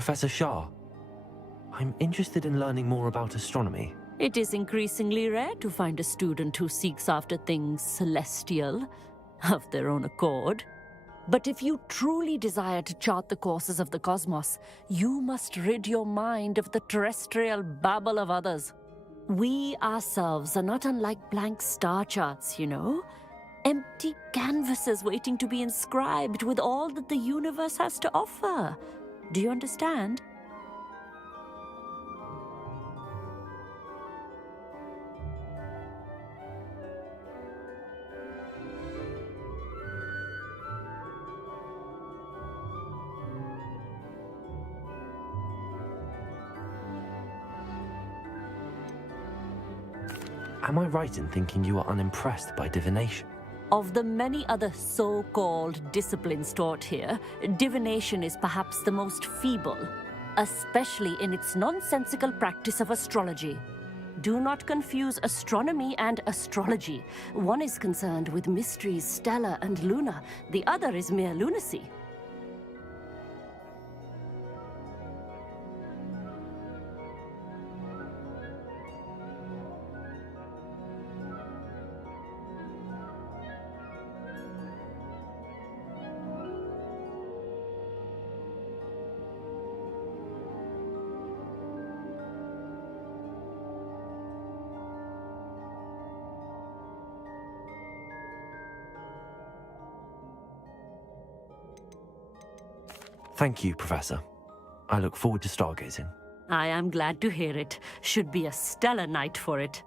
Professor Shah. I'm interested in learning more about astronomy. It is increasingly rare to find a student who seeks after things celestial of their own accord. But if you truly desire to chart the courses of the cosmos, you must rid your mind of the terrestrial babble of others. We ourselves are not unlike blank star charts, you know? Empty canvases waiting to be inscribed with all that the universe has to offer. Do you understand? Am I right in thinking you are unimpressed by divination? Of the many other so-called disciplines taught here, divination is perhaps the most feeble, especially in its nonsensical practice of astrology. Do not confuse astronomy and astrology. One is concerned with mysteries stellar and lunar, the other is mere lunacy. Thank you, Professor. I look forward to stargazing. I am glad to hear it. Should be a stellar night for it.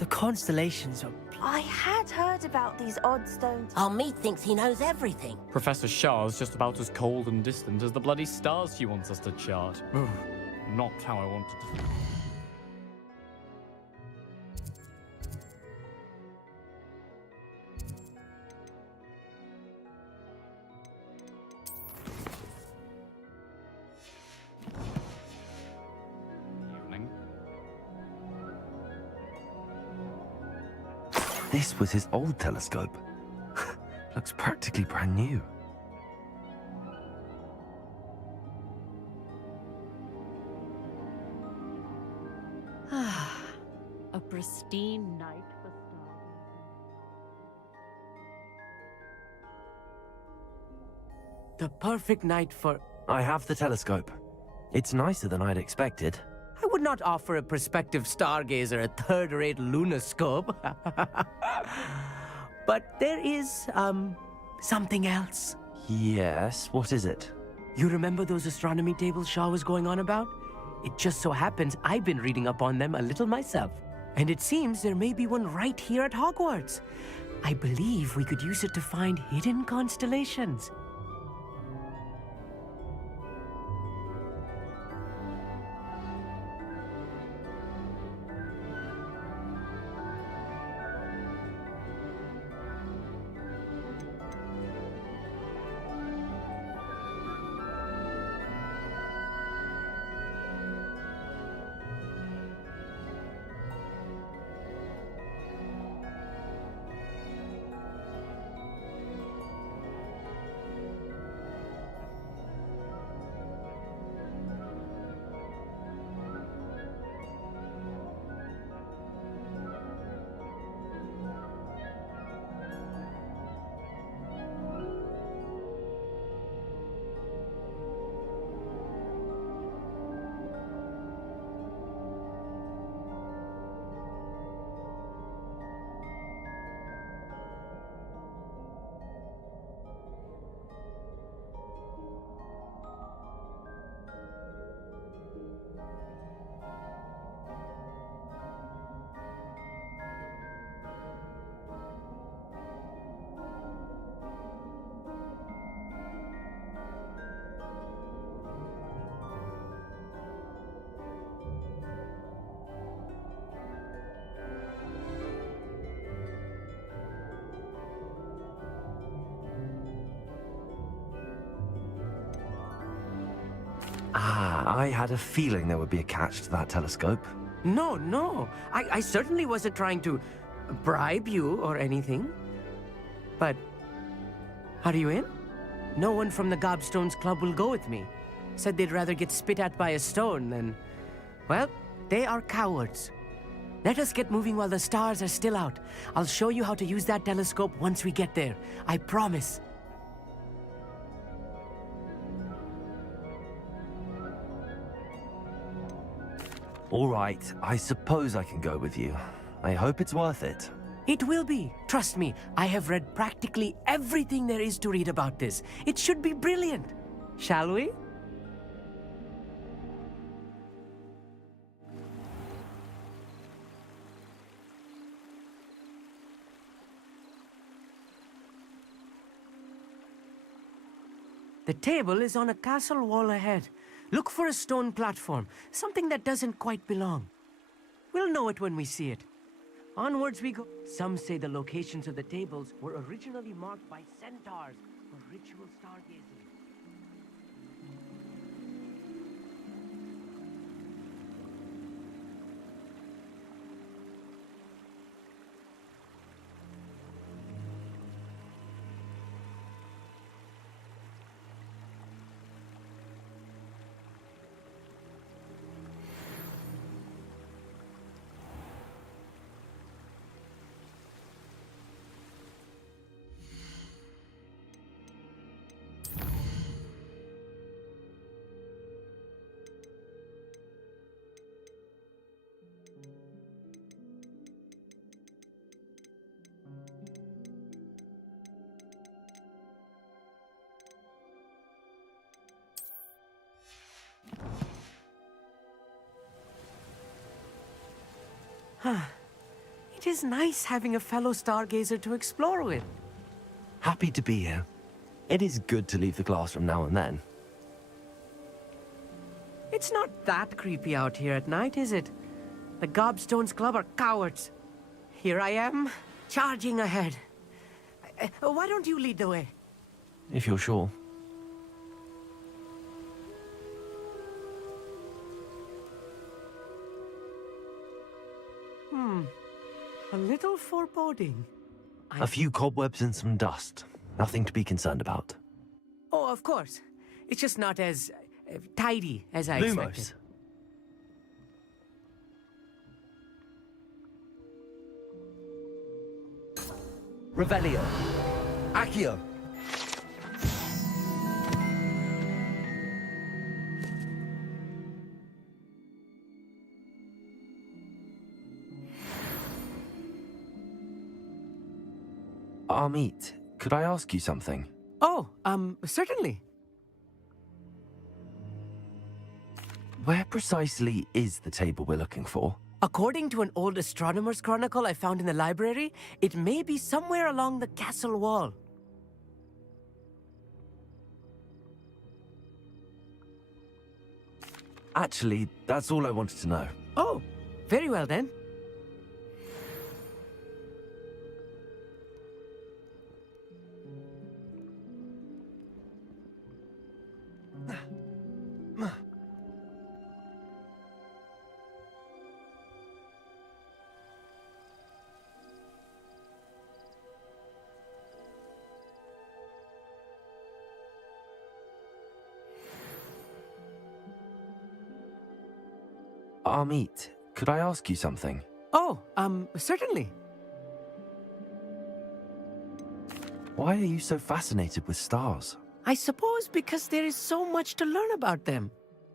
The constellations are... I had heard about these odd stones. Our meat thinks he knows everything. Professor Shah's just about as cold and distant as the bloody stars she wants us to chart. Ugh, not how I wanted to. Evening. This was his old telescope. Looks practically brand new. A pristine night for stargazing. The perfect night for... I have the telescope. It's nicer than I'd expected. I would not offer a prospective stargazer a third-rate lunoscope. But there is, something else. Yes, what is it? You remember those astronomy tables Shaw was going on about? It just so happens I've been reading up on them a little myself. And it seems there may be one right here at Hogwarts. I believe we could use it to find hidden constellations. I had a feeling there would be a catch to that telescope. No. I certainly wasn't trying to bribe you or anything. But, are you in? No one from the Gobstones Club will go with me. Said they'd rather get spit at by a stone than... Well, they are cowards. Let us get moving while the stars are still out. I'll show you how to use that telescope once we get there. I promise. All right, I suppose I can go with you. I hope it's worth it. It will be. Trust me, I have read practically everything there is to read about this. It should be brilliant. Shall we? The table is on a castle wall ahead. Look for a stone platform, something that doesn't quite belong. We'll know it when we see it. Onwards we go. Some say the locations of the tables were originally marked by centaurs for ritual stargazing. It is nice having a fellow stargazer to explore with. Happy to be here. It is good to leave the classroom now and then. It's not that creepy out here at night, is it? The Gobstones Club are cowards. Here I am, charging ahead. Why don't you lead the way? If you're sure. A little foreboding. A few cobwebs and some dust. Nothing to be concerned about. Oh, of course. It's just not as tidy as I expected. Lumos. Revelio. Accio. Amit, could I ask you something? Oh, certainly. Where precisely is the table we're looking for? According to an old astronomer's chronicle I found in the library, it may be somewhere along the castle wall. Actually, that's all I wanted to know. Oh, very well then. Amit, could I ask you something? Oh, certainly. Why are you so fascinated with stars? I suppose because there is so much to learn about them.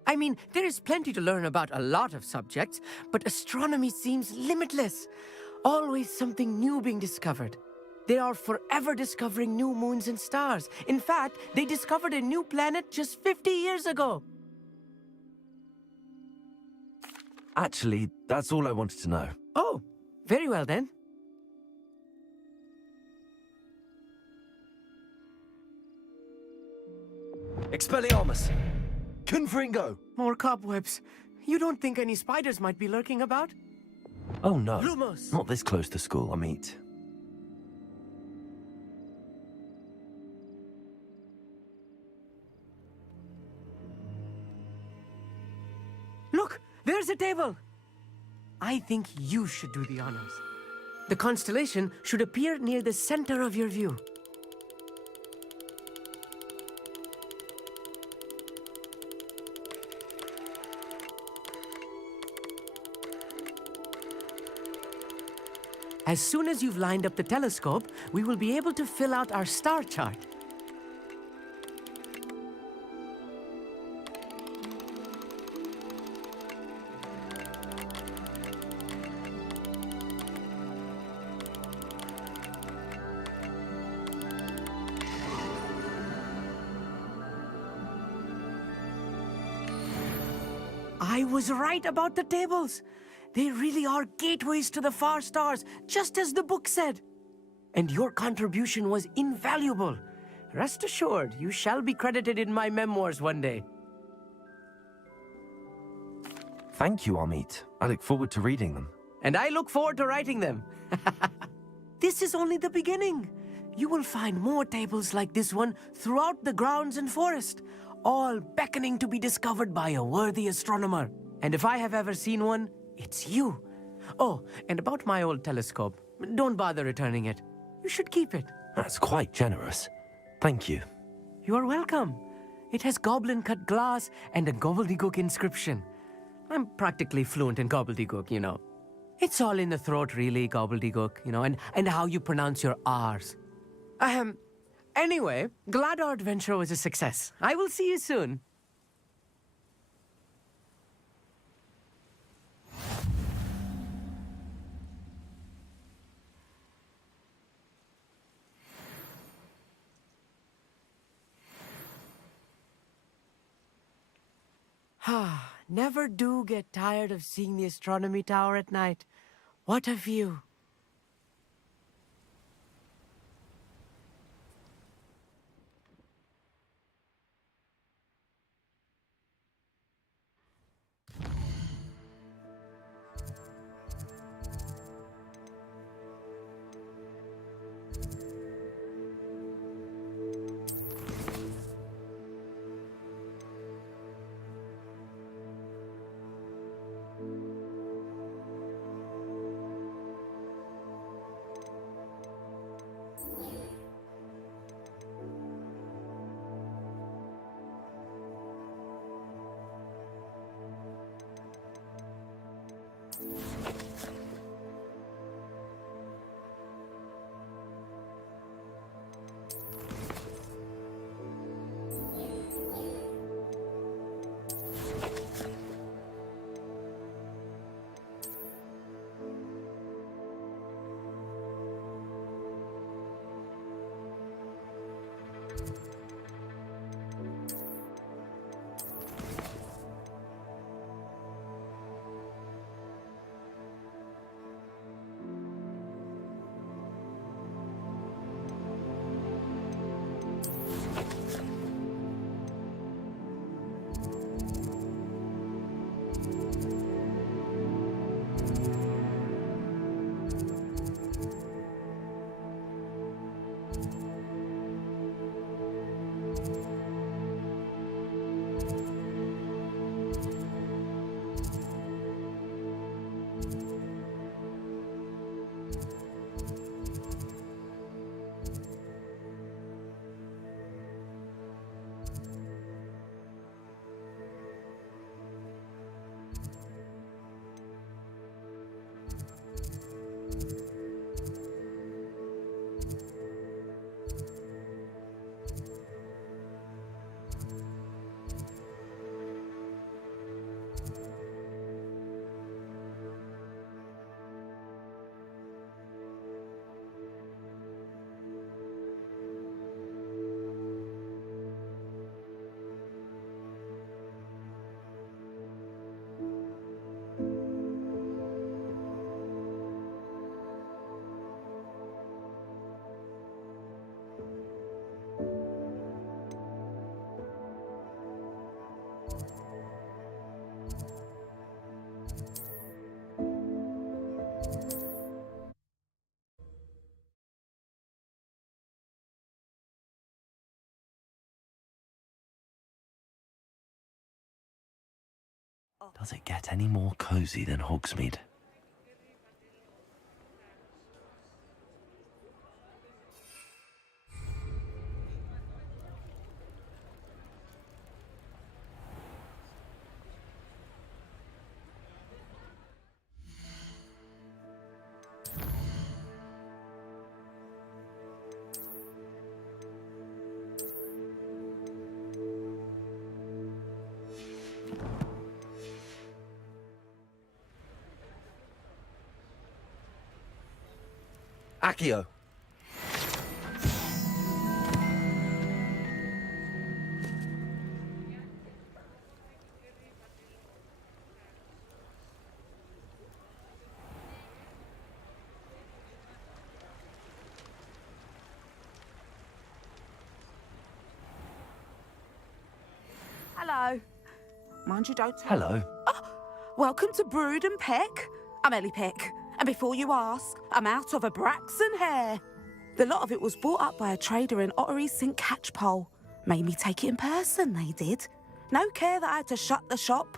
I mean, there is plenty to learn about a lot of subjects, but astronomy seems limitless. Always something new being discovered. They are forever discovering new moons and stars. In fact, they discovered a new planet just 50 years ago. Actually, that's all I wanted to know. Oh, very well then. Expelliarmus! Confringo! More cobwebs. You don't think any spiders might be lurking about? Oh no, Lumos! not this close to school, Amit. Look, there's a table. I think you should do the honors. The constellation should appear near the center of your view. As soon as you've lined up the telescope, we will be able to fill out our star chart. I was right about the tables. They really are gateways to the far stars, just as the book said. And your contribution was invaluable. Rest assured, you shall be credited in my memoirs one day. Thank you, Amit. I look forward to reading them. And I look forward to writing them. This is only the beginning. You will find more tables like this one throughout the grounds and forest, all beckoning to be discovered by a worthy astronomer. And if I have ever seen one, it's you. Oh, and about my old telescope, don't bother returning it. You should keep it. That's quite generous. Thank you. You are welcome. It has goblin-cut glass and a gobbledygook inscription. I'm practically fluent in gobbledygook, you know. It's all in the throat, really, gobbledygook, you know, and how you pronounce your R's. Anyway, glad our adventure was a success. I will see you soon. Never do get tired of seeing the astronomy tower at night. What a view. Does it get any more cozy than Hogsmeade? Accio! Hello. Mind you don't tell. Hello. Welcome to Brood and Peck. I'm Ellie Peck. And before you ask, I'm out of a Braxton hair. The lot of it was bought up by a trader in Ottery St. Catchpole. Made me take it in person, they did. No care that I had to shut the shop.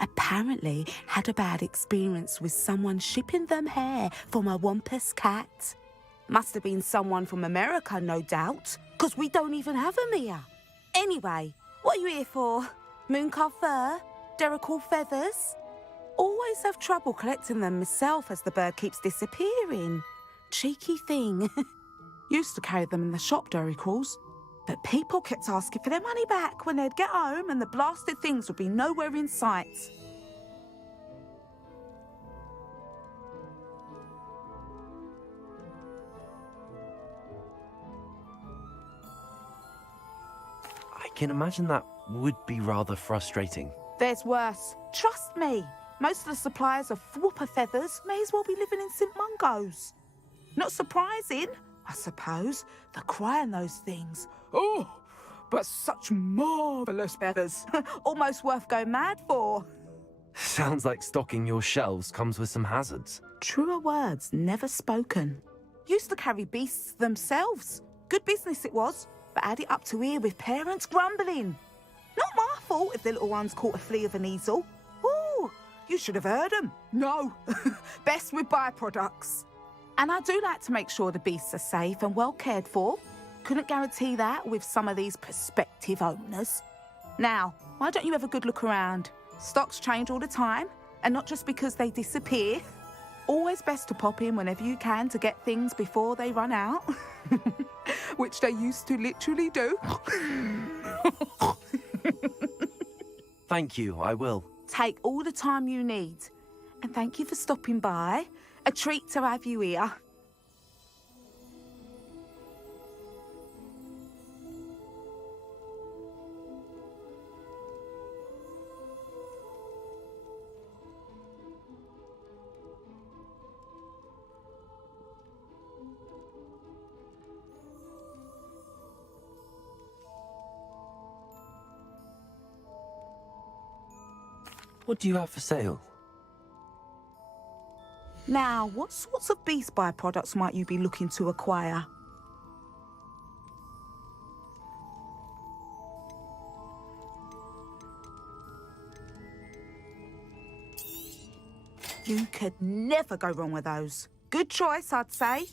Apparently had a bad experience with someone shipping them hair for my Wampus cat. Must have been someone from America, no doubt, because we don't even have them here. Anyway, what are you here for? Mooncalf fur? Derrickle feathers? Always have trouble collecting them myself as the bird keeps disappearing. Cheeky thing. Used to carry them in the shop, Derricles. But people kept asking for their money back when they'd get home and the blasted things would be nowhere in sight. I can imagine that would be rather frustrating. There's worse. Trust me. Most of the suppliers of whooper feathers may as well be living in St. Mungo's. Not surprising, I suppose, the cry on those things. Oh, but such marvellous feathers. Almost worth going mad for. Sounds like stocking your shelves comes with some hazards. Truer words never spoken. Used to carry beasts themselves. Good business it was, but had it up to here with parents grumbling. Not my fault if the little ones caught a flea of an easel. Ooh, you should have heard them. No, best with byproducts. And I do like to make sure the beasts are safe and well cared for. Couldn't guarantee that with some of these prospective owners. Now, why don't you have a good look around? Stocks change all the time, And not just because they disappear. Always best to pop in whenever you can to get things before they run out. Which they used to literally do. Thank you, I will. Take all the time you need. And thank you for stopping by. A treat to have you here. What do you have for sale? Now, what sorts of beast byproducts might you be looking to acquire? You could never go wrong with those. Good choice, I'd say.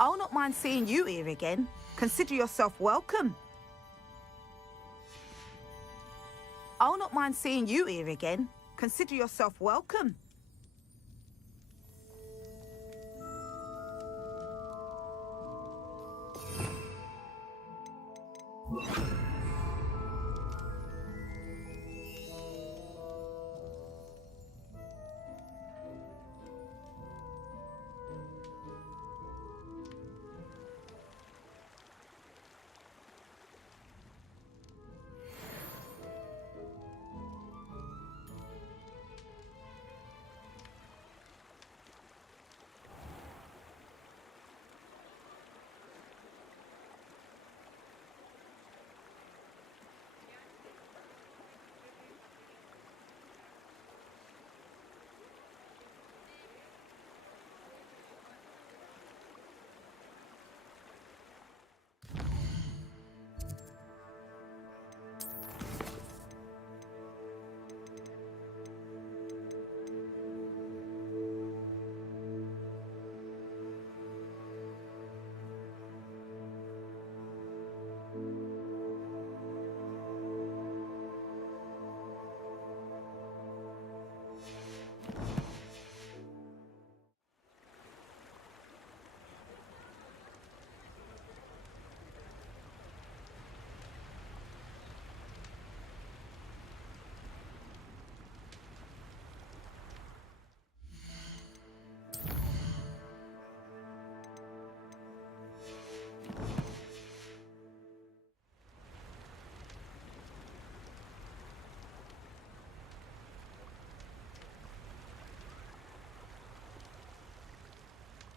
I'll not mind seeing you here again. Consider yourself welcome. I'll not mind seeing you here again. Consider yourself welcome.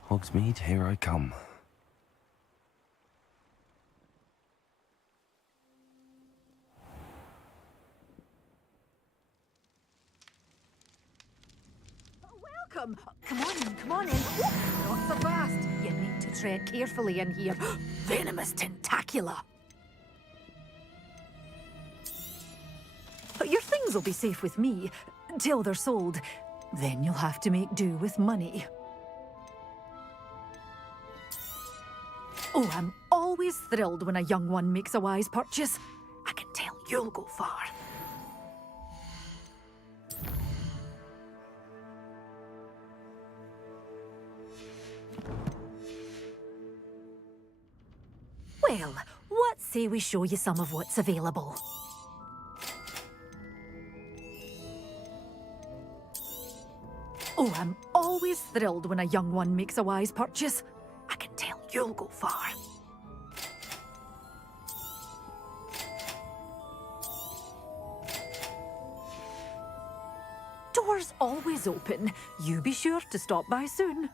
Hogsmeade, here I come. Welcome. Come on in, come on in. Not so fast. You need to tread carefully in here. Venomous tentacula. Your things will be safe with me till they're sold. Then you'll have to make do with money. Oh, I'm always thrilled when a young one makes a wise purchase. I can tell you'll go far. Well, what say we show you some of what's available? Oh, I'm always thrilled when a young one makes a wise purchase. I can tell you'll go far. Doors always open. You be sure to stop by soon.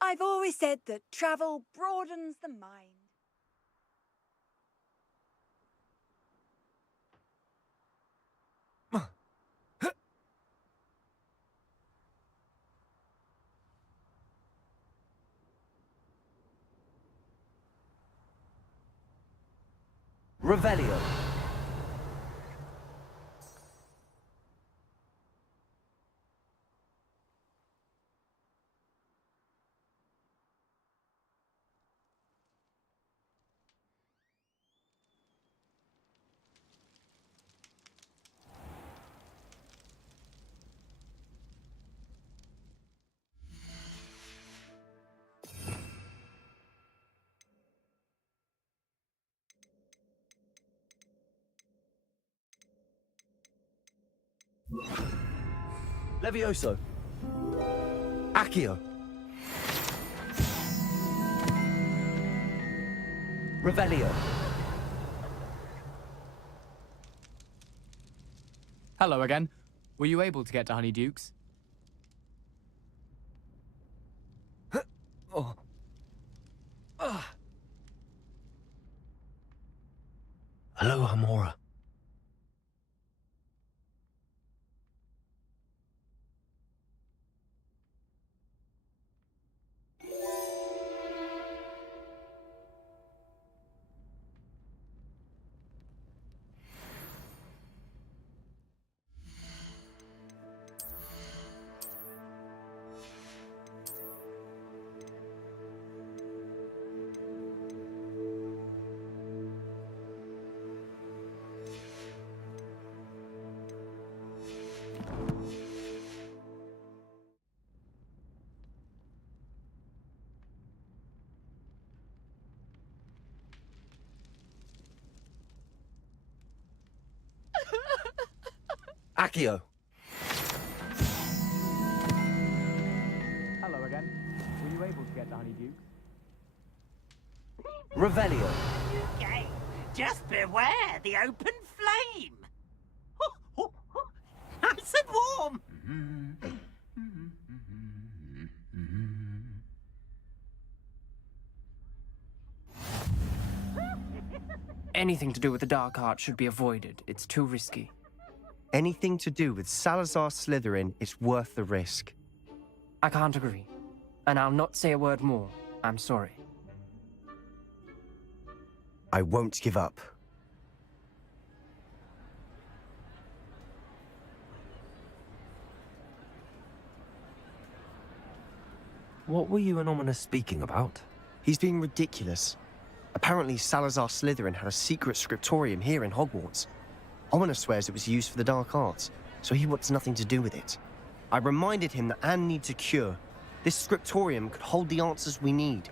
I've always said that travel broadens the mind. Revelio. Levioso. Accio. Revelio. Hello again. Were you able to get to Honeydukes? Oh. Hello, Hamora. Accio. Hello again. Were you able to get to Honeydukes? Revelio. Okay, just beware the open flame. Nice and warm. Anything to do with the dark art should be avoided. It's too risky. Anything to do with Salazar Slytherin is worth the risk. I can't agree. And I'll not say a word more. I'm sorry. I won't give up. What were you and Ominous speaking about? He's being ridiculous. Apparently Salazar Slytherin had a secret scriptorium here in Hogwarts. Ominous swears it was used for the dark arts, so he wants nothing to do with it. I reminded him that Anne needs a cure, This scriptorium could hold the answers we need.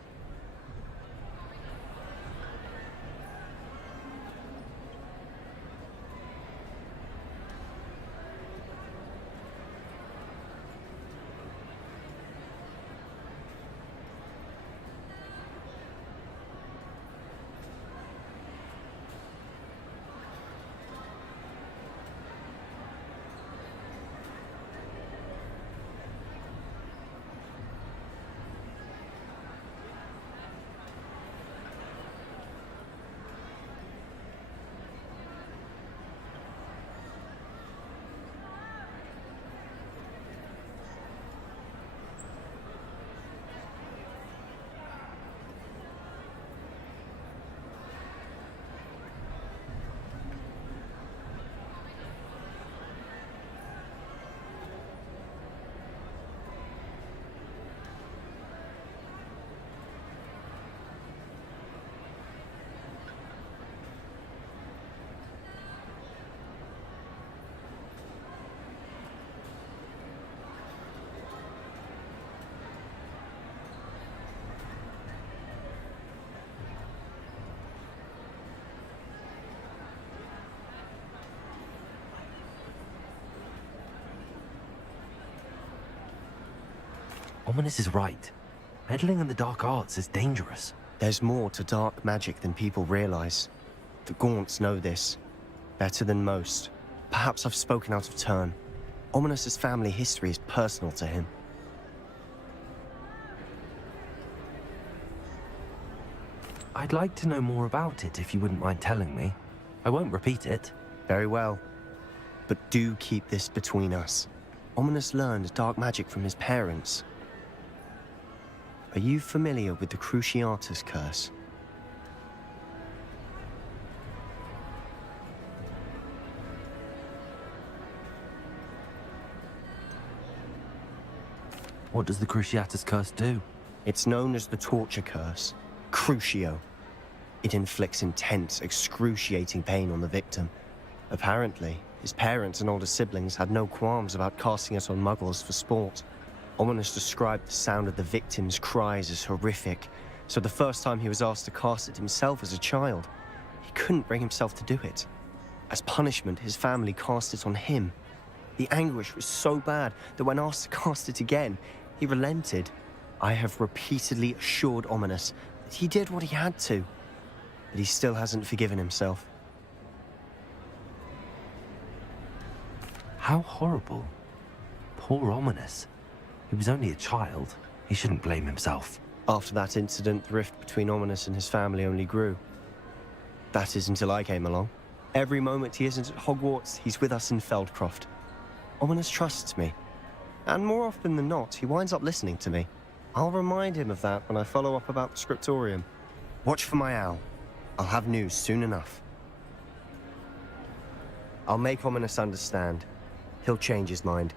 Ominous is right. Meddling in the dark arts is dangerous. There's more to dark magic than people realize. The Gaunts know this. Better than most. Perhaps I've spoken out of turn. Ominous's family history is personal to him. I'd like to know more about it if you wouldn't mind telling me. I won't repeat it. Very well. But do keep this between us. Ominous learned dark magic from his parents. Are you familiar with the Cruciatus curse? What does the Cruciatus curse do? It's known as the torture curse, Crucio. It inflicts intense, excruciating pain on the victim. Apparently, his parents and older siblings had no qualms about casting it on muggles for sport. Ominous described the sound of the victim's cries as horrific, so the first time he was asked to cast it himself as a child, he couldn't bring himself to do it. As punishment, his family cast it on him. The anguish was so bad that when asked to cast it again, he relented. I have repeatedly assured Ominous that he did what he had to, but he still hasn't forgiven himself. How horrible. Poor Ominous. He was only a child. He shouldn't blame himself. After that incident, the rift between Ominous and his family only grew. That is until I came along. Every moment he isn't at Hogwarts, he's with us in Feldcroft. Ominous trusts me. And more often than not, he winds up listening to me. I'll remind him of that when I follow up about the scriptorium. Watch for my owl. I'll have news soon enough. I'll make Ominous understand. He'll change his mind.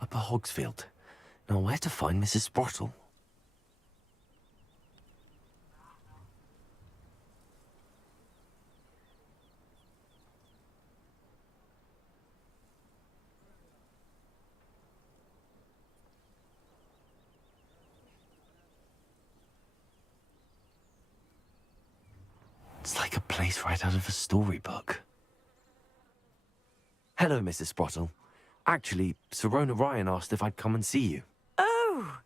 Upper Hogsfield. Now where to find Mrs. Sprottle? It's like a place right out of a storybook. Hello, Mrs. Sprottle. Actually, Sirona Ryan asked if I'd come and see you. Oh,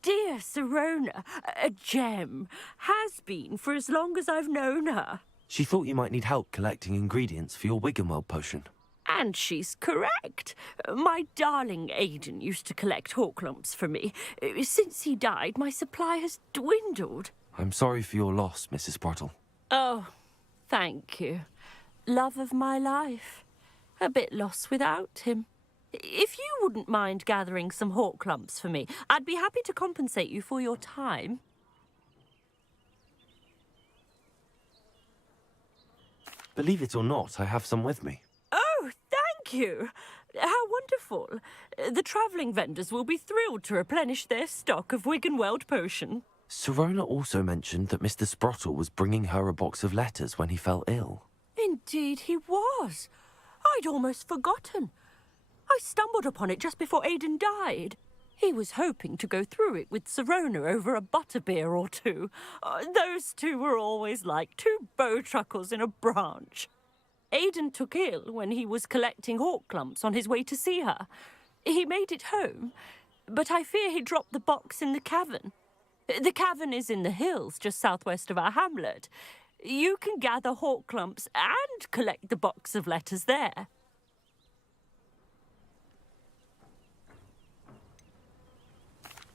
dear Sirona, a gem. Has been for as long as I've known her. She thought you might need help collecting ingredients for your Wiggenweld potion. And she's correct. My darling Aiden used to collect Hawklumps for me. Since he died, my supply has dwindled. I'm sorry for your loss, Mrs. Sprottle. Oh, thank you. Love of my life. A bit lost without him. If you wouldn't mind gathering some Hawklumps for me, I'd be happy to compensate you for your time. Believe it or not, I have some with me. Oh, thank you. How wonderful. The travelling vendors will be thrilled to replenish their stock of Wiggenweld potion. Sirona also mentioned that Mr. Sprottle was bringing her a box of letters when he fell ill. Indeed he was. I'd almost forgotten. I stumbled upon it just before Aiden died. He was hoping to go through it with Sirona over a butterbeer or two. Those two were always like two bowtruckles in a branch. Aiden took ill when he was collecting Hawklumps on his way to see her. He made it home, but I fear he dropped the box in the cavern. The cavern is in the hills just southwest of our hamlet. You can gather Hawklumps and collect the box of letters there.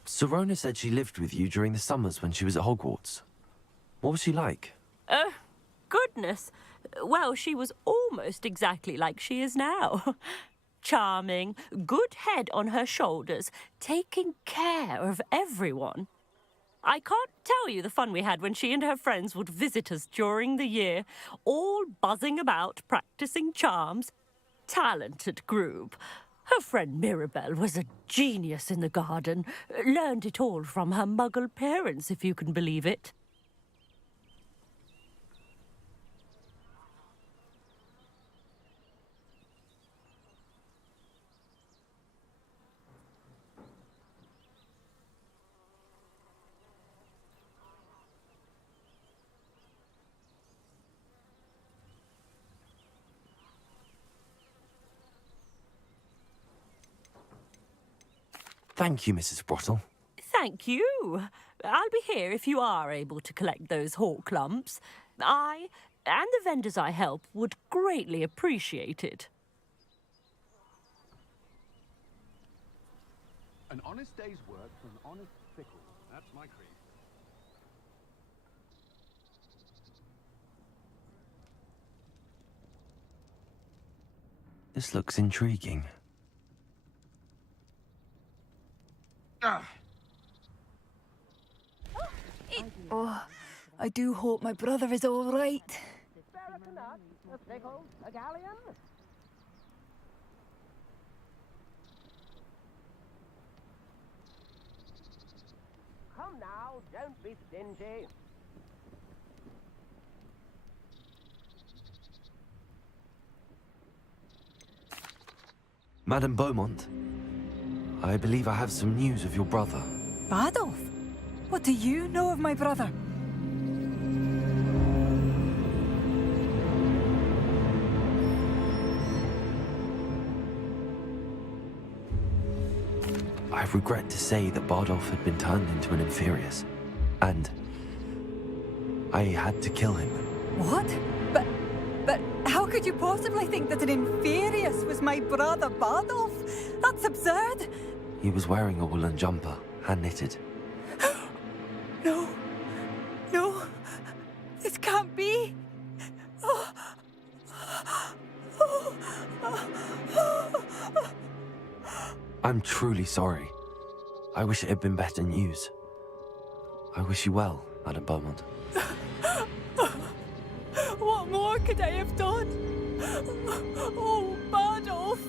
Sirona said she lived with you during the summers when she was at Hogwarts. What was she like? Goodness. Well, she was almost exactly like she is now. Charming, good head on her shoulders, taking care of everyone. I can't tell you the fun we had when she and her friends would visit us during the year, all buzzing about, practicing charms. Talented group. Her friend Mirabelle was a genius in the garden. Learned it all from her muggle parents, if you can believe it. Thank you, Mrs. Sprottle. Thank you. I'll be here if you are able to collect those Hawklumps. I and the vendors I help would greatly appreciate it. An honest day's work for an honest pickle. That's my creed. This looks intriguing. Oh, I do hope my brother is all right. Come now, don't be stingy. Madame Beaumont, I believe I have some news of your brother. Adolf? What do you know of my brother? I regret to say that Bardolph had been turned into an Inferius, and I had to kill him. What? But how could you possibly think that an Inferius was my brother Bardolph? That's absurd. He was wearing a woolen jumper, hand-knitted. No. No. This can't be. I'm truly sorry. I wish it had been better news. I wish you well, Madame Beaumont. What more could I have done? Oh, Bardolph!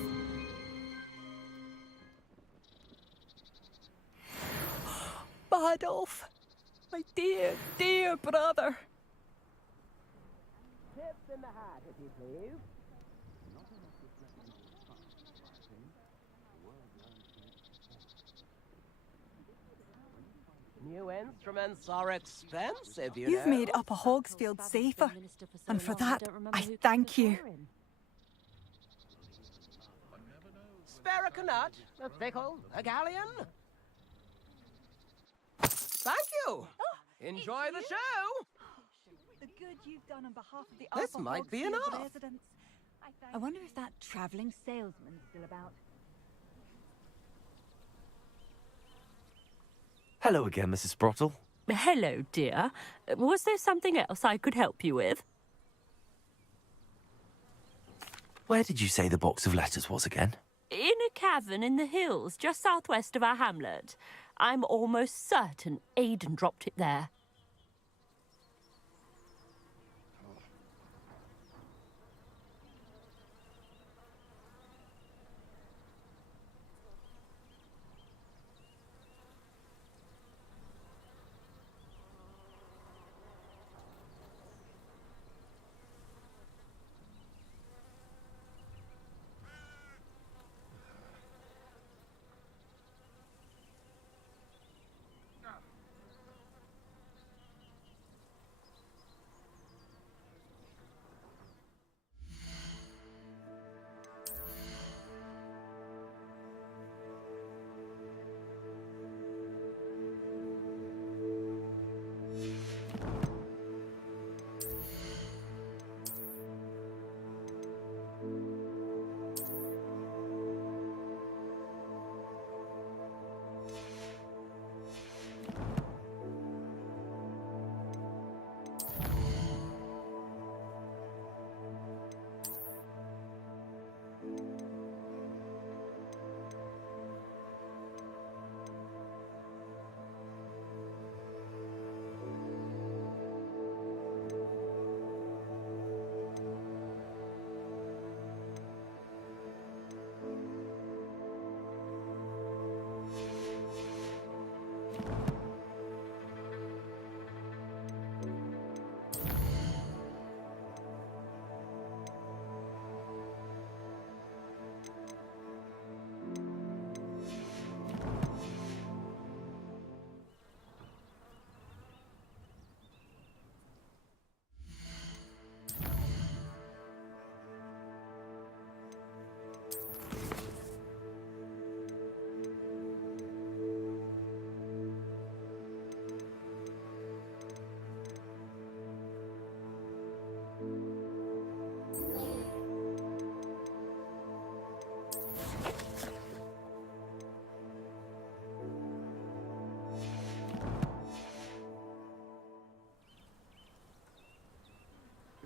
Bardolph! My dear, dear brother! Tips in the hat, if you please. New instruments are expensive, you You've know. made Upper Hogsfield safer, and for that, I thank you. Spare a nut, a pickle, a galleon. Thank you. Enjoy the show. The good you've done on behalf of the This Upper might be Hogsfield enough. residents. I wonder if that travelling salesman's still about. Hello again, Mrs. Sprottle. Hello, dear. Was there something else I could help you with? Where did you say the box of letters was again? In a cavern in the hills, just southwest of our hamlet. I'm almost certain Aidan dropped it there.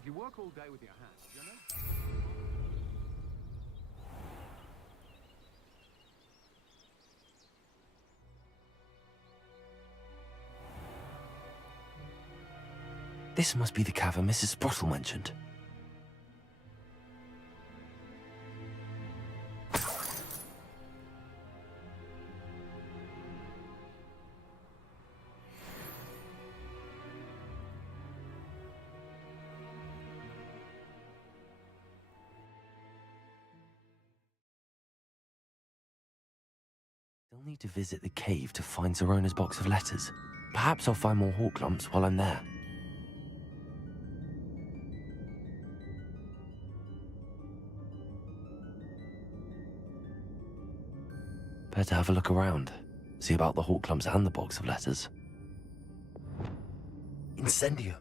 If you work all day with your hands, you know. This must be the cavern Mrs. Sprottle mentioned. I'll need to visit the cave to find Zerona's box of letters. Perhaps I'll find more hawk lumps while I'm there. Better have a look around. See about the hawk lumps and the box of letters. Incendio.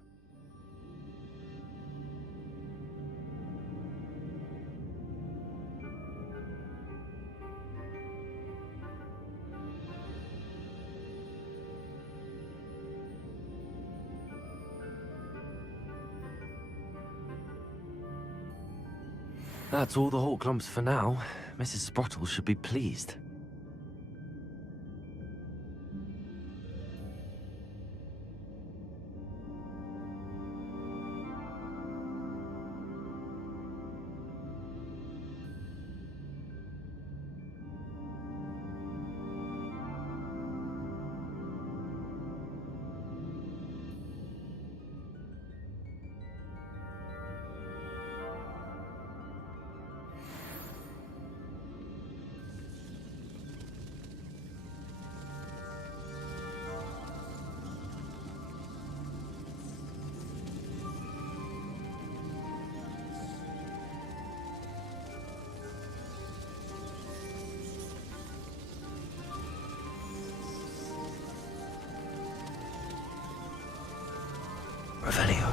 That's all the hawk lumps for now. Mrs. Sprottle should be pleased. Revelio.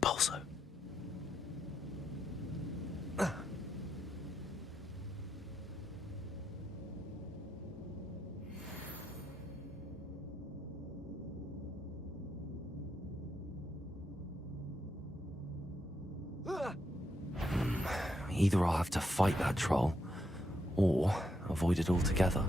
Pulso. Either I'll have to fight that troll, or avoid it altogether.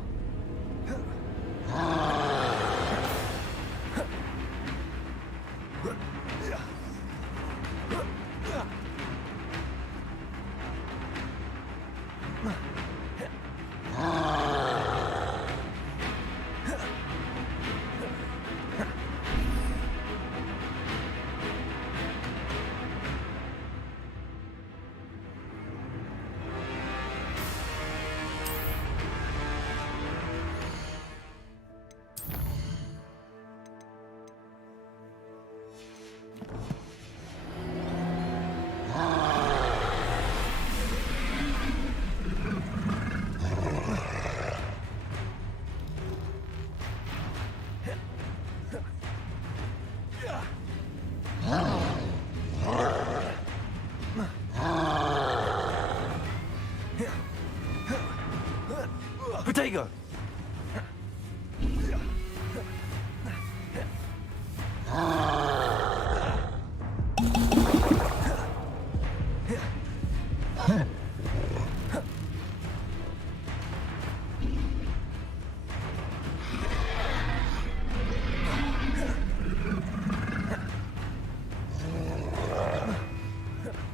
Protego!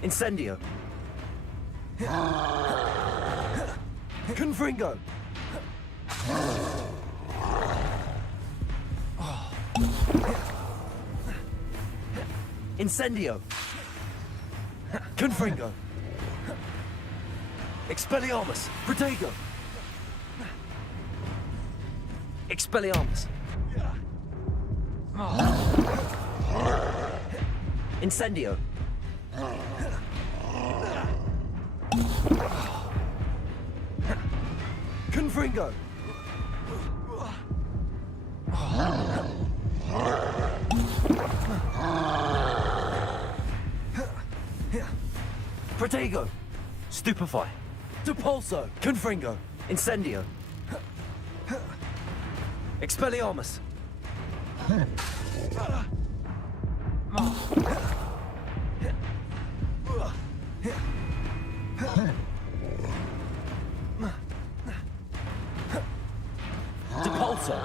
Incendio! Confringo! Incendio! Confringo! Expelliarmus! Protego! Expelliarmus! Incendio! Confringo! Protego! Stupefy! Depulso! Confringo! Incendio! Expelliarmus! Depulso!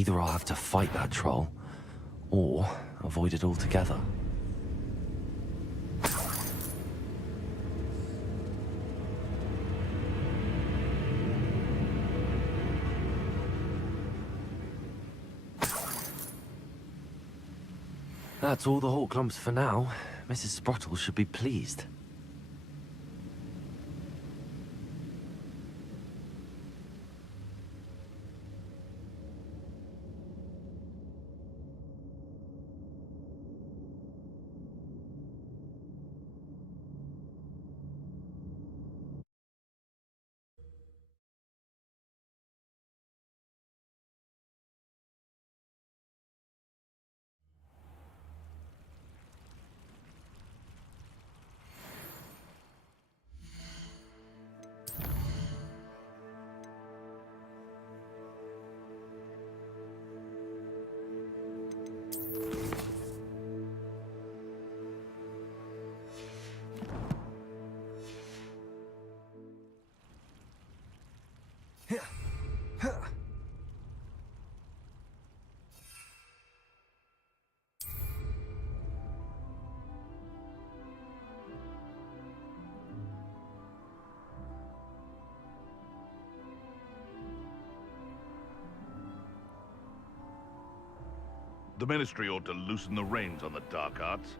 Either I'll have to fight that troll, or avoid it altogether. That's all the hawk clumps for now. Mrs. Sprottle should be pleased. The Ministry ought to loosen the reins on the dark arts.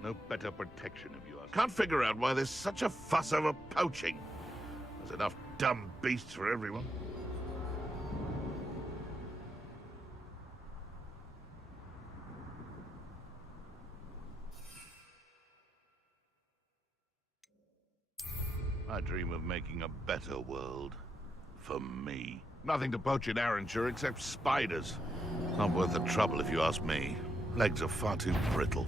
No better protection, if you ask. Can't figure out why there's such a fuss over poaching. There's enough dumb beasts for everyone. I dream of making a better world. For me. Nothing to poach in Arranshire except spiders. Not worth the trouble if you ask me. Legs are far too brittle.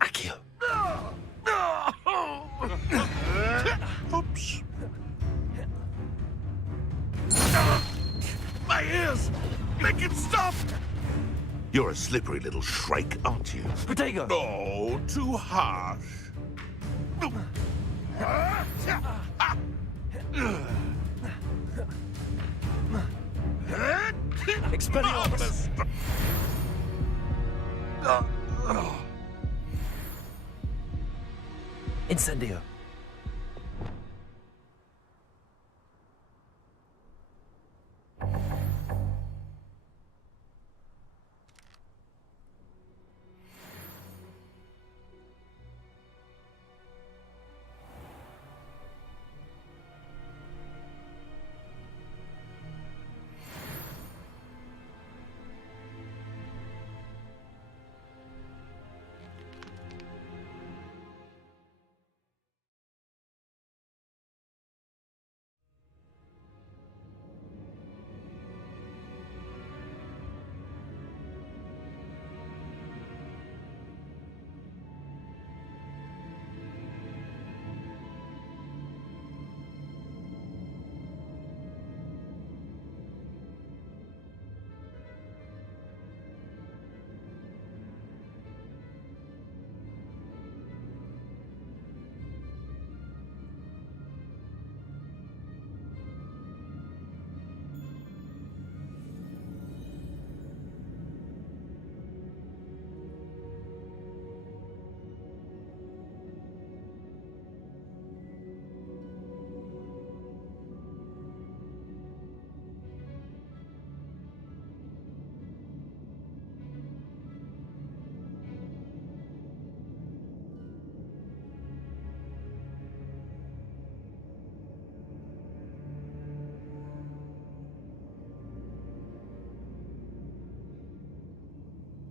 Accio! Oops. My ears! Make it stop! You're a slippery little shrike, aren't you? Protego! Oh, too harsh. Expelliarmus! Incendio!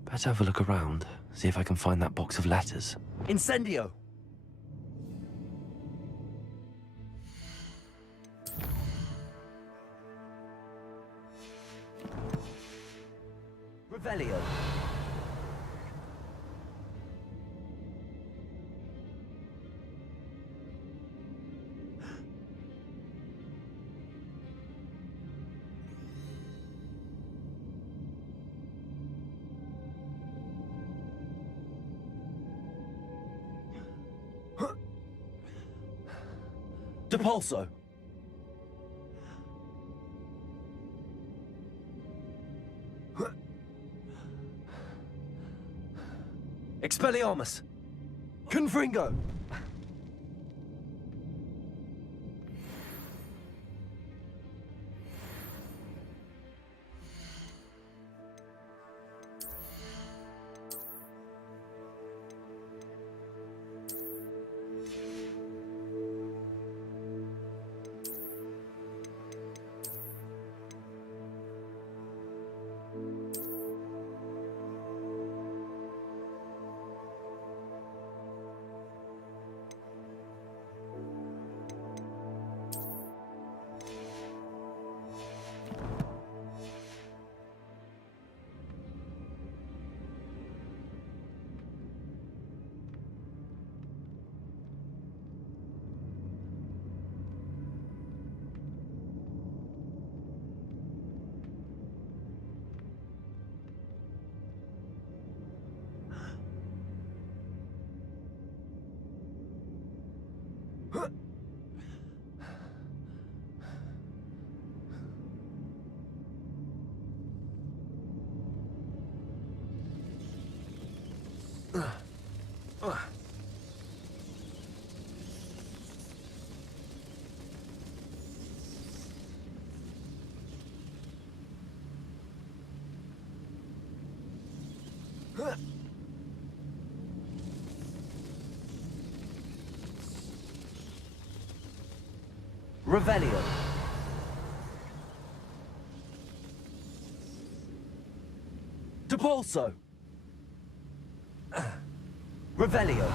Better have a look around, see if I can find that box of letters. Incendio! Revelio. Depulso. Expelliarmus. Confringo. Revelio. Depulso. Revelio.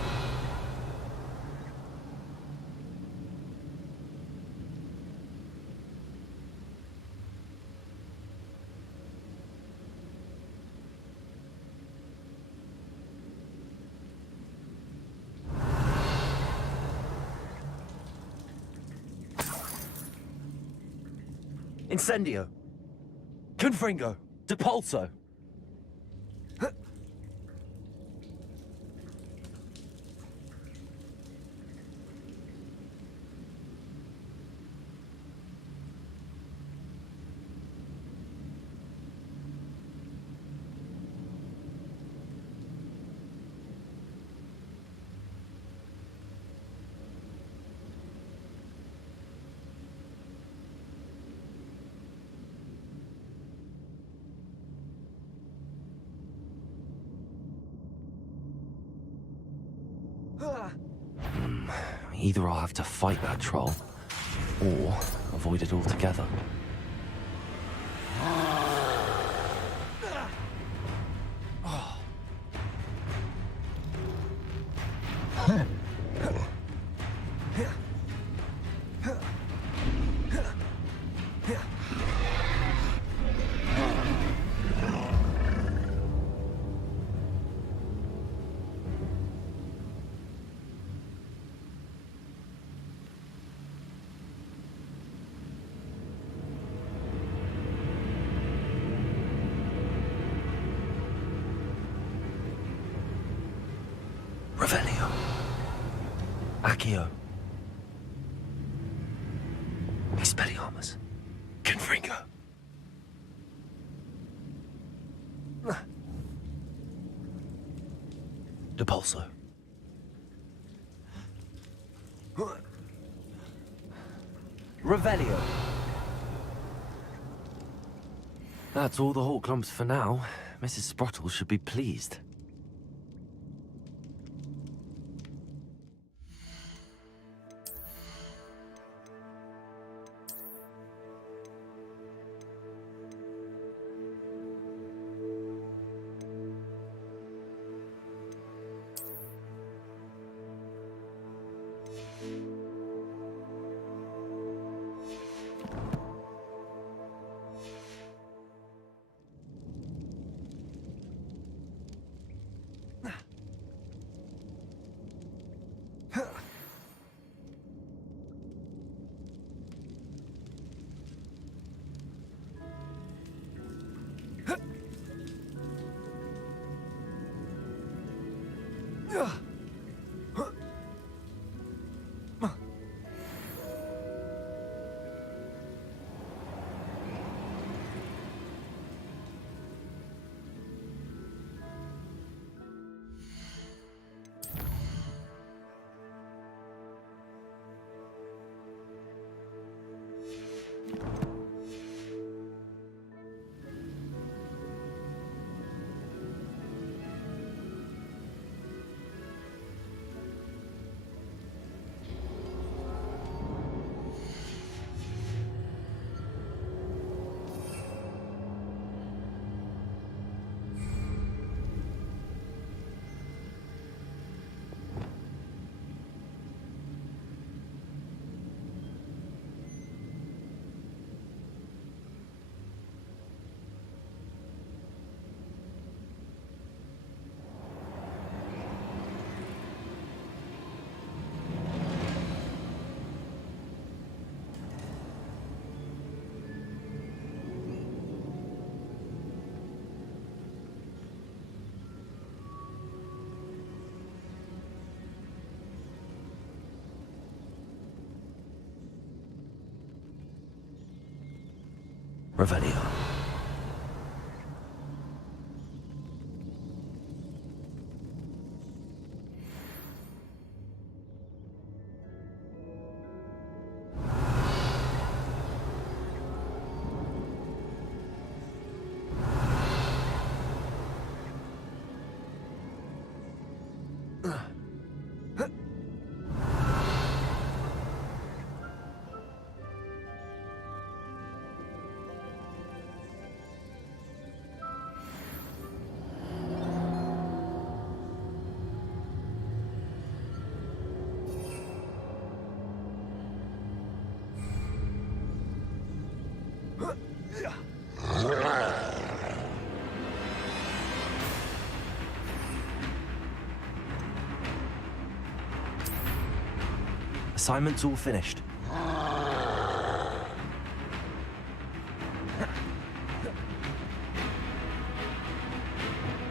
Incendio. Confringo. Depulso. Either I'll have to fight that troll, or avoid it altogether. Revelio. Accio. Expelliarmus. Confringo. Depulso. Revelio. That's all the Hawklumps for now. Mrs. Sprottle should be pleased. Revelio. Assignment's all finished.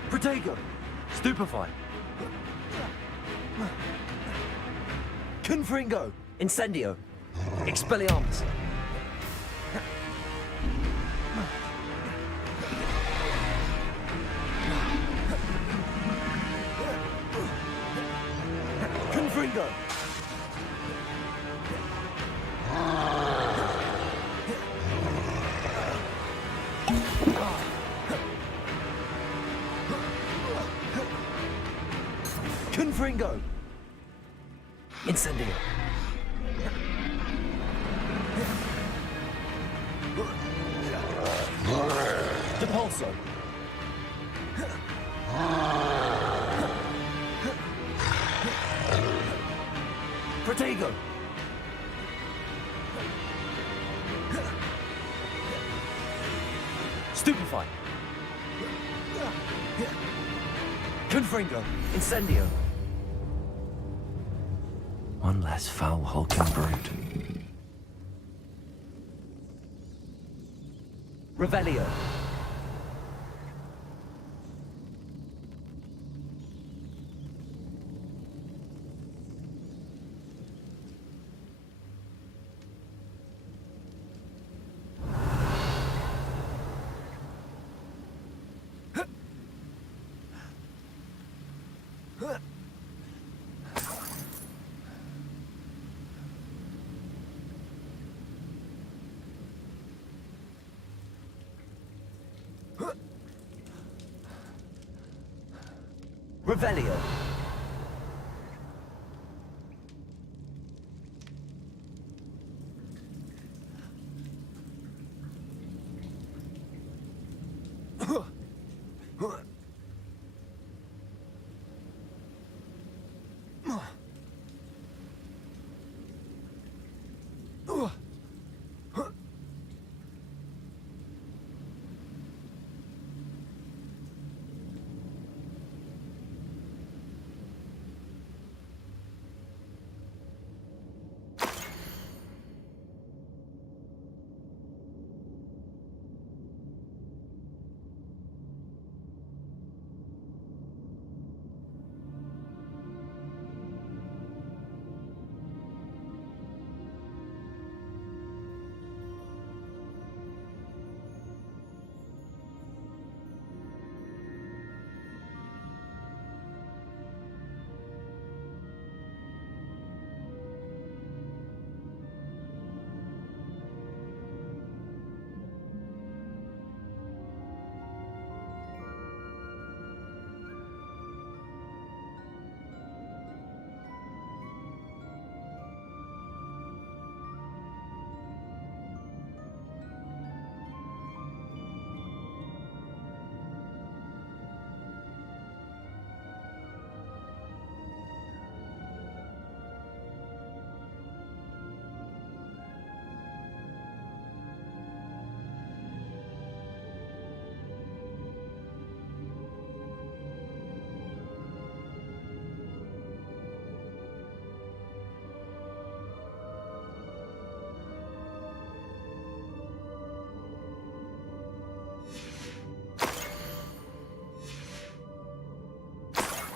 Protego! Stupefy! Confringo! Incendio! Expelliarmus! Confringo! Confringo! Incendio! Depulso! Protego! Stupefy! Confringo! Incendio! One less foul hulking brute. Revelio! Revelio!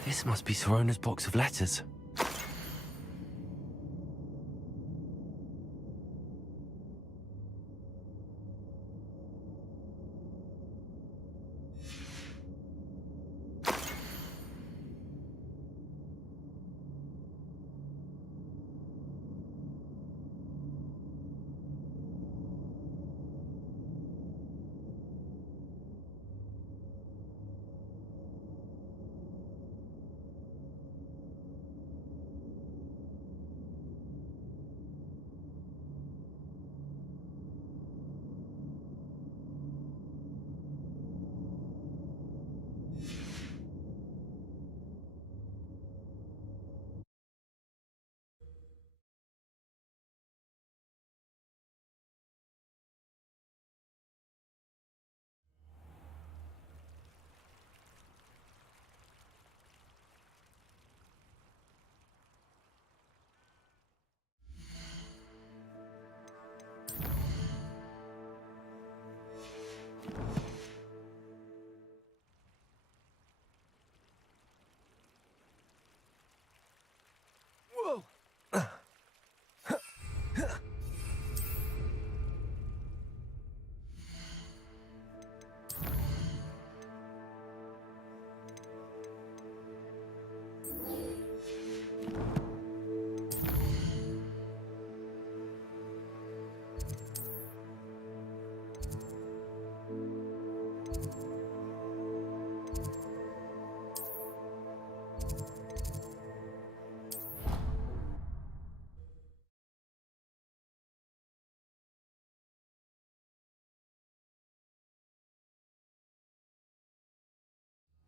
This must be Sorona's box of letters.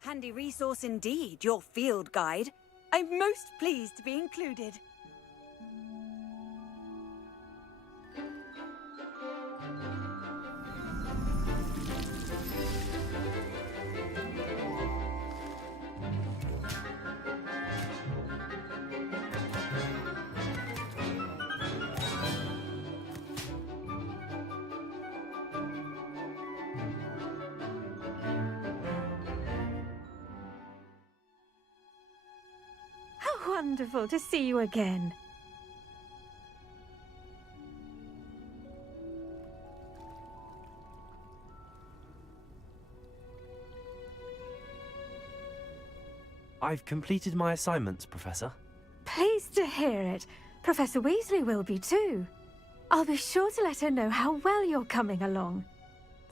Handy resource indeed, your field guide. I'm most pleased to be included. How wonderful to see you again. I've completed my assignments, Professor. Pleased to hear it. Professor Weasley will be too. I'll be sure to let her know how well you're coming along.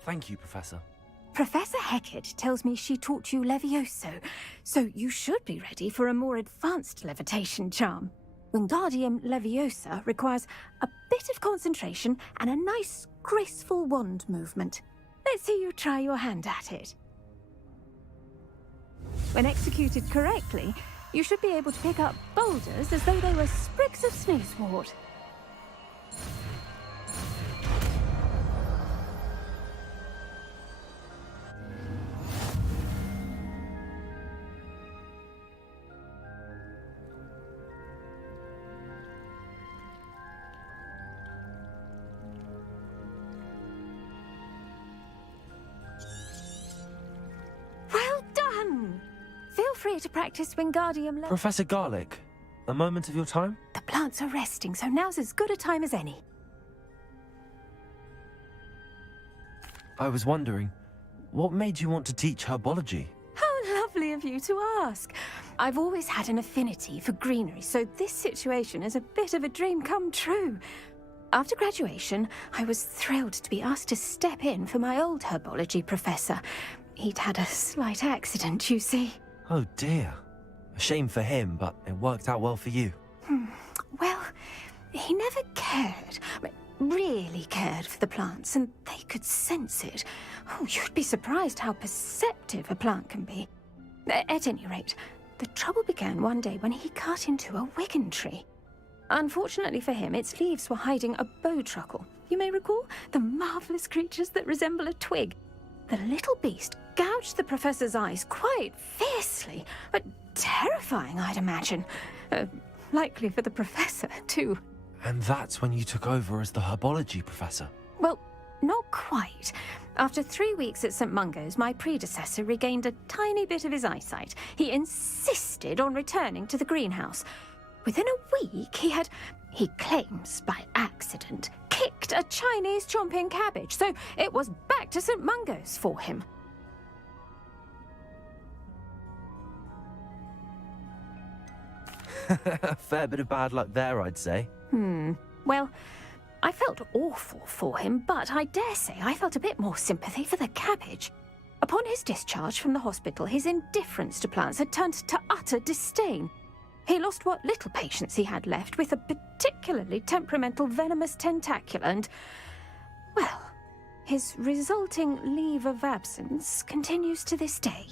Thank you, Professor. Professor Hecat tells me she taught you Levioso, so you should be ready for a more advanced levitation charm. Wingardium Leviosa requires a bit of concentration and a nice, graceful wand movement. Let's see you try your hand at it. When executed correctly, you should be able to pick up boulders as though they were sprigs of sneezewort. Well done! Feel free to practice Wingardium Leviosa. Professor Garlick, a moment of your time? The plants are resting, so now's as good a time as any. I was wondering, what made you want to teach herbology? How lovely of you to ask. I've always had an affinity for greenery, so this situation is a bit of a dream come true. After graduation, I was thrilled to be asked to step in for my old herbology professor. He'd had a slight accident, you see. Oh dear. A shame for him, but it worked out well for you. Well, he never cared, really cared for the plants, and they could sense it. Oh, you'd be surprised how perceptive a plant can be. At any rate, the trouble began one day when he cut into a Wigan tree. Unfortunately for him, its leaves were hiding a bowtruckle. You may recall the marvellous creatures that resemble a twig. The little beast gouged the professor's eyes quite fiercely, but terrifying, I'd imagine. Likely for the professor, too. And that's when you took over as the herbology professor? Well, not quite. After 3 weeks at St. Mungo's, my predecessor regained a tiny bit of his eyesight. He insisted on returning to the greenhouse. Within a week, he claims by accident, kicked a Chinese chomping cabbage, so it was back to St. Mungo's for him. A fair bit of bad luck there, I'd say. Well, I felt awful for him, but I dare say I felt a bit more sympathy for the cabbage. Upon his discharge from the hospital, his indifference to plants had turned to utter disdain. He lost what little patience he had left with a particularly temperamental venomous tentacula and, well, his resulting leave of absence continues to this day.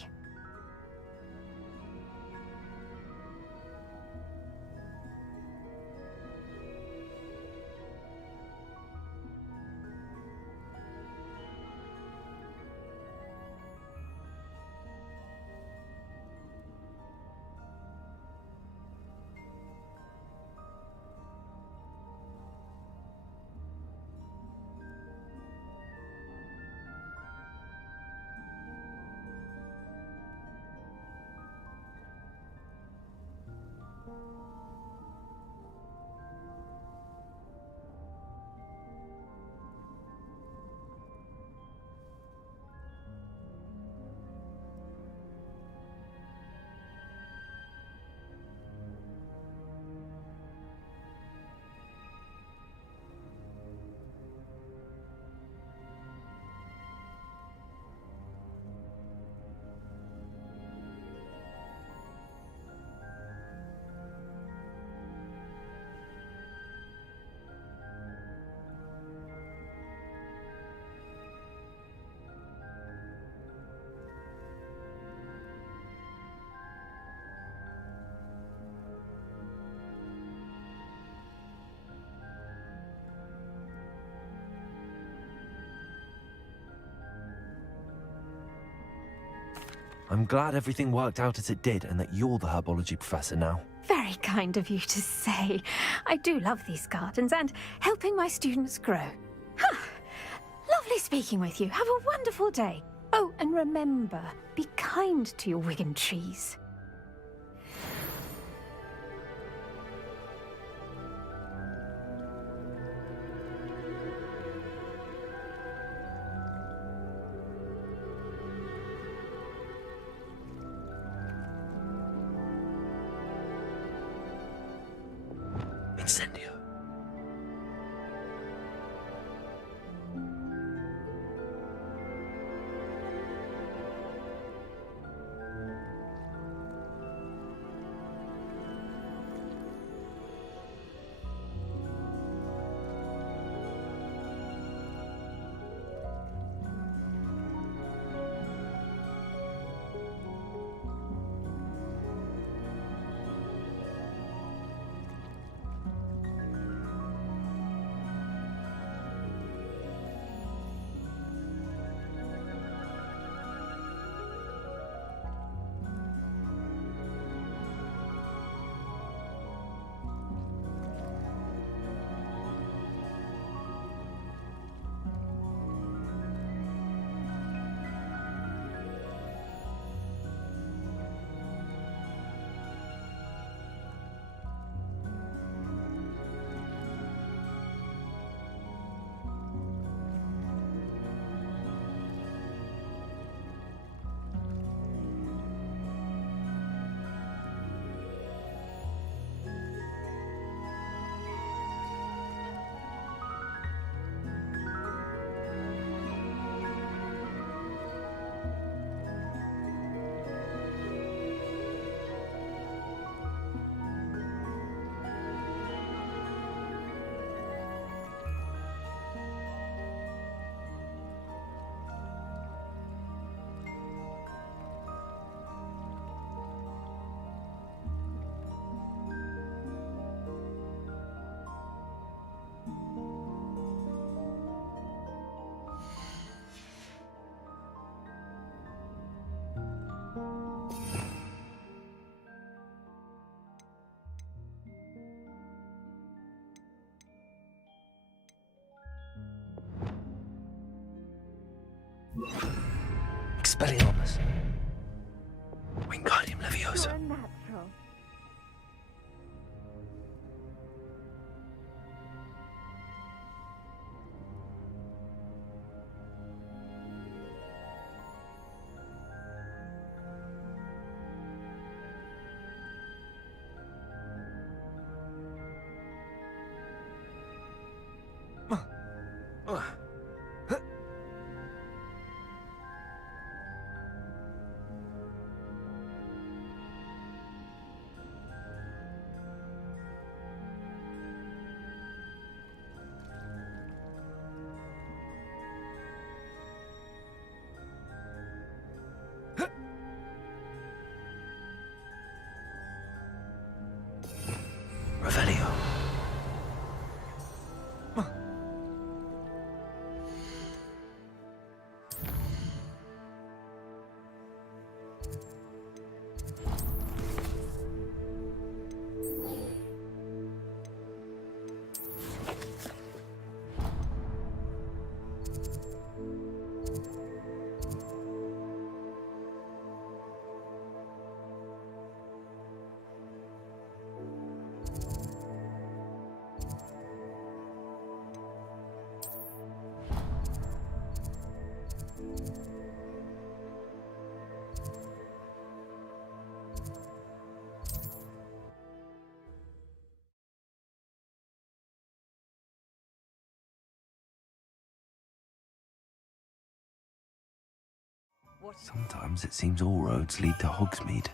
I'm glad everything worked out as it did and that you're the herbology professor now. Very kind of you to say. I do love these gardens and helping my students grow. Huh. Lovely speaking with you. Have a wonderful day. Oh, and remember, be kind to your Wigan trees. Incendio. Expelliarmus. Wingardium Leviosa. You're a natural. Revelio. Sometimes it seems all roads lead to Hogsmeade.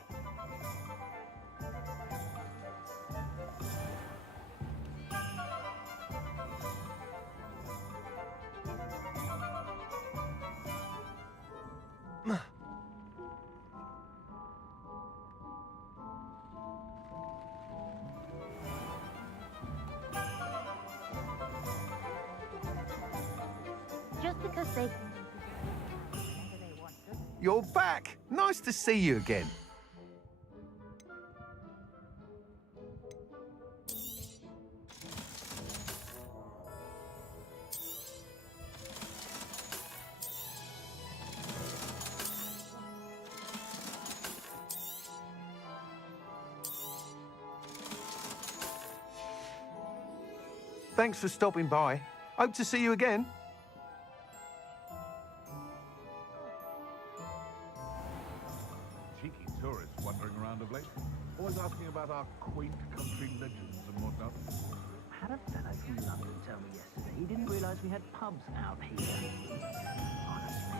Just because they... you're back. Nice to see you again. Thanks for stopping by. Hope to see you again. Cheeky tourists wandering around of late. Always asking about our quaint country legends and whatnot. Had a fellow from London tell me yesterday he didn't realise we had pubs out here. Honestly.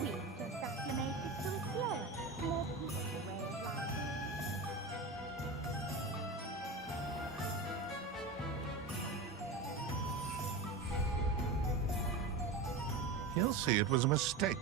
We've just acclimated to it slower. More peaceful way of life. He'll see it was a mistake.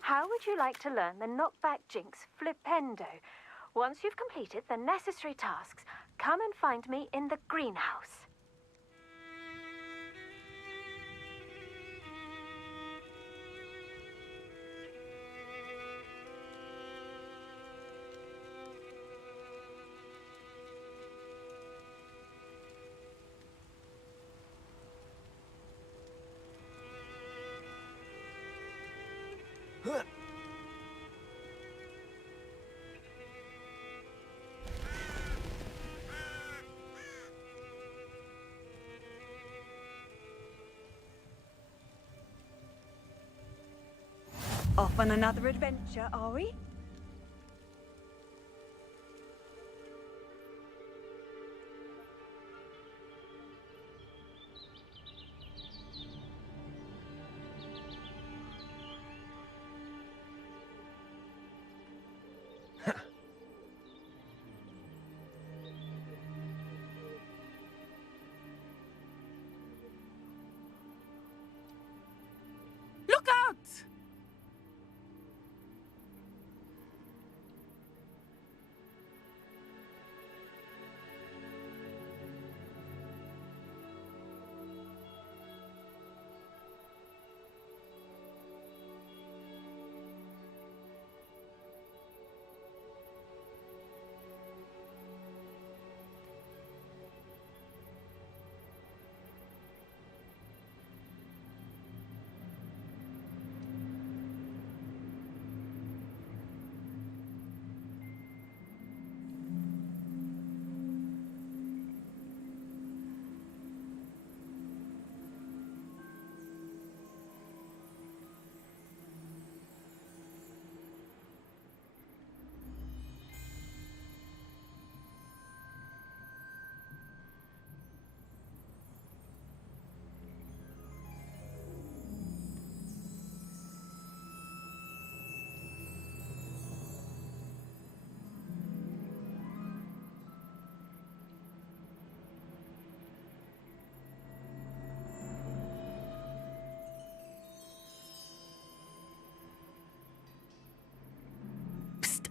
How would you like to learn the knockback jinx flipendo? Once you've completed the necessary tasks, come and find me in the greenhouse. Off on another adventure, are we? Look out!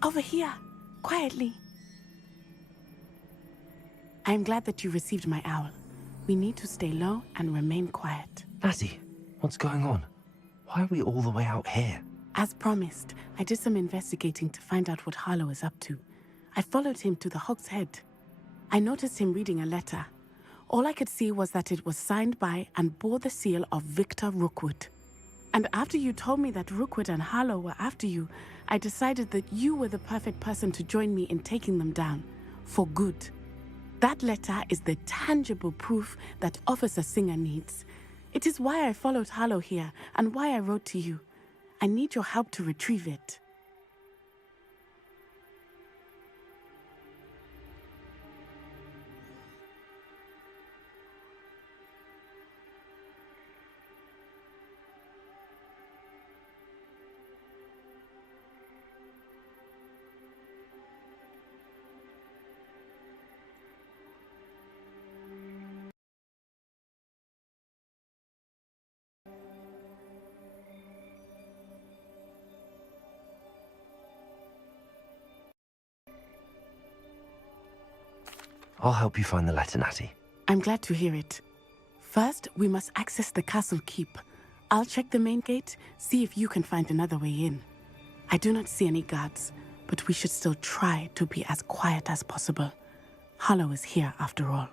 Over here, quietly. I am glad that you received my owl. We need to stay low and remain quiet. Natty, what's going on? Why are we all the way out here? As promised, I did some investigating to find out what Harlow is up to. I followed him to the Hog's Head. I noticed him reading a letter. All I could see was that it was signed by and bore the seal of Victor Rookwood. And after you told me that Rookwood and Harlow were after you, I decided that you were the perfect person to join me in taking them down. For good. That letter is the tangible proof that Officer Singer needs. It is why I followed Harlow here and why I wrote to you. I need your help to retrieve it. I'll help you find the letter, Natty. I'm glad to hear it. First, we must access the castle keep. I'll check the main gate, see if you can find another way in. I do not see any guards, but we should still try to be as quiet as possible. Harlow is here after all.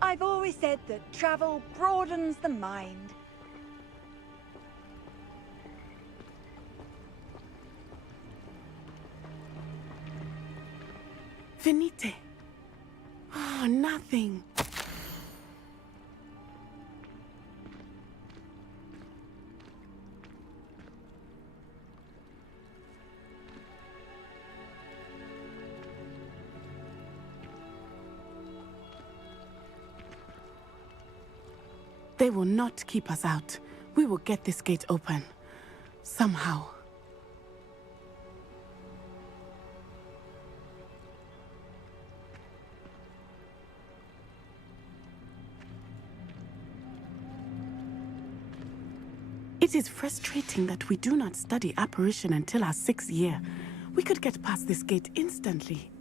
I've always said that travel broadens the mind. Venite. Oh, nothing. They will not keep us out. We will get this gate open. Somehow. It is frustrating that we do not study apparition until our 6th year. We could get past this gate instantly.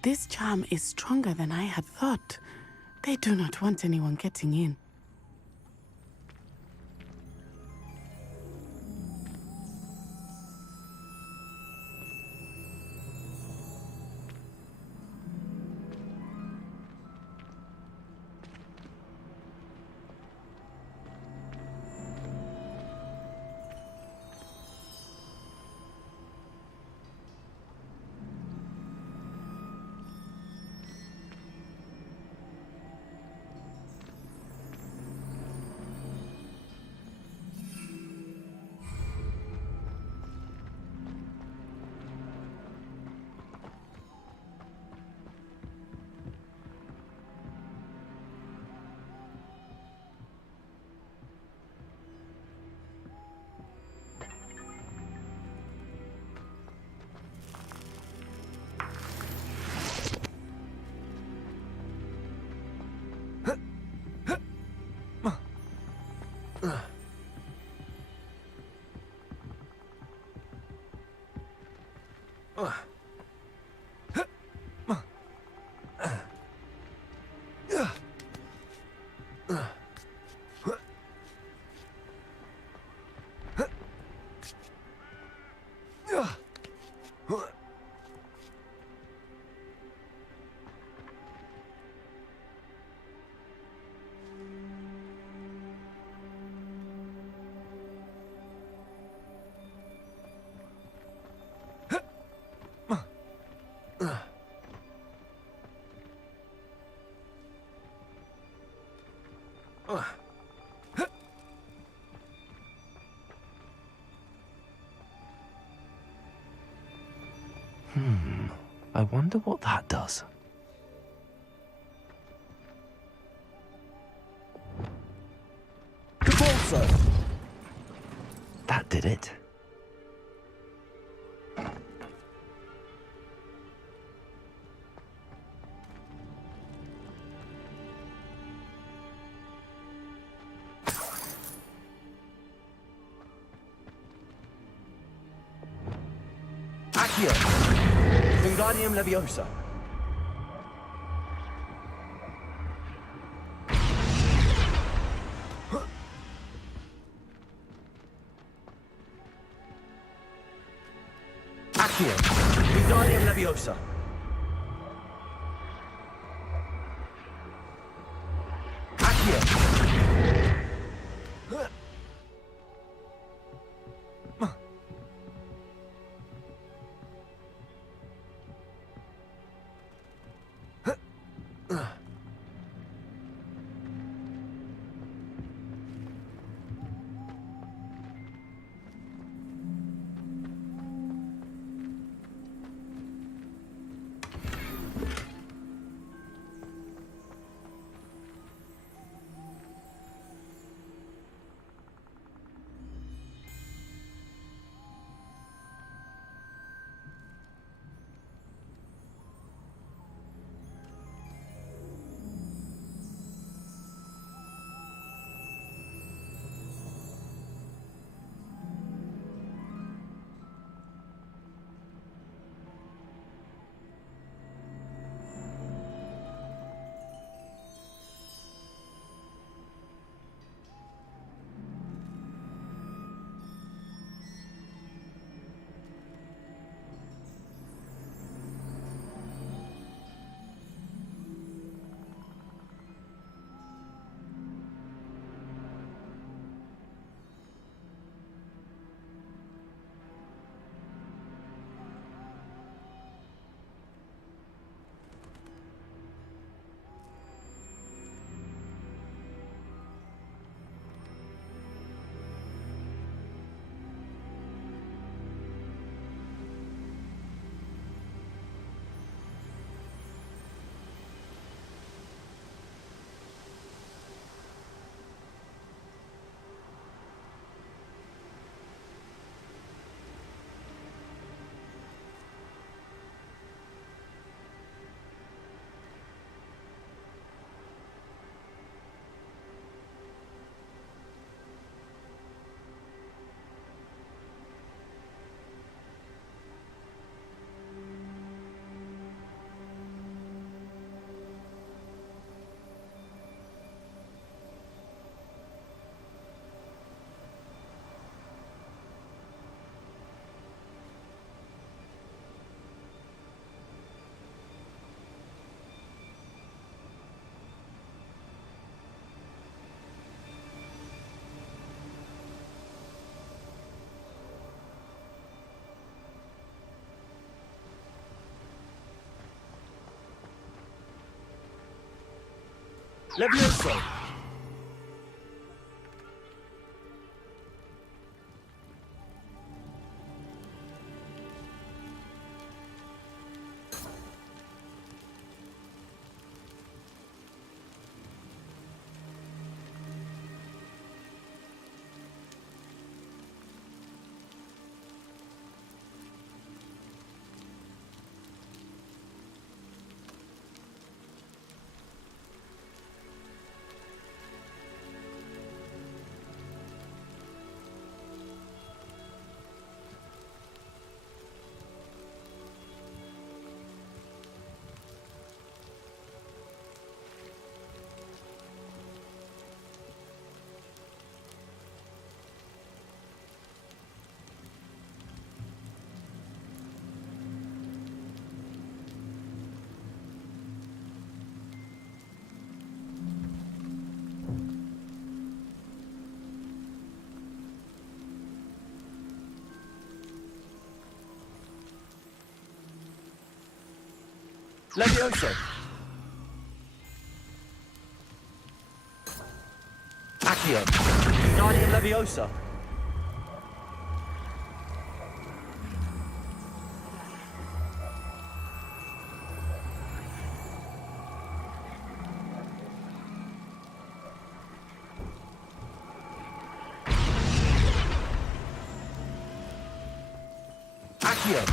This charm is stronger than I had thought. They do not want anyone getting in. I wonder what that does. Levioso! That did it. Accio! Wingardium Leviosa! Accio! Wingardium Leviosa! Levioso! Levioso! Accio! Wingardium Leviosa! Accio!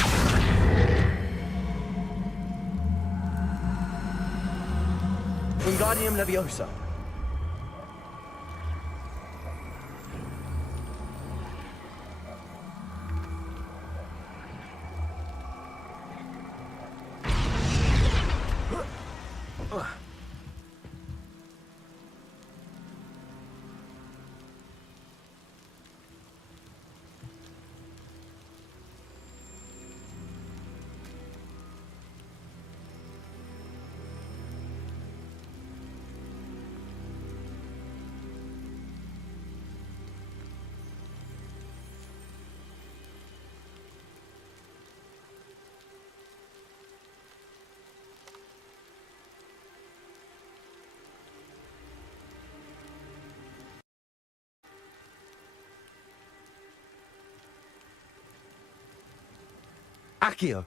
Wingardium Leviosa. Accio.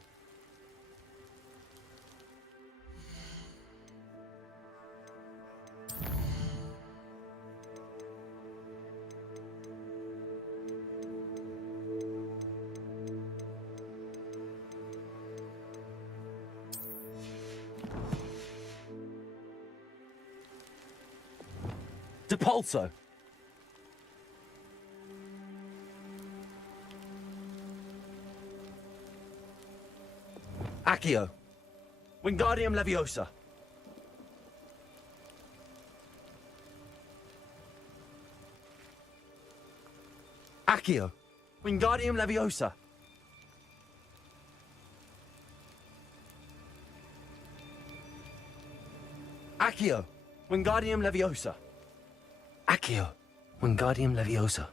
Depulso. Accio. Wingardium Leviosa. Accio. Wingardium Leviosa. Accio. Wingardium Leviosa. Accio. Wingardium Leviosa.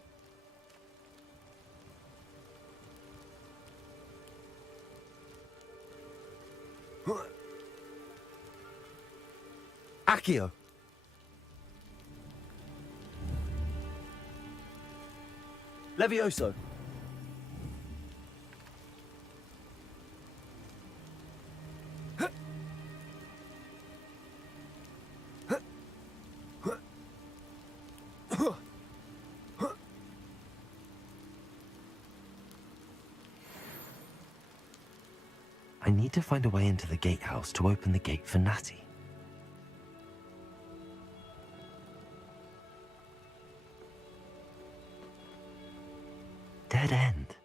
Accio. Levioso. I need to find a way into the gatehouse to open the gate for Natty. Dead end.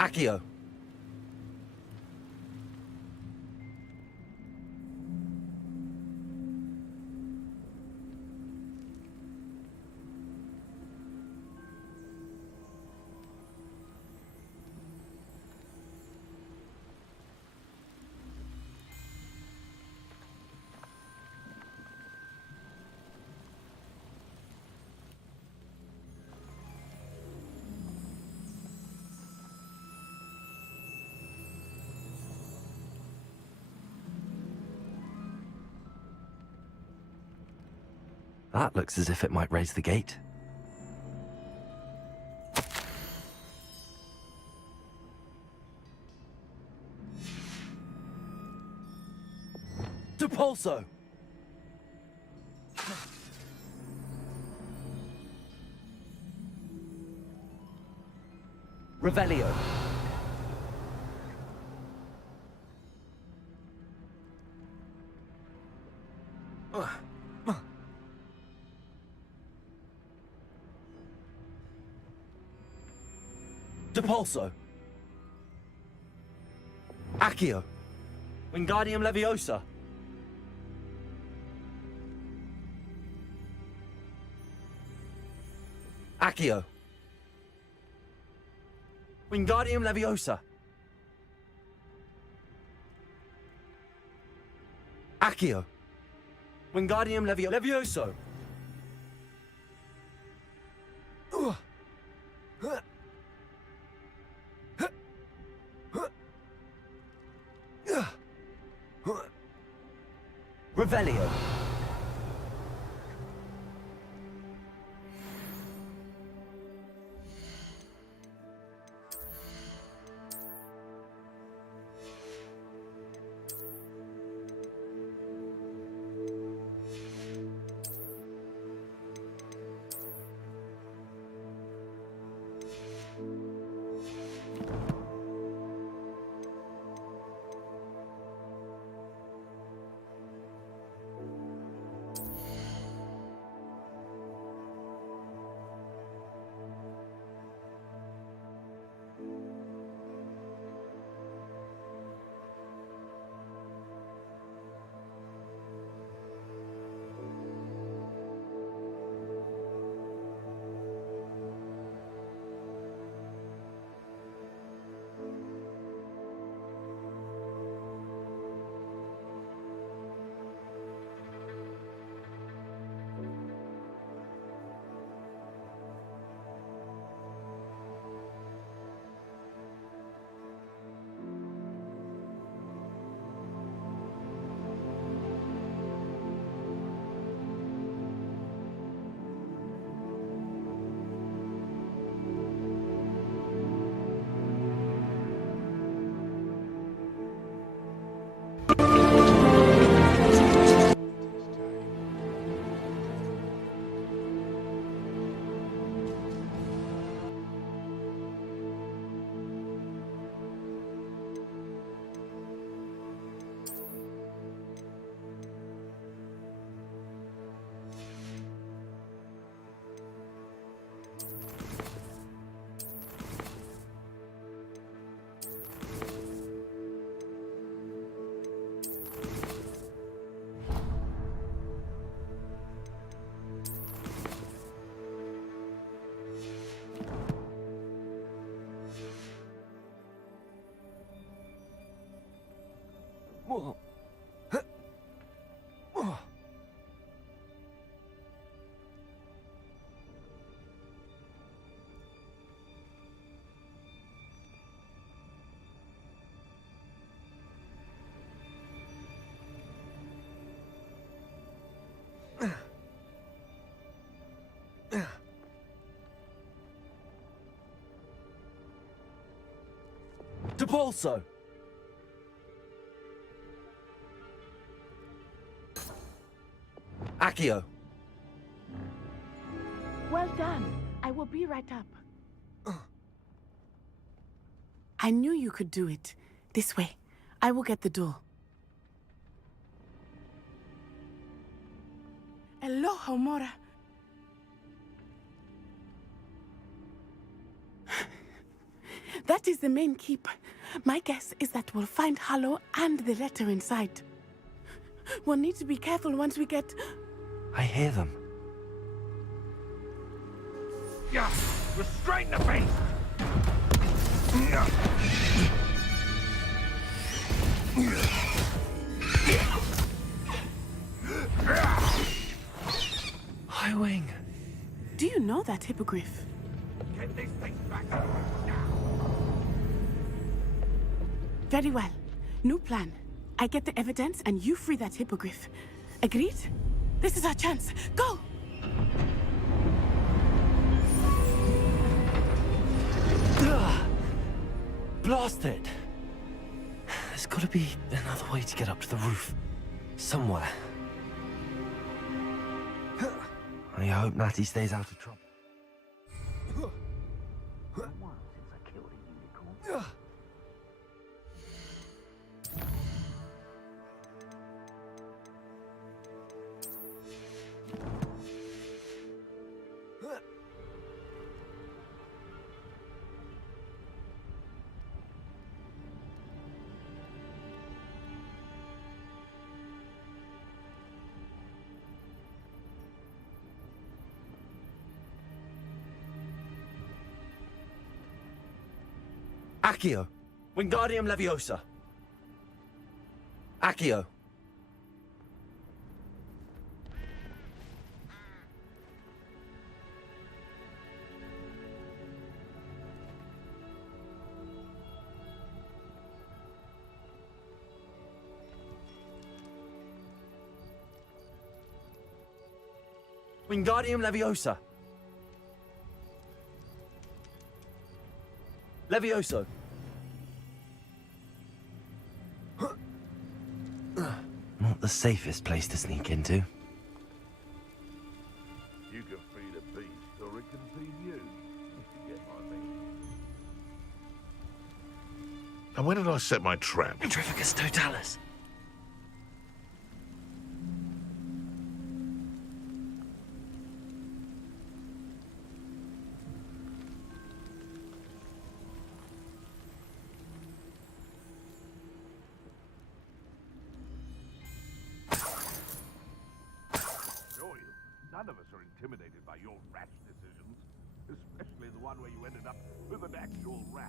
Accio. That looks as if it might raise the gate. Depulso! Revelio. Depulso. Accio. Wingardium Leviosa. Accio. Wingardium Leviosa. Accio. Wingardium Levioso. Revelio. Depulso. Accio. Well done. I will be right up. I knew you could do it. This way. I will get the door. Aloha, Mora. That is the main keep. My guess is that we'll find Hollow and the letter inside. We'll need to be careful once we get... I hear them. Yeah, restrain the beast! High Wing. Do you know that hippogriff? Get this thing back now! Very well. New plan. I get the evidence and you free that hippogriff. Agreed? This is our chance. Go! Blast it! There's gotta be another way to get up to the roof. Somewhere. I hope Natty stays out of trouble. Since I killed a unicorn. Accio! Wingardium Leviosa! Accio! Wingardium Leviosa! Levioso! Not the safest place to sneak into. You can feed a beast, or it can feed you, if you get my meaning. And when did I set my trap? Petrificus Totalis! None of us are intimidated by your rash decisions, especially the one where you ended up with an actual rash.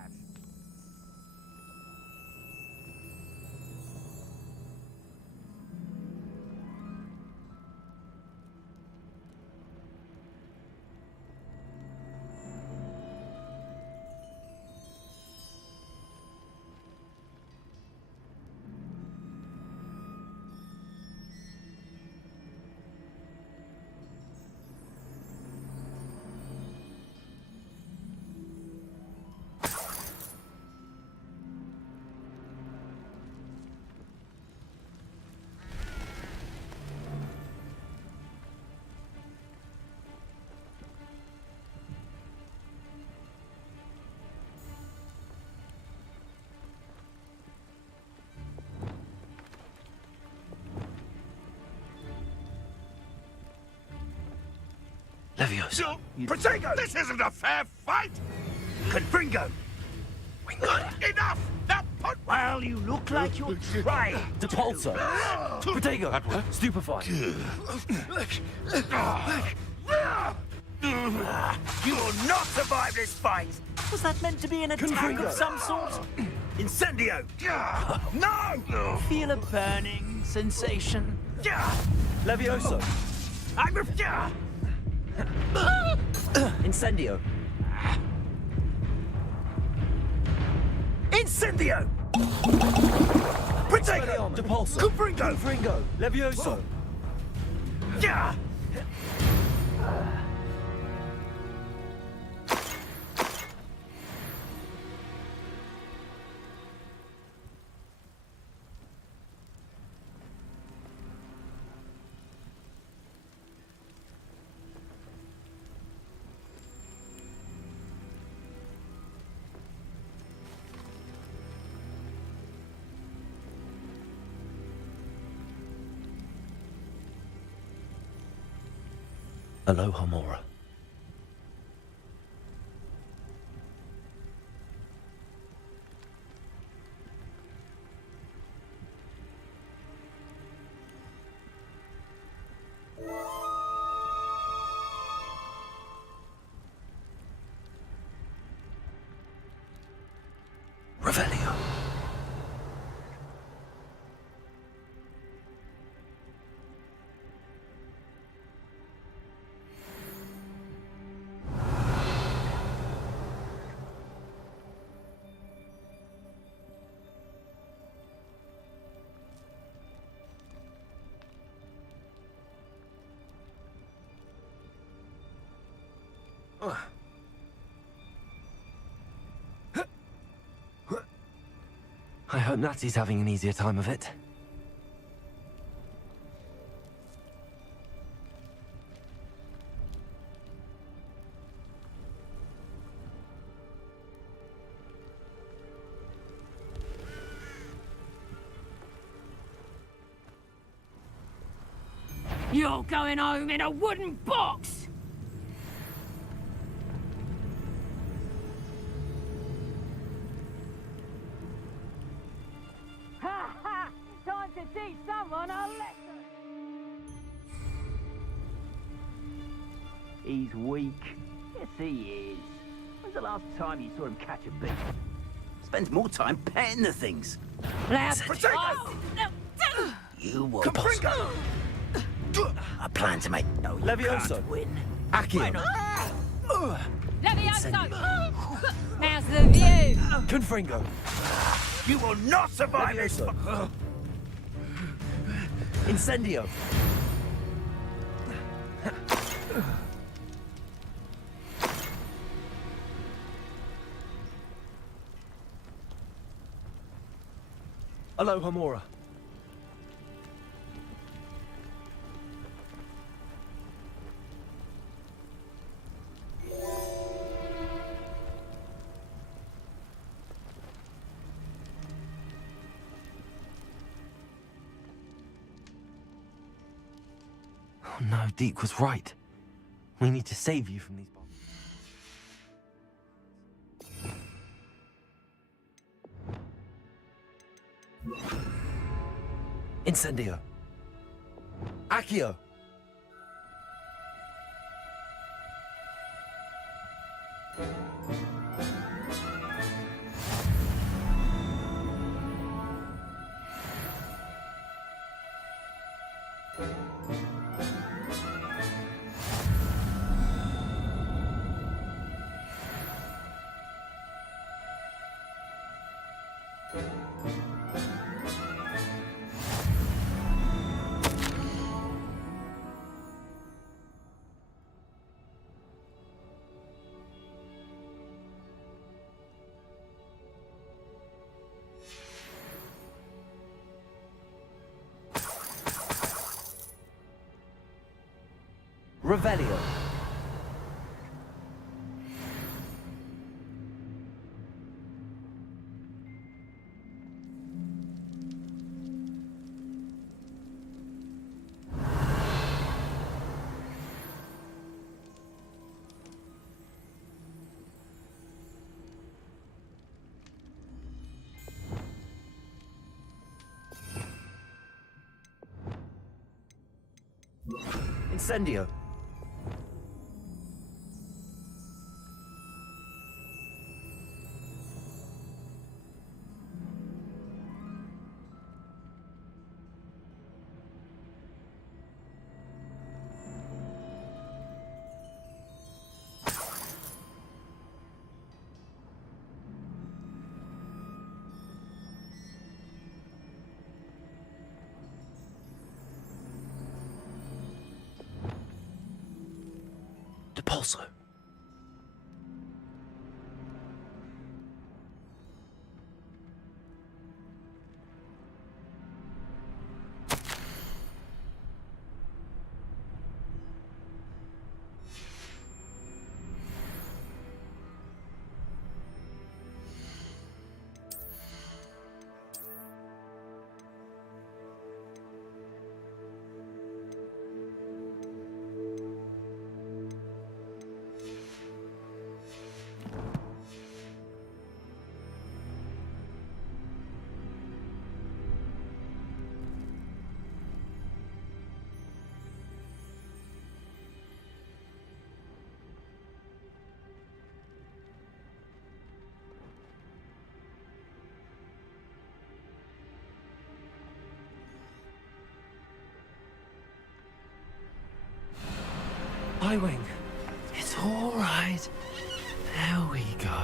Leviosa! Protego! This isn't a fair fight! Confringo! Enough! Now put... Well, you look like you're trying. Depulso! Protego! Stupefy! You will not survive this fight! Was that meant to be an attack of some sort? Incendio! No! Feel a burning sensation? Levioso! Incendio! Incendio! Protego! Depulso! Confringo! Levioso! Aloha, Mora. I hope Natsy's having an easier time of it. You're going home in a wooden box! Ha ha! Time to teach someone a lesson! He's weak. Yes, he is. When's the last time you saw him catch a beast? Spends more time petting the things. Now, Potato! You will Confringo! I plan to make no Levioso. win. Accio. Levioso! How's the view? Confringo. You will not survive this. Levioso. Incendio. Alohomora. Oh no, Deke was right. We need to save you from these bombs. Incendio. Accio. Revelio. Incendio. Depulso. Wing. It's all right. There we go.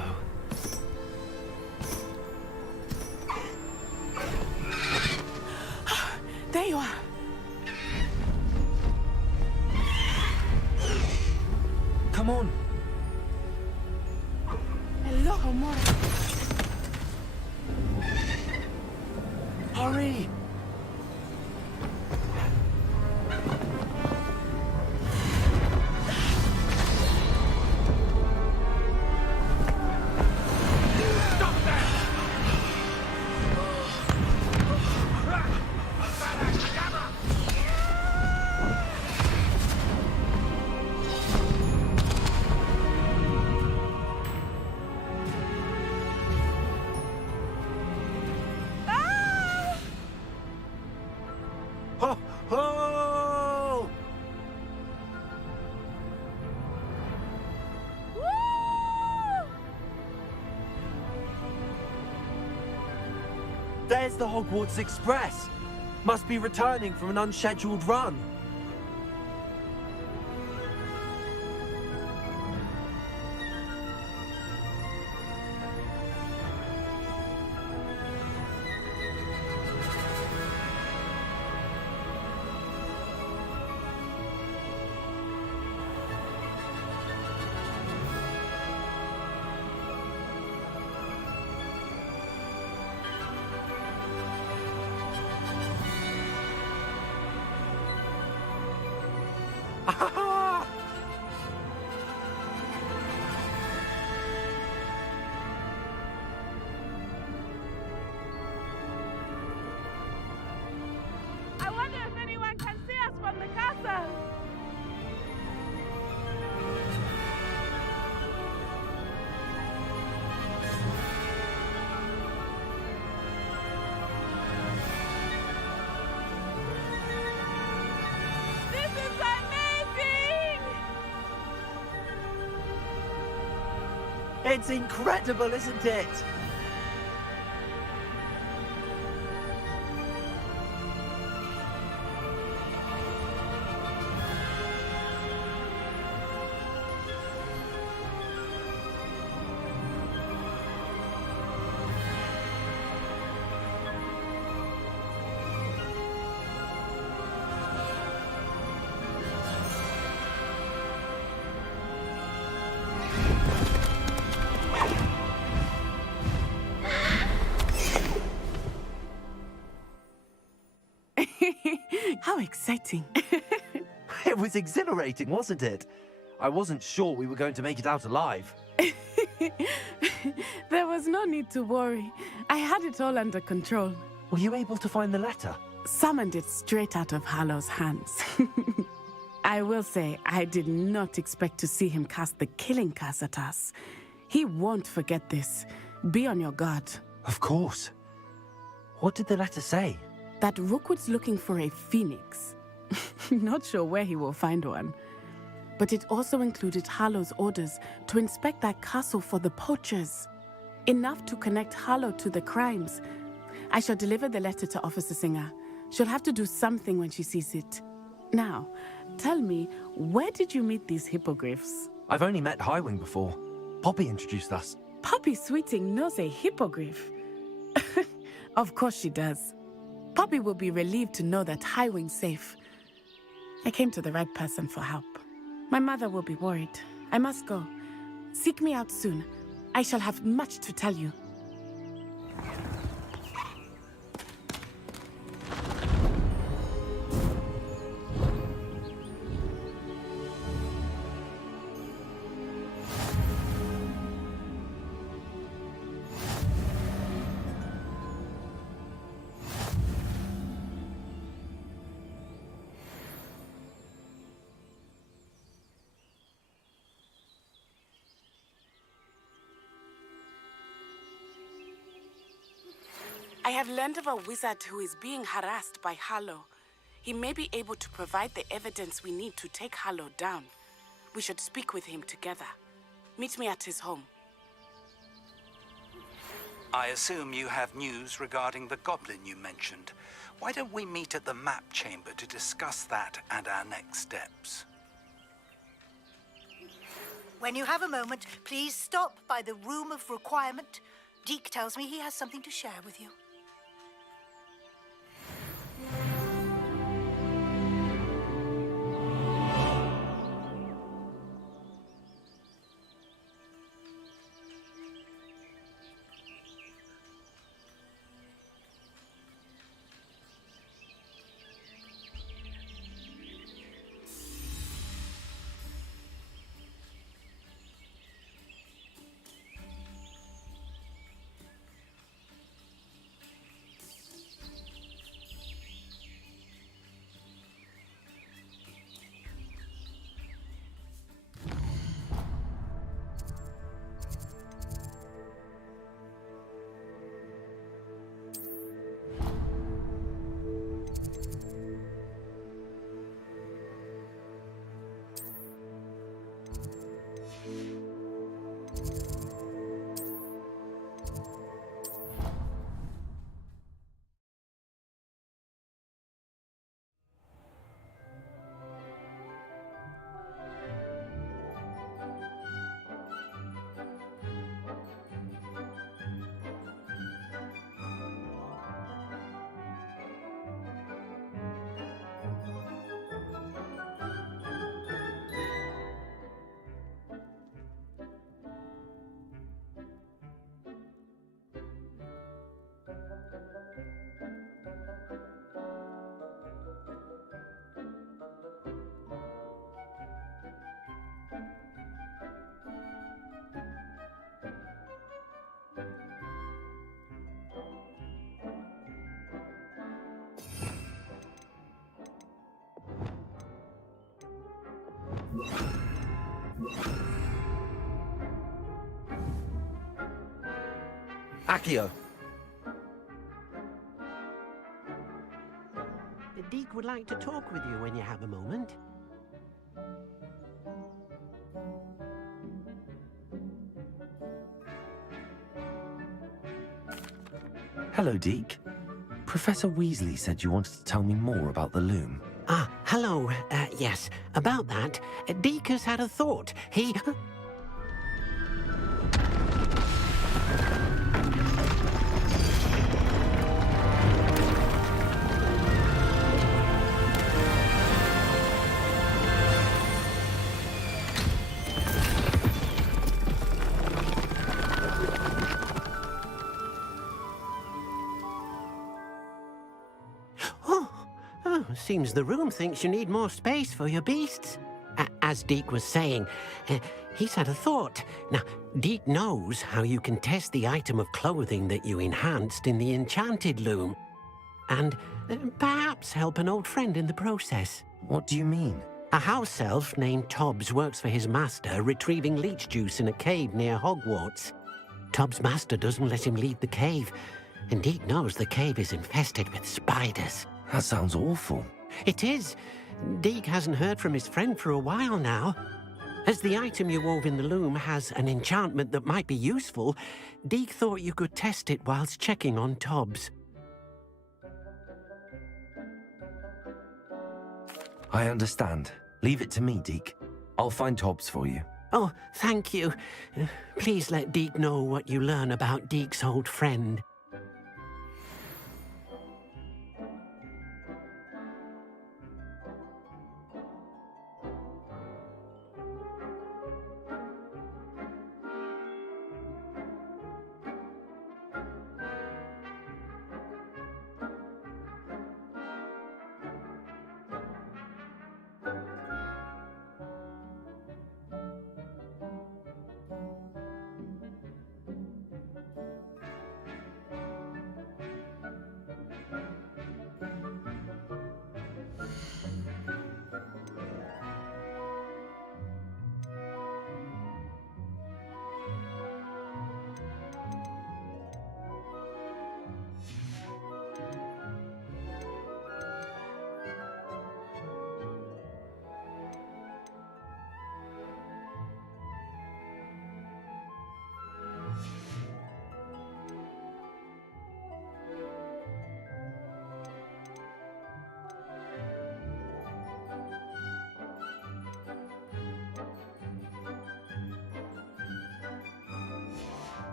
There you are. Come on. loco, more. Hurry! Ho! Ho! There's the Hogwarts Express. Must be returning from an unscheduled run. I wonder if anyone can see us from the castle. This is amazing! It's incredible, isn't it? How exciting. It was exhilarating, wasn't it? I wasn't sure we were going to make it out alive. There was no need to worry. I had it all under control. Were you able to find the letter? Summoned it straight out of Hallow's hands. I will say, I did not expect to see him cast the killing curse at us. He won't forget this. Be on your guard. Of course. What did the letter say? That Rookwood's looking for a phoenix. Not sure where he will find one. But it also included Hallow's orders to inspect that castle for the poachers. Enough to connect Hallow to the crimes. I shall deliver the letter to Officer Singer. She'll have to do something when she sees it. Now, tell me, where did you meet these hippogriffs? I've only met Highwing before. Poppy introduced us. Poppy Sweeting knows a hippogriff. Of course she does. Poppy will be relieved to know that Highwing's safe. I came to the right person for help. My mother will be worried. I must go. Seek me out soon. I shall have much to tell you. I have learned of a wizard who is being harassed by Hallow. He may be able to provide the evidence we need to take Hallow down. We should speak with him together. Meet me at his home. I assume you have news regarding the goblin you mentioned. Why don't we meet at the map chamber to discuss that and our next steps? When you have a moment, please stop by the room of requirement. Deke tells me he has something to share with you. Accio. The Deke would like to talk with you when you have a moment. Hello, Deke. Professor Weasley said you wanted to tell me more about the loom. Ah, hello. Yes, about that. Deke has had a thought. He... Seems the room thinks you need more space for your beasts. As Deke was saying, he's had a thought. Now, Deke knows how you can test the item of clothing that you enhanced in the enchanted loom. And perhaps help an old friend in the process. What do you mean? A house elf named Tobbs works for his master, retrieving leech juice in a cave near Hogwarts. Tobbs' master doesn't let him leave the cave, and Deke knows the cave is infested with spiders. That sounds awful. It is. Deke hasn't heard from his friend for a while now. As the item you wove in the loom has an enchantment that might be useful, Deke thought you could test it whilst checking on Tobbs. I understand. Leave it to me, Deke. I'll find Tobbs for you. Oh, thank you. Please let Deke know what you learn about Deke's old friend.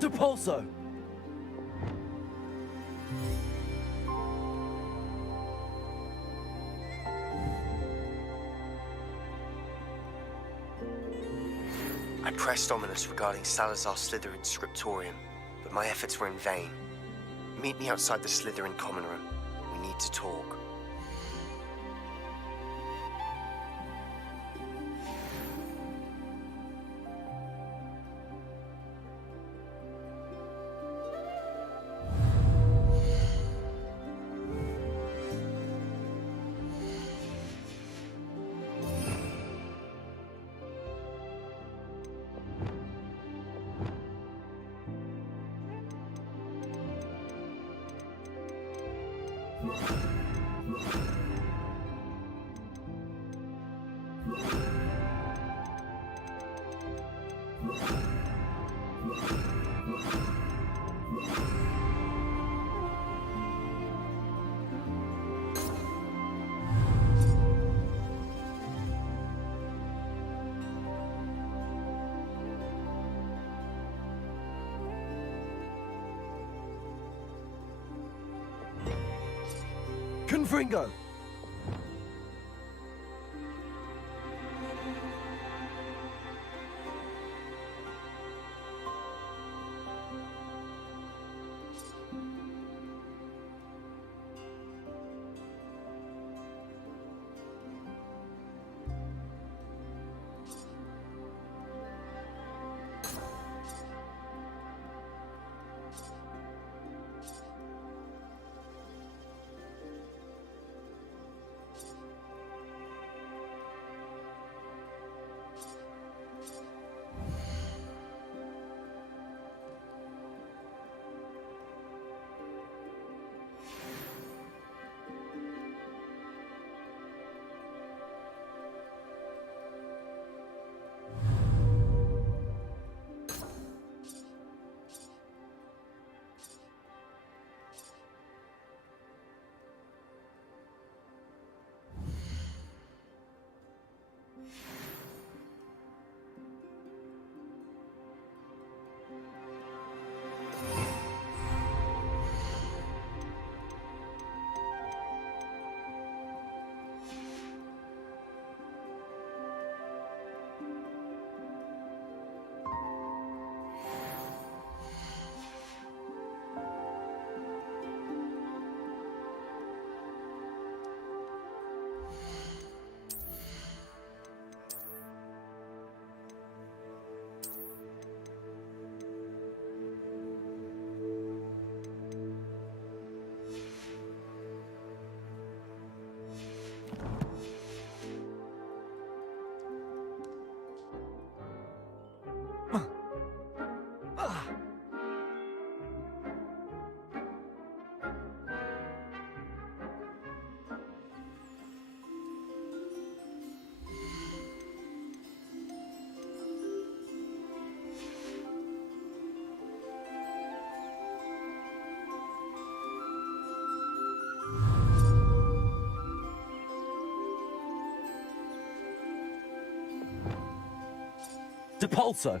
Depulso! I pressed Ominous regarding Salazar Slytherin's scriptorium, but my efforts were in vain. Meet me outside the Slytherin common room. We need to talk. Confringo! Depulso!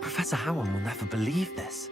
Professor Howard will never believe this.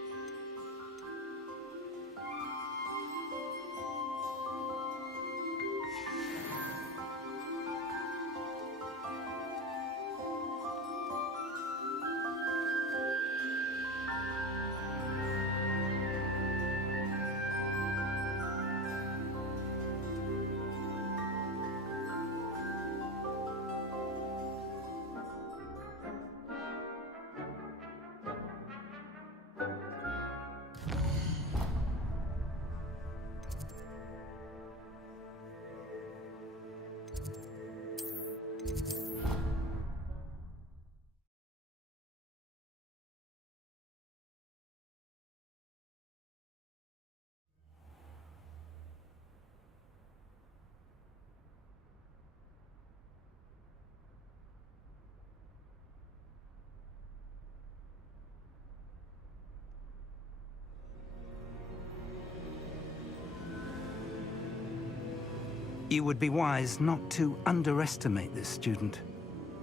You would be wise not to underestimate this student.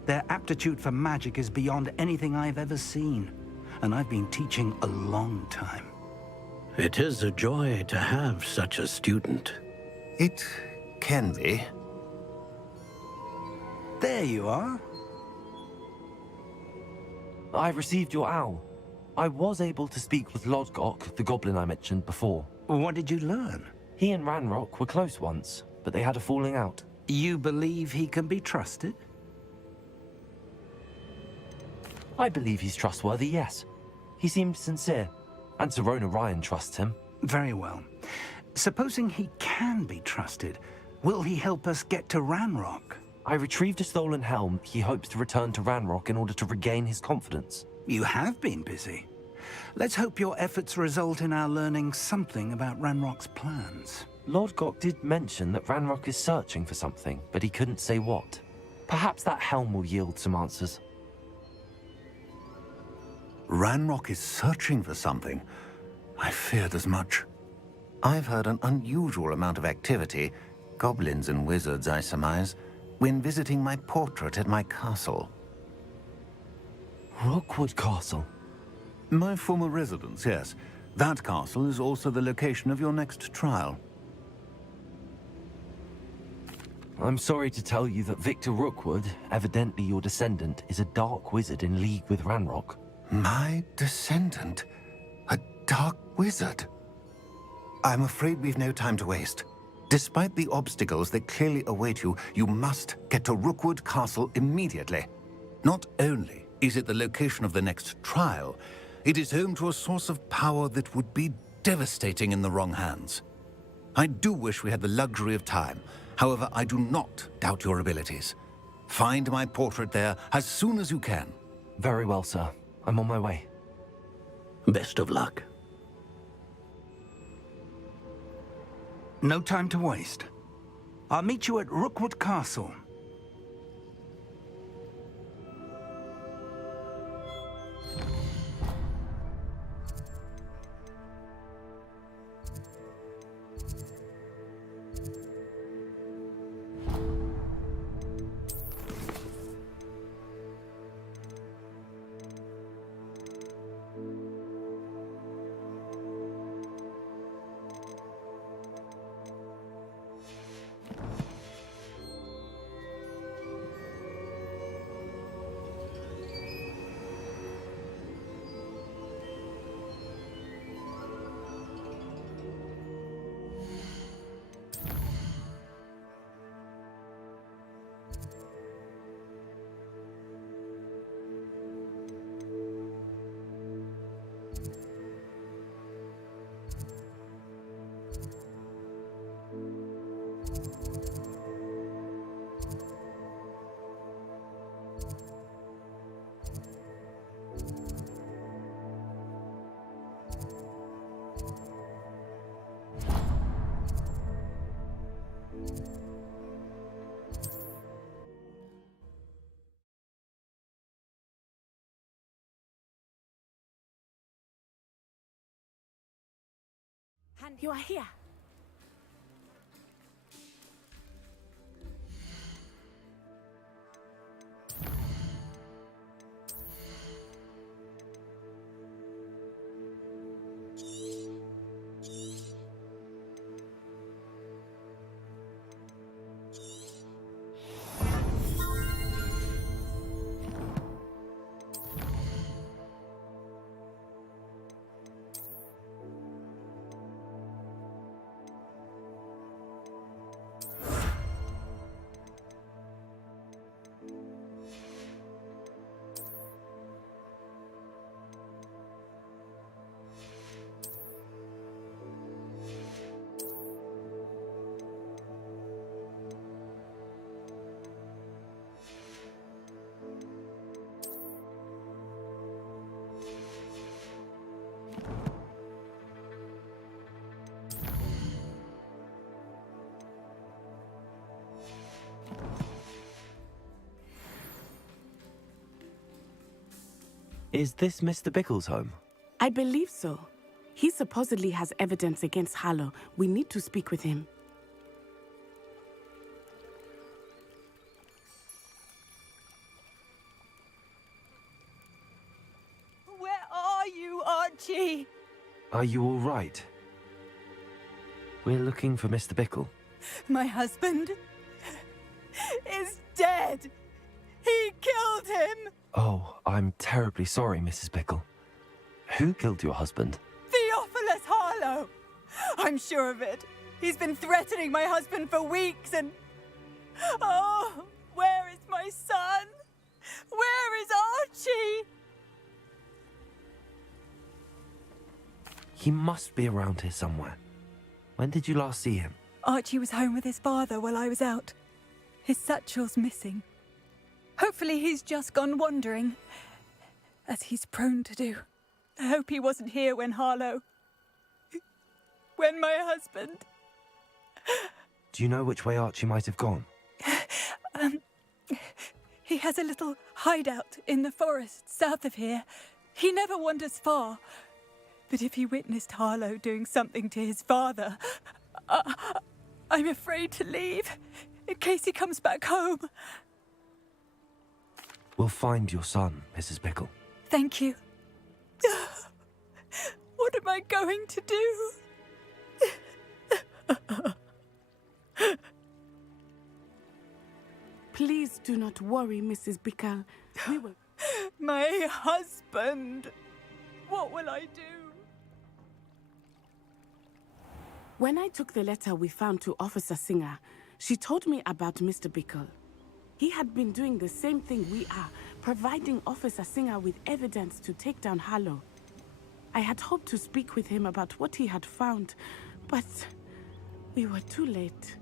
Their aptitude for magic is beyond anything I've ever seen, and I've been teaching a long time. It is a joy to have such a student. It can be. There you are. I received your owl. I was able to speak with Lodgok, the goblin I mentioned before. What did you learn? He and Ranrock were close once, but they had a falling out. You believe he can be trusted? I believe he's trustworthy, yes. He seemed sincere, and Sirona Ryan trusts him. Very well. Supposing he can be trusted, will he help us get to Ranrock? I retrieved a stolen helm. He hopes to return to Ranrock in order to regain his confidence. You have been busy. Let's hope your efforts result in our learning something about Ranrock's plans. Lodgok did mention that Ranrock is searching for something, but he couldn't say what. Perhaps that helm will yield some answers. Ranrock is searching for something. I feared as much. I've heard an unusual amount of activity, goblins and wizards, I surmise, when visiting my portrait at my castle. Rookwood Castle? My former residence, yes. That castle is also the location of your next trial. I'm sorry to tell you that Victor Rookwood, evidently your descendant, is a dark wizard in league with Ranrock. My descendant? A dark wizard? I'm afraid we've no time to waste. Despite the obstacles that clearly await you, you must get to Rookwood Castle immediately. Not only is it the location of the next trial, it is home to a source of power that would be devastating in the wrong hands. I do wish we had the luxury of time. However, I do not doubt your abilities. Find my portrait there as soon as you can. Very well, sir. I'm on my way. Best of luck. No time to waste. I'll meet you at Rookwood Castle. You are here. Is this Mr. Bickle's home? I believe so. He supposedly has evidence against Harlow. We need to speak with him. Where are you, Archie? Are you all right? We're looking for Mr. Bickle. My husband is dead. He killed him. Oh, I'm terribly sorry, Mrs. Bickle. Who killed your husband? Theophilus Harlow. I'm sure of it. He's been threatening my husband for weeks and... Oh, where is my son? Where is Archie? He must be around here somewhere. When did you last see him? Archie was home with his father while I was out. His satchel's missing. Hopefully he's just gone wandering, as he's prone to do. I hope he wasn't here when Harlow... when my husband... Do you know which way Archie might have gone? He has a little hideout in the forest south of here. He never wanders far. But if he witnessed Harlow doing something to his father, I'm afraid to leave, in case he comes back home. We'll find your son, Mrs. Bickle. Thank you. What am I going to do? Please do not worry, Mrs. Bickle. We will... My husband! What will I do? When I took the letter we found to Officer Singer, she told me about Mr. Bickle. He had been doing the same thing we are, providing Officer Singer with evidence to take down Harlow. I had hoped to speak with him about what he had found, but we were too late.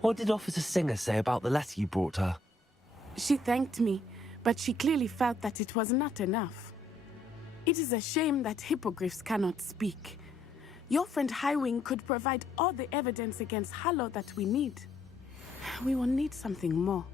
What did Officer Singer say about the letter you brought her? She thanked me, but she clearly felt that it was not enough. It is a shame that hippogriffs cannot speak. Your friend Highwing could provide all the evidence against Harlow that we need. We will need something more.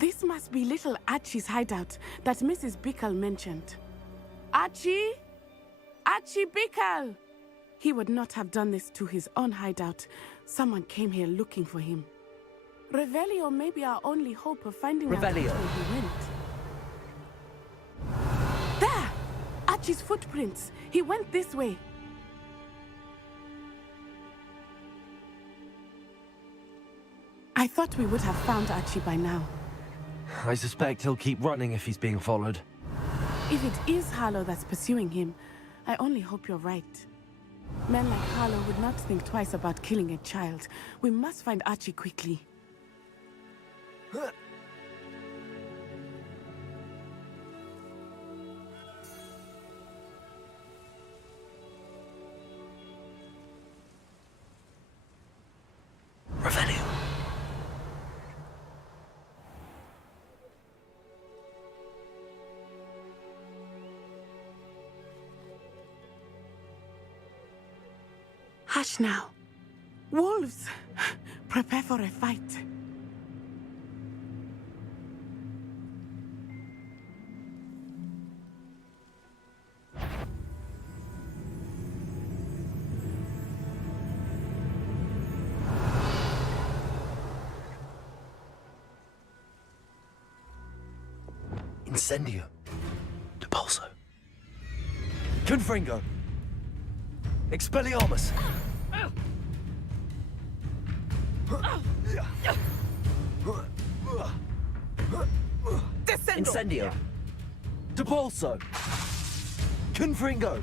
This must be little Archie's hideout that Mrs. Bickle mentioned. Archie? Archie Bickle! He would not have done this to his own hideout. Someone came here looking for him. Revelio may be our only hope of finding out where he went. There! Archie's footprints. He went this way. I thought we would have found Archie by now. I suspect he'll keep running if he's being followed. If it is Harlow that's pursuing him, I only hope you're right. Men like Harlow would not think twice about killing a child. We must find Archie quickly. Revelio. Hush now. Wolves! Prepare for a fight. Incendio. Depulso. Confringo. Expelliarmus. Incendio. Depulso. Confringo.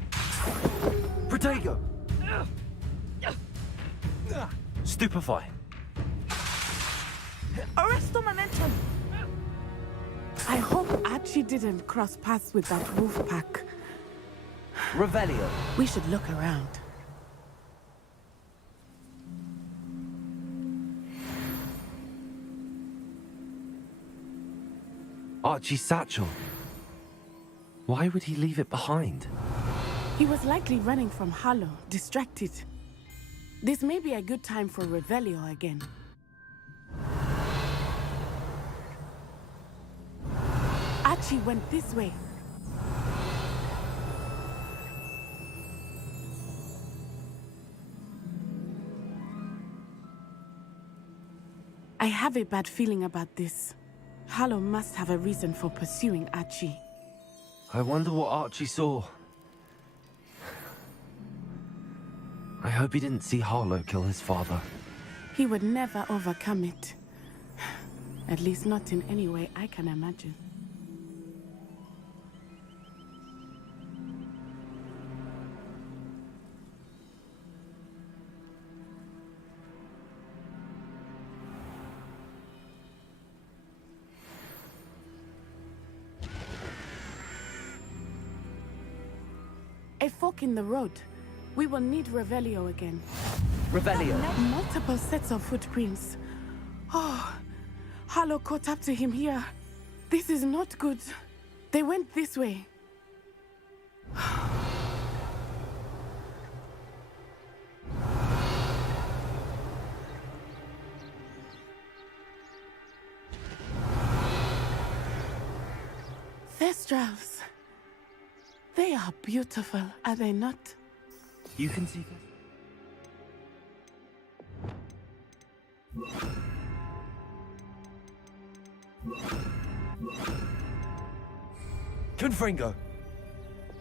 Protego. Stupefy. Arresto momentum. I hope Archie didn't cross paths with that wolf pack. Revelio. We should look around. Archie's satchel. Why would he leave it behind? He was likely running from Harlow, distracted. This may be a good time for Revelio again. Archie went this way. I have a bad feeling about this. Harlow must have a reason for pursuing Archie. I wonder what Archie saw. I hope he didn't see Harlow kill his father. He would never overcome it. At least not in any way I can imagine. A fork in the road. We will need Revelio again. Revelio. Multiple sets of footprints. Oh, Harlow caught up to him here. This is not good. They went this way. Thestrals. They are beautiful, are they not? You can see Confringo.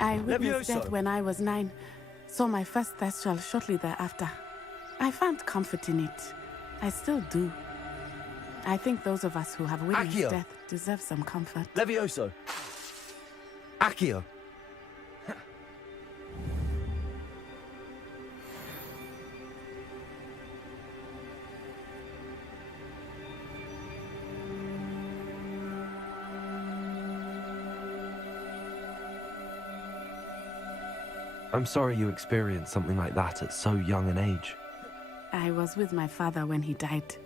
I witnessed Levioso. death when I was 9. Saw my first Thestral shortly thereafter. I found comfort in it. I still do. I think those of us who have witnessed Accio. death deserve some comfort. Levioso. Accio. I'm sorry you experienced something like that at so young an age. I was with my father when he died.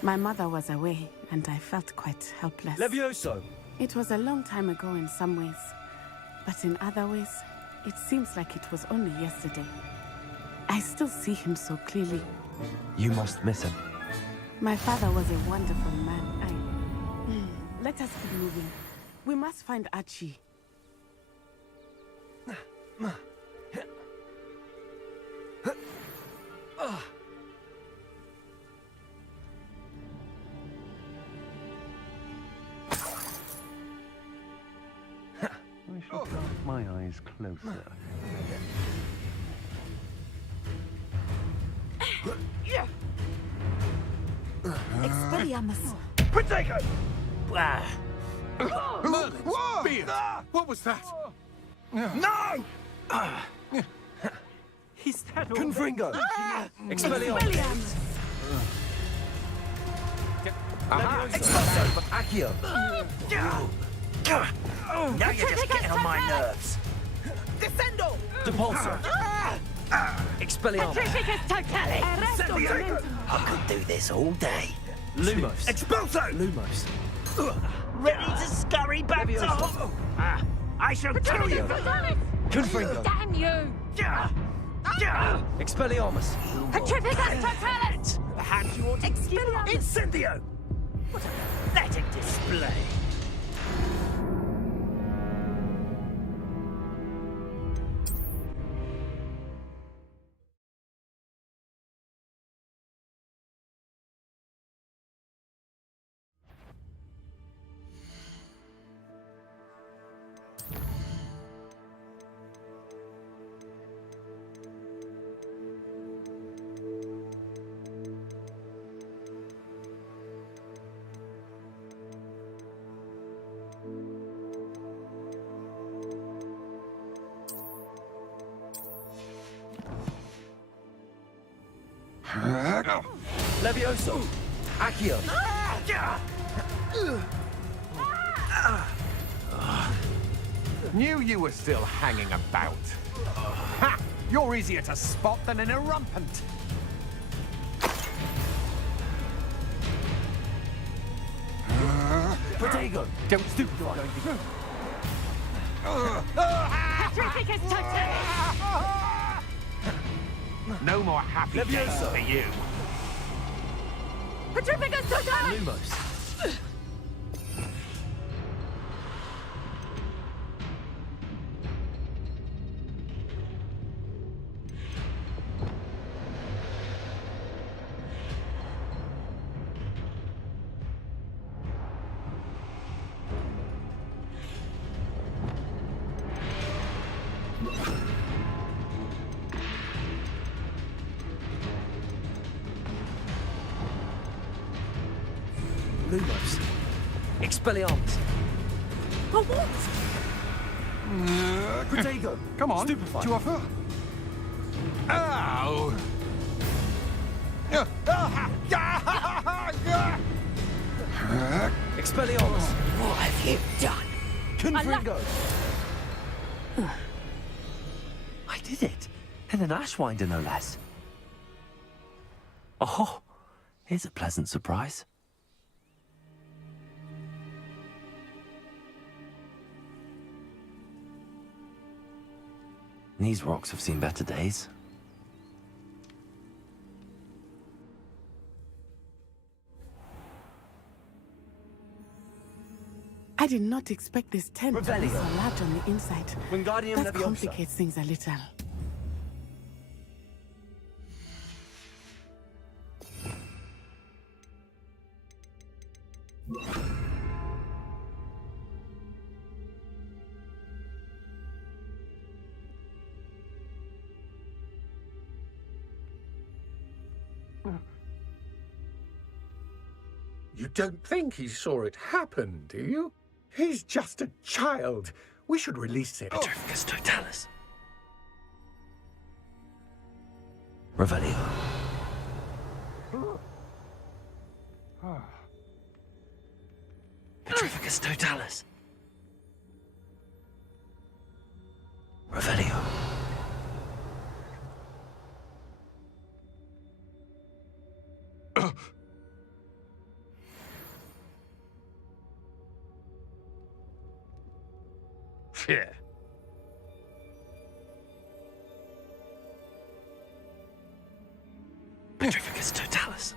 My mother was away, and I felt quite helpless. Levioso! It was a long time ago in some ways, but in other ways, it seems like it was only yesterday. I still see him so clearly. You must miss him. My father was a wonderful man. Let us keep moving. We must find Archie. I shall cast my eyes closer. Expelliarmus. Protego! Merlin! Beard! What was that? No! Is that all? Confringo! Expelliarmus. Aha! Expulso! Accio! Now you're just getting on my nerves. Descendo. Depulso! Expelliarmus! Arresto. I could do this all day. Lumos! Expulso! Lumos! Ready to scurry back to home? I shall kill you! Confringo! Damn you! Expelliarmus! Petrificus totalis! Perhaps you ought to Incendio! What a pathetic display! Levioso! Accio! Knew you were still hanging about. Ha! You're easier to spot than an irrumpant. Protego! Don't stoop, you are going Petrificus totalis! No more happy days Levioso. for you. Petrificus totalis! Lumos! Lumos! Expelliarmus! For what? Protego! Come on. Stupefy! To offer. Ow! Expelliarmus! What have you done? Confringo! I did it! In an Ashwinder, no less. Oh, here's a pleasant surprise. These rocks have seen better days. I did not expect this tent to be Revelio. so large on the inside. Wingardium That Leviosa. complicates things a little. You don't think he saw it happen, do you? He's just a child. We should release him. Petrificus totalis. Revelio. Petrificus totalis. Revelio. Yeah. Petrificus totalis.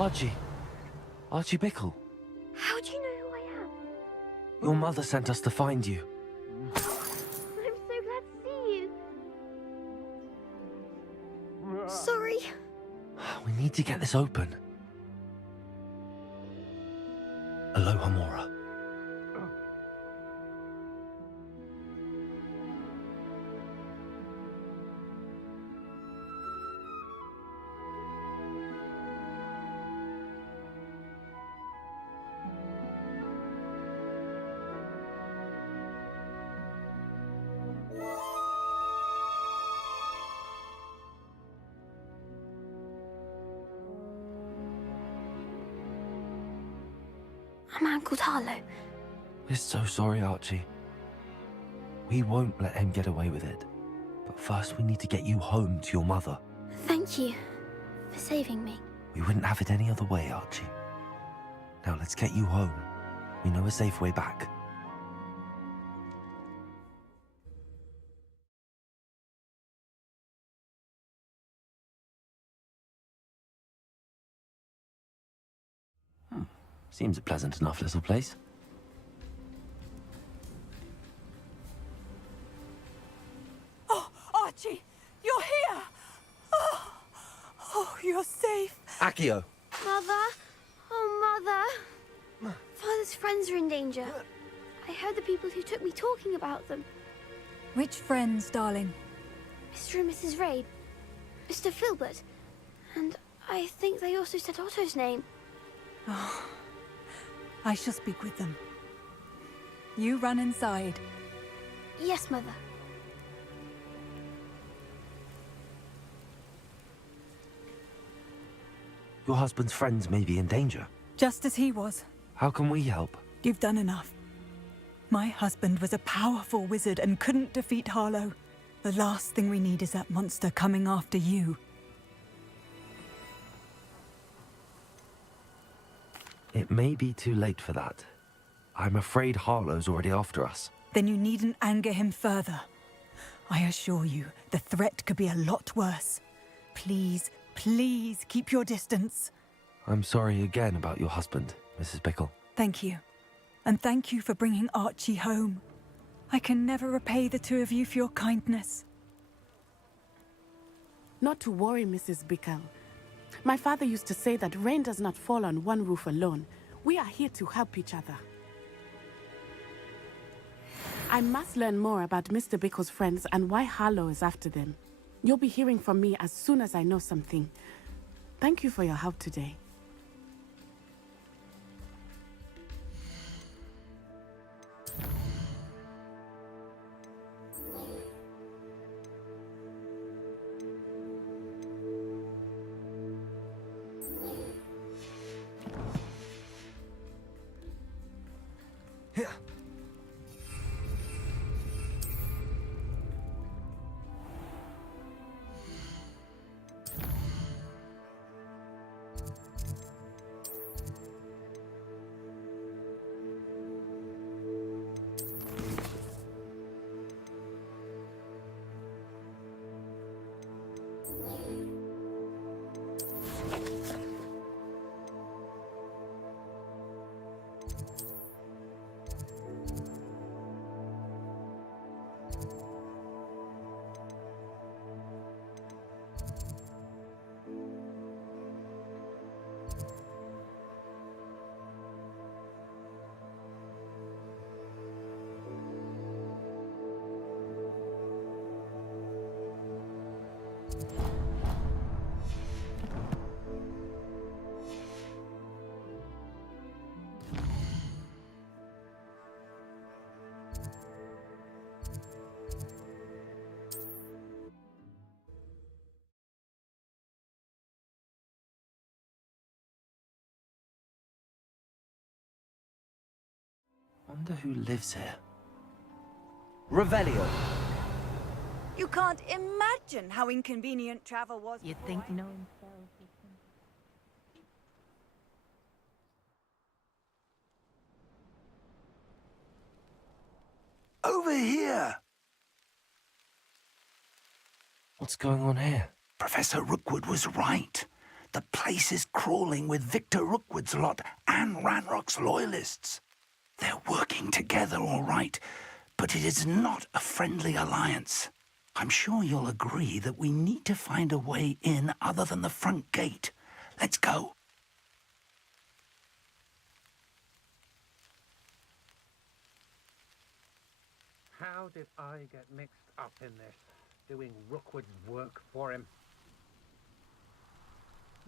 Archie. Archie Bickle. How do you know who I am? Your mother sent us to find you. I'm so glad to see you. Sorry. We need to get this open. Aloha Mora. I'm Uncle Harlow. We're so sorry, Archie. We won't let him get away with it. But first we need to get you home to your mother. Thank you for saving me. We wouldn't have it any other way, Archie. Now let's get you home. We know a safe way back. Seems a pleasant enough little place. Oh, Archie, you're here! Oh, you're safe. Accio! Mother? Oh, Mother. Father's friends are in danger. I heard the people who took me talking about them. Which friends, darling? Mr. and Mrs. Ray. Mr. Filbert. And I think they also said Otto's name. Oh, I shall speak with them. You run inside. Yes, Mother. Your husband's friends may be in danger. Just as he was. How can we help? You've done enough. My husband was a powerful wizard and couldn't defeat Harlow. The last thing we need is that monster coming after you. It may be too late for that. I'm afraid Harlow's already after us. Then you needn't anger him further. I assure you, the threat could be a lot worse. Please, please keep your distance. I'm sorry again about your husband, Mrs. Bickle. Thank you. And thank you for bringing Archie home. I can never repay the two of you for your kindness. Not to worry, Mrs. Bickle. My father used to say that rain does not fall on one roof alone. We are here to help each other. I must learn more about Mr. Bickle's friends and why Harlow is after them. You'll be hearing from me as soon as I know something. Thank you for your help today. Wonder who lives here. Revelio. You can't imagine how inconvenient travel was. You'd think no himself. Over here! What's going on here? Professor Rookwood was right. The place is crawling with Victor Rookwood's lot and Ranrock's loyalists. They're working together, all right, but it is not a friendly alliance. I'm sure you'll agree that we need to find a way in other than the front gate. Let's go. How did I get mixed up in this, doing Rookwood's work for him?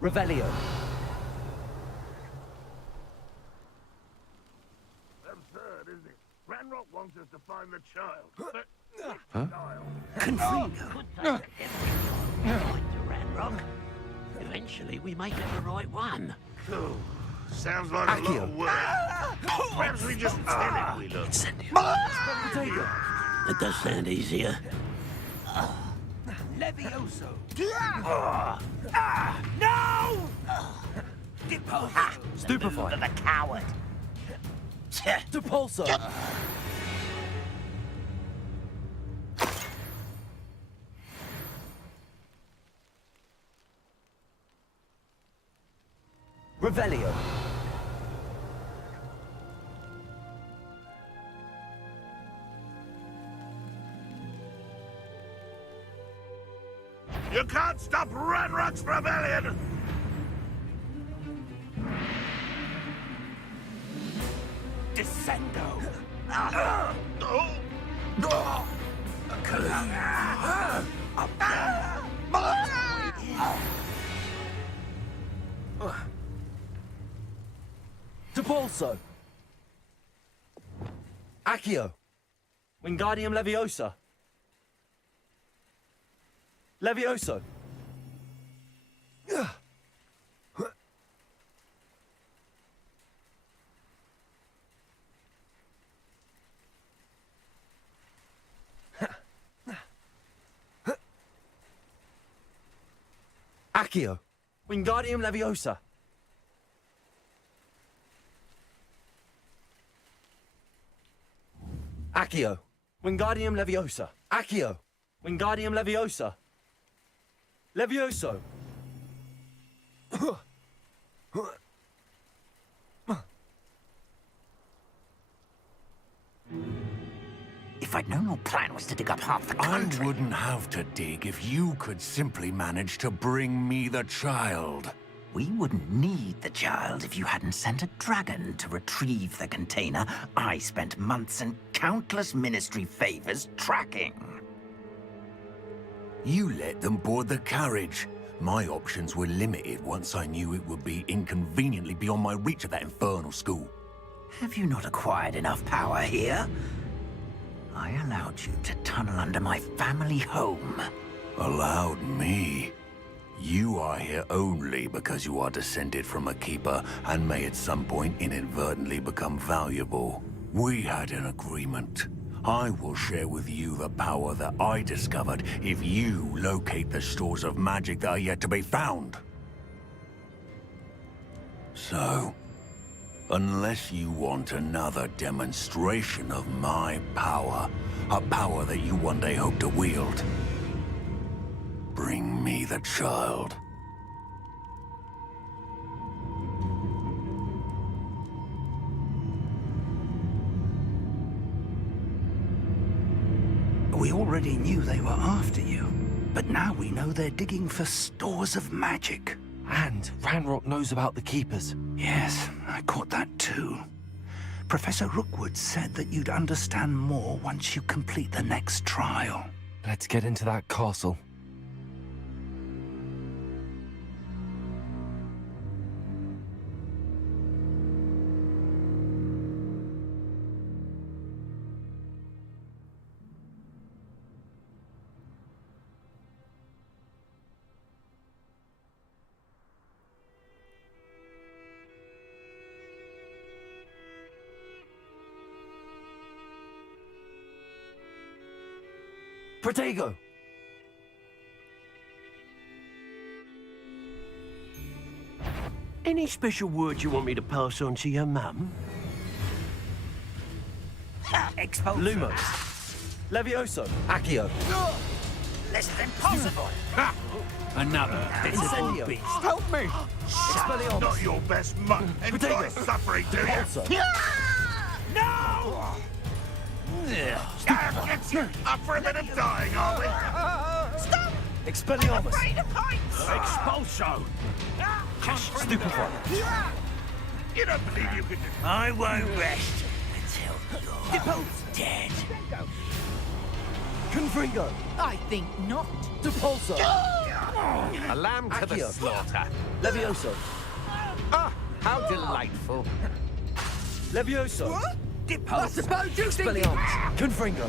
Revelio. Absurd, isn't it? Ranrock wants us to find the child, but... Huh? Ranrock. Eventually, we may get the right one. Oh, sounds like a lot of work. Perhaps we just tell him we look. It does sound easier. Levioso. No! Stupefy. The coward. Depulso. Revelio. You can't stop Ranrock's rebellion! Descendo. Depulso. Accio. Wingardium Leviosa. Levioso. Accio. Wingardium Leviosa. Accio. Wingardium Leviosa. Accio. Wingardium Leviosa. Levioso. If I'd known your plan was to dig up half the country... I wouldn't have to dig if you could simply manage to bring me the child. We wouldn't need the child if you hadn't sent a dragon to retrieve the container I spent months and countless ministry favors tracking. You let them board the carriage. My options were limited once I knew it would be inconveniently beyond my reach at that infernal school. Have you not acquired enough power here? I allowed you to tunnel under my family home. Allowed me? You are here only because you are descended from a keeper and may at some point inadvertently become valuable. We had an agreement. I will share with you the power that I discovered if you locate the stores of magic that are yet to be found. So, unless you want another demonstration of my power, a power that you one day hope to wield, bring me the child. We already knew they were after you, but now we know they're digging for stores of magic. And Ranrock knows about the Keepers. Yes, I caught that too. Professor Rookwood said that you'd understand more once you complete the next trial. Let's get into that castle. Protego! Any special words you want me to pass on to your mum? Expose. Lumos. Levioso. Accio. This is impossible. Another pitiful Incendio. beast. Help me! Expelliarmus. Not your best mutt. Enjoy Potato. suffering, do you? Repulsor. No! Up for a bit of dying, are we? Stop! Expelliarmus. Afraid of heights! Expulso! Stupefy. You don't believe you can... I won't rest until you're dead. Confringo. I think not. Depulso. A lamb to the Accio. slaughter. Levioso. Ah, how delightful. Levioso. I suppose you think... Expelliarmus. Confringo.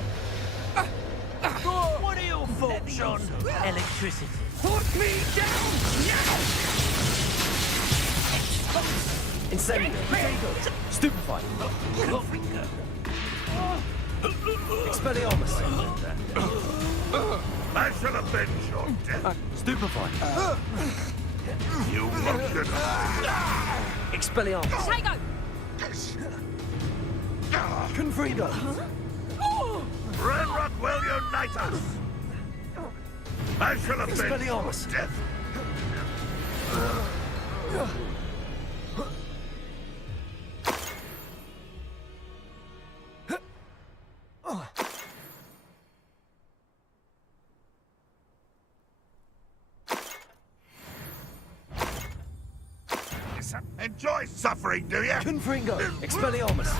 What are your thoughts on electricity? Put me down now! Incendio. Potato. Stupefy. Expelliarmus. I shall avenge your death. Stupefy. You won't get Expelliarmus. Potato! Confringo. Ranrock will unite us. I shall avenge your Expelliarmus. death. Enjoy suffering, do you? Confringo. Expelliarmus.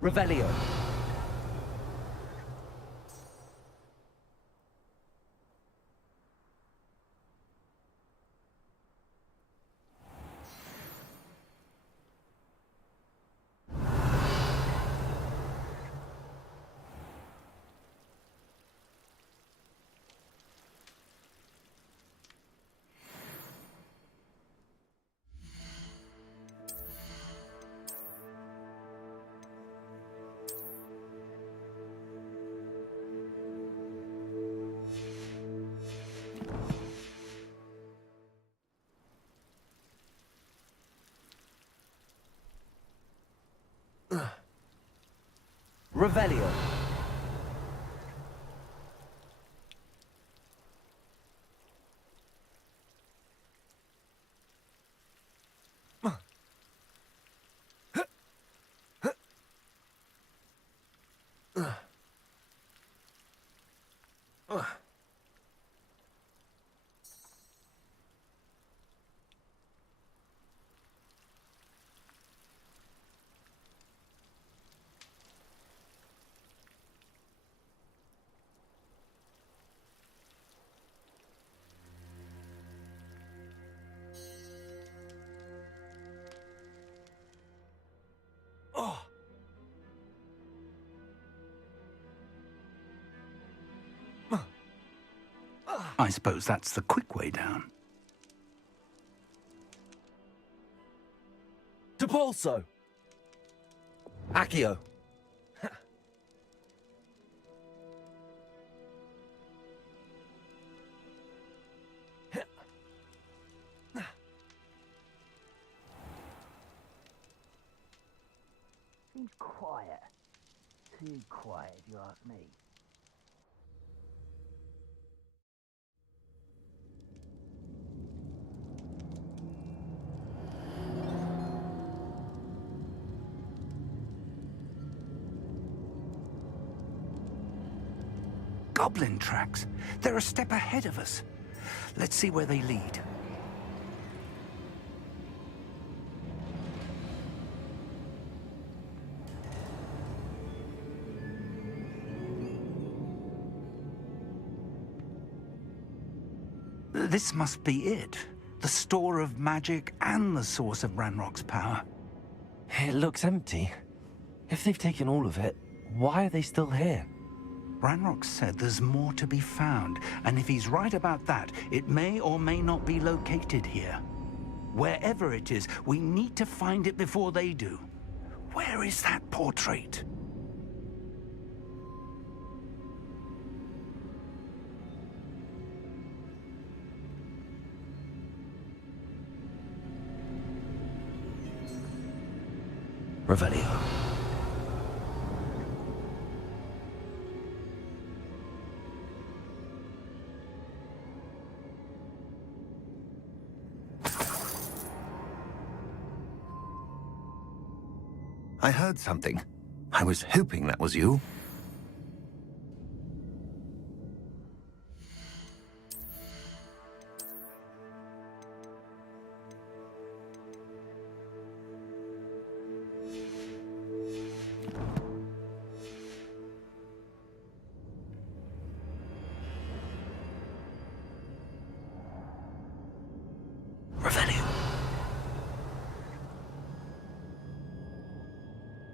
Revelio. Revelio. I suppose that's the quick way down. Depulso. Accio. seems quiet. Too quiet, if you ask me. Goblin tracks. They're a step ahead of us. Let's see where they lead. This must be it. The store of magic and the source of Ranrock's power. It looks empty. If they've taken all of it, why are they still here? Ranrock said there's more to be found, and if he's right about that, it may or may not be located here. Wherever it is, we need to find it before they do. Where is that portrait? Revelio. I heard something. I was hoping that was you.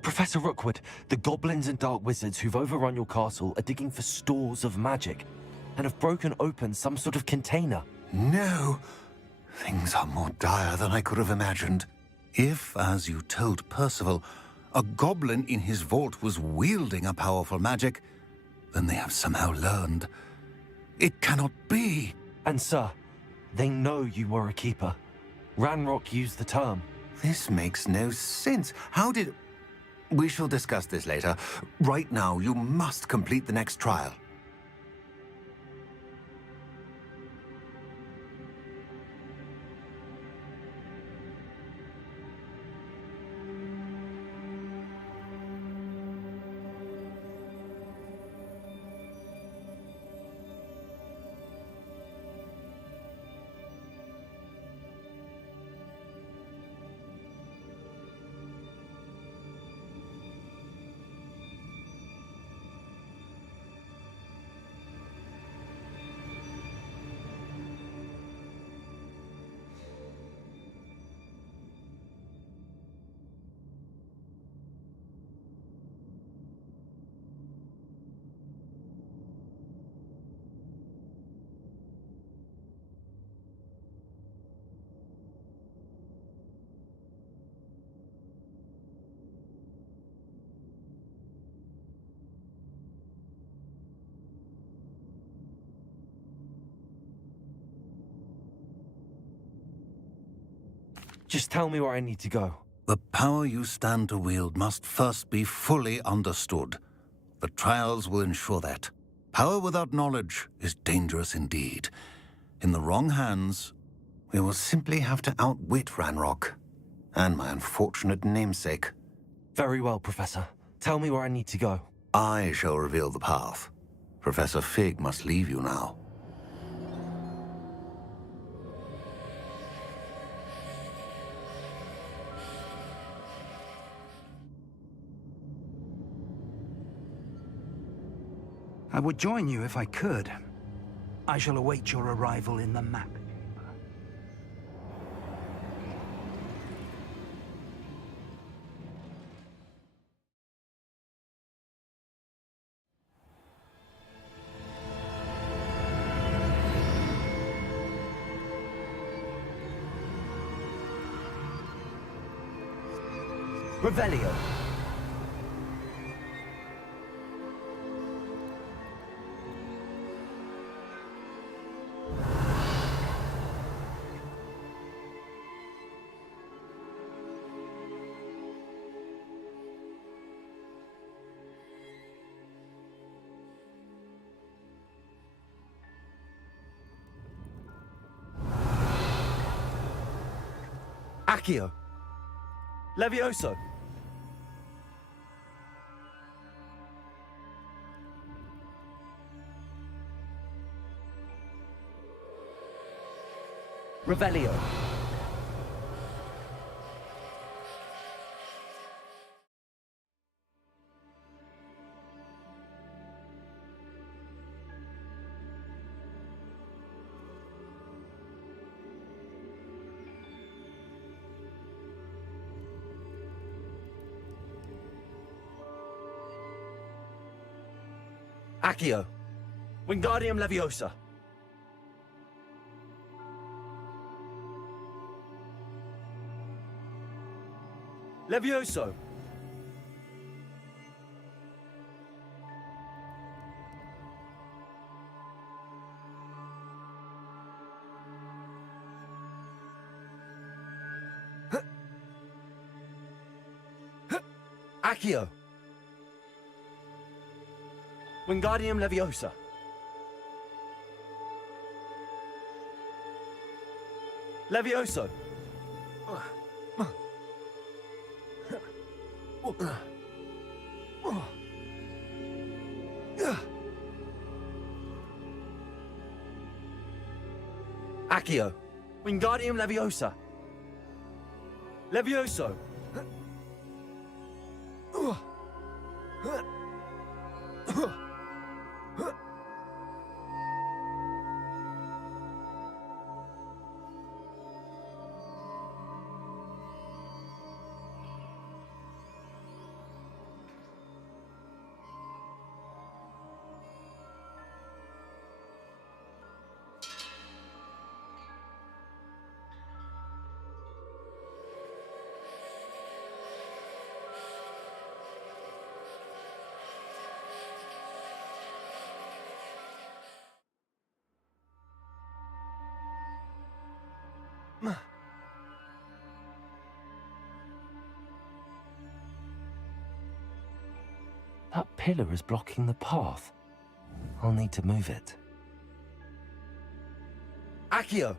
Professor Rookwood, the goblins and dark wizards who've overrun your castle are digging for stores of magic and have broken open some sort of container. No! Things are more dire than I could have imagined. If, as you told Percival, a goblin in his vault was wielding a powerful magic, then they have somehow learned. It cannot be! And sir, they know you were a keeper. Ranrock used the term. This makes no sense. How did... We shall discuss this later. Right now, you must complete the next trial. Just tell me where I need to go. The power you stand to wield must first be fully understood. The trials will ensure that. Power without knowledge is dangerous indeed. In the wrong hands, we will simply have to outwit Ranrock and my unfortunate namesake. Very well, Professor. Tell me where I need to go. I shall reveal the path. Professor Fig must leave you now. I would join you if I could. I shall await your arrival in the map. Revelio. Accio. Levioso. Revelio. Accio. Wingardium Leviosa. Levioso. Accio. Wingardium Leviosa. Levioso. Accio. Wingardium Leviosa. Levioso. That pillar is blocking the path. I'll need to move it. Accio.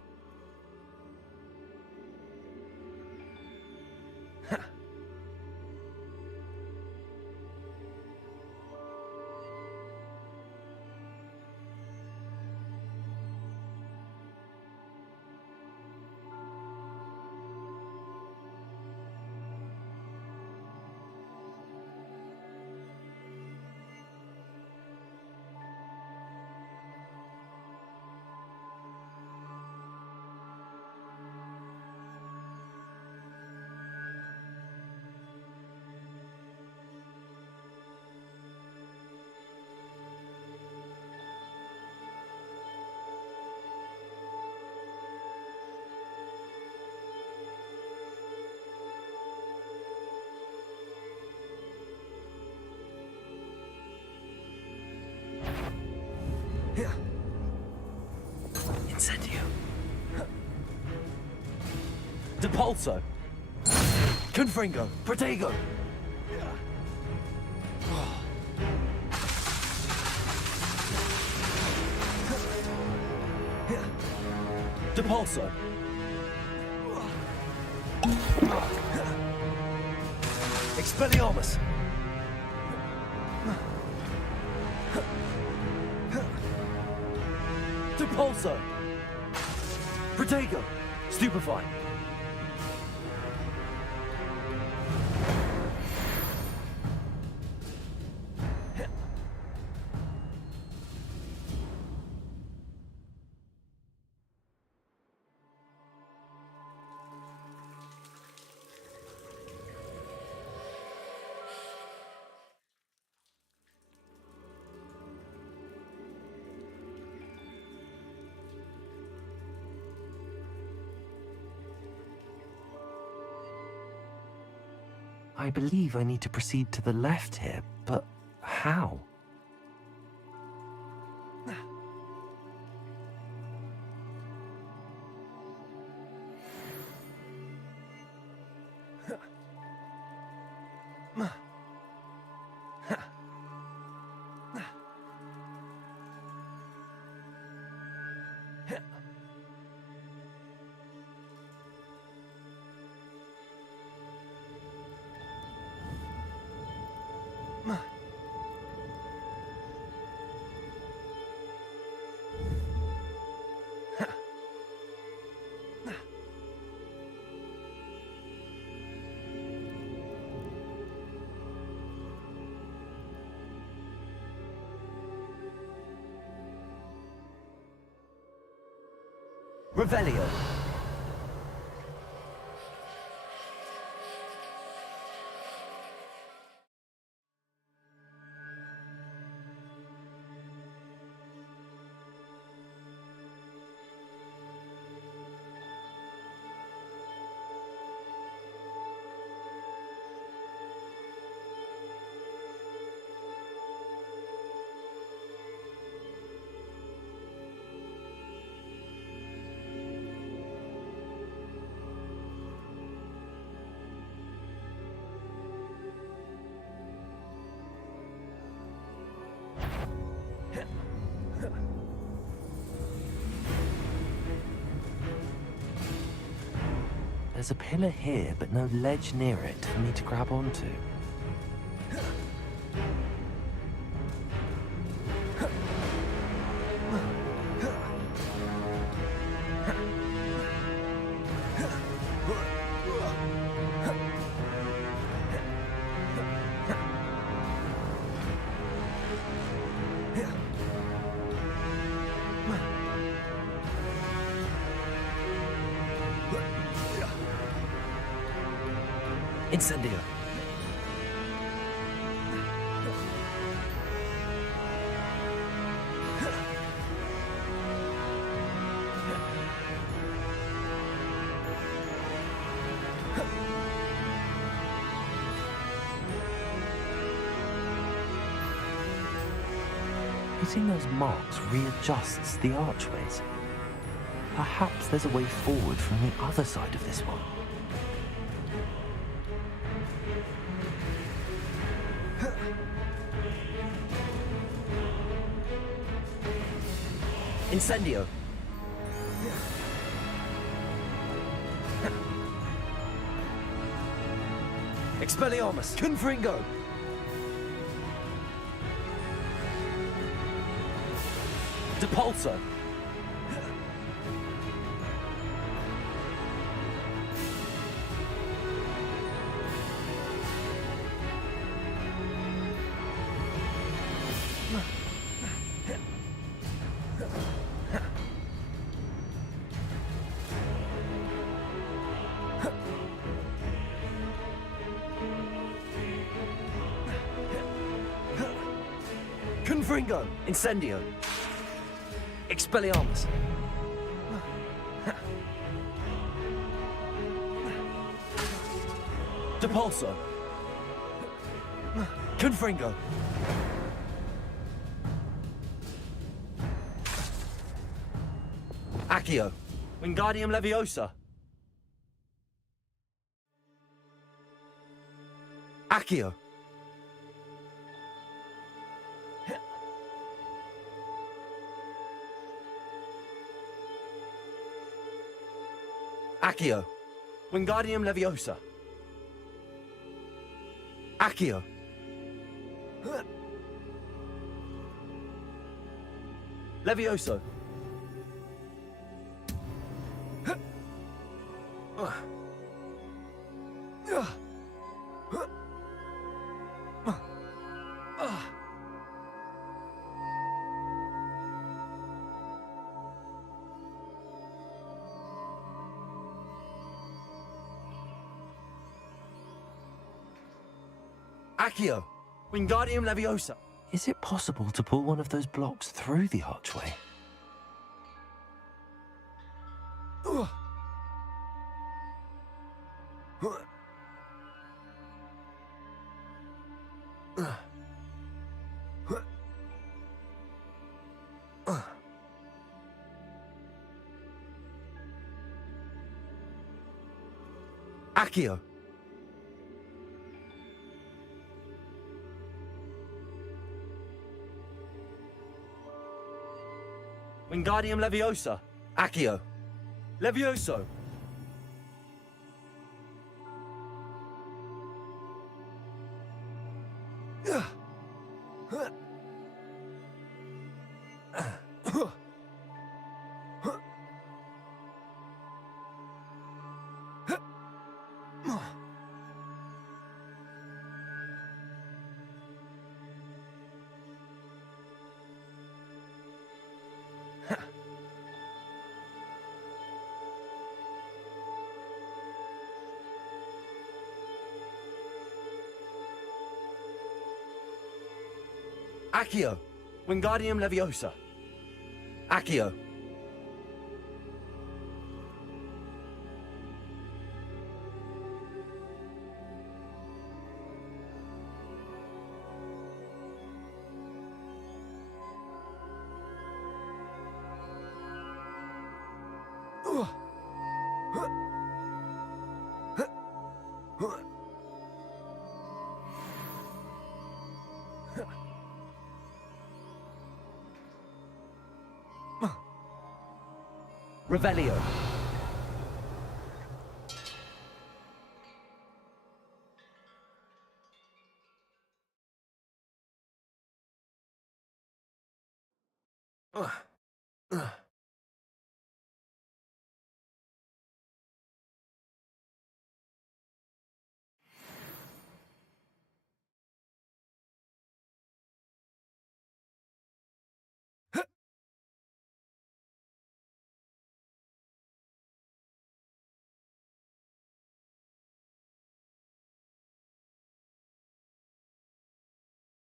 Incendio. Depulso. Confringo. Protego. Depulso. Expelliarmus. Depulso. Protego. Stupefy. I believe I need to proceed to the left here, but how? Revelio. There's a pillar here, but no ledge near it for me to grab onto. Incendio. Hitting those marks readjusts the archways. Perhaps there's a way forward from the other side of this one. Incendio. Expelliarmus. Confringo. Depulso. Confringo. Incendio. Expelliarmus. Depulso. Confringo. Accio. Wingardium Leviosa. Accio. Accio. Wingardium Leviosa. Accio. Levioso. Accio. Wingardium Leviosa. Is it possible to pull one of those blocks through the archway? Accio. Wingardium Leviosa. Accio. Levioso. Accio! Wingardium Leviosa! Accio! Revelio.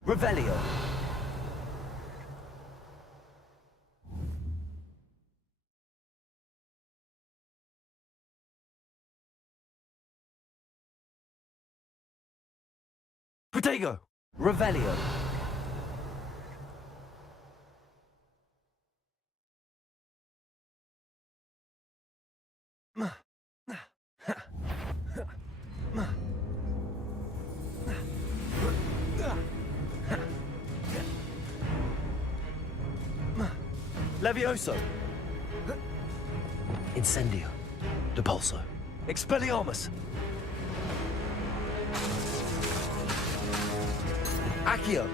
Revelio. Protego. Revelio. Levioso. Incendio. Depulso. Expelliarmus. Accio.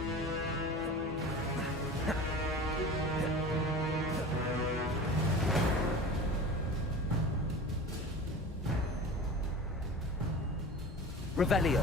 Revelio.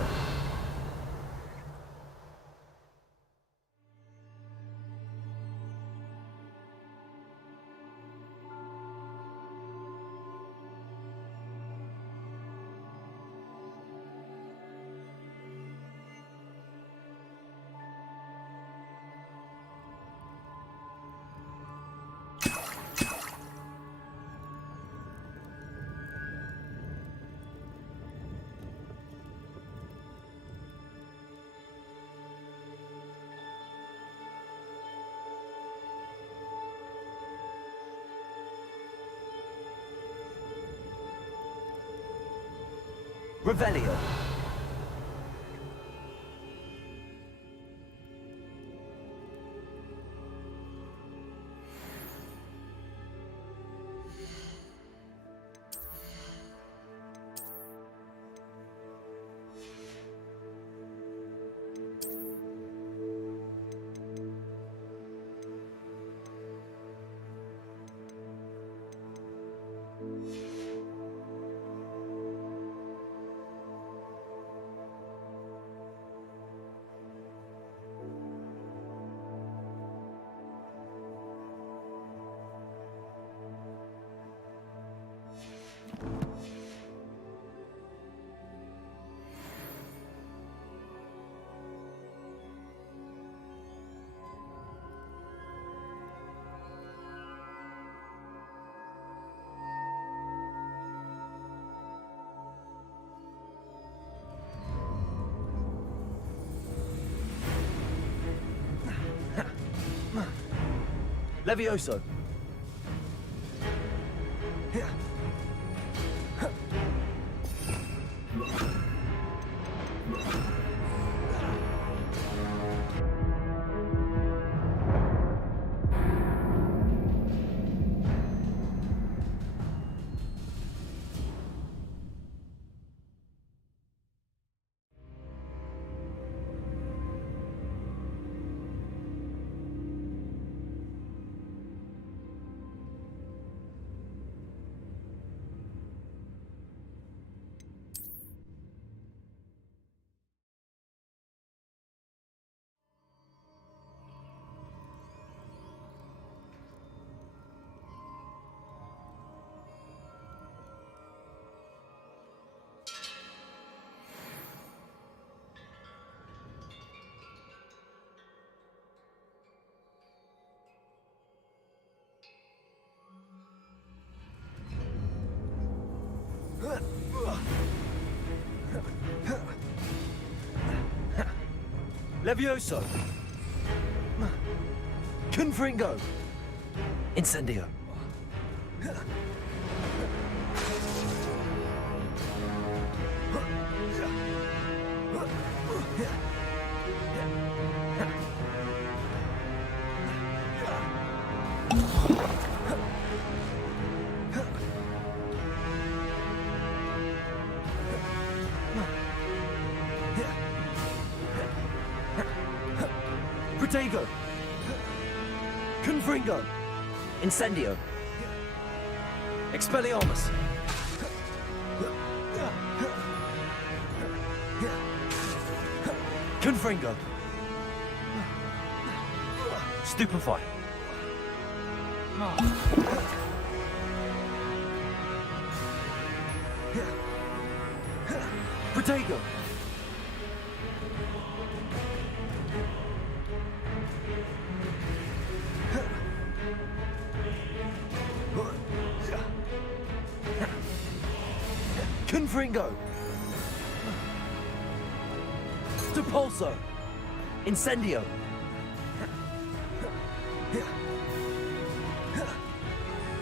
Revelio. Levioso. Levioso. Confringo. Incendio. Protego. Confringo. Incendio. Expelliarmus. Confringo. Stupefy. Protego. Confringo. Depulso. Incendio.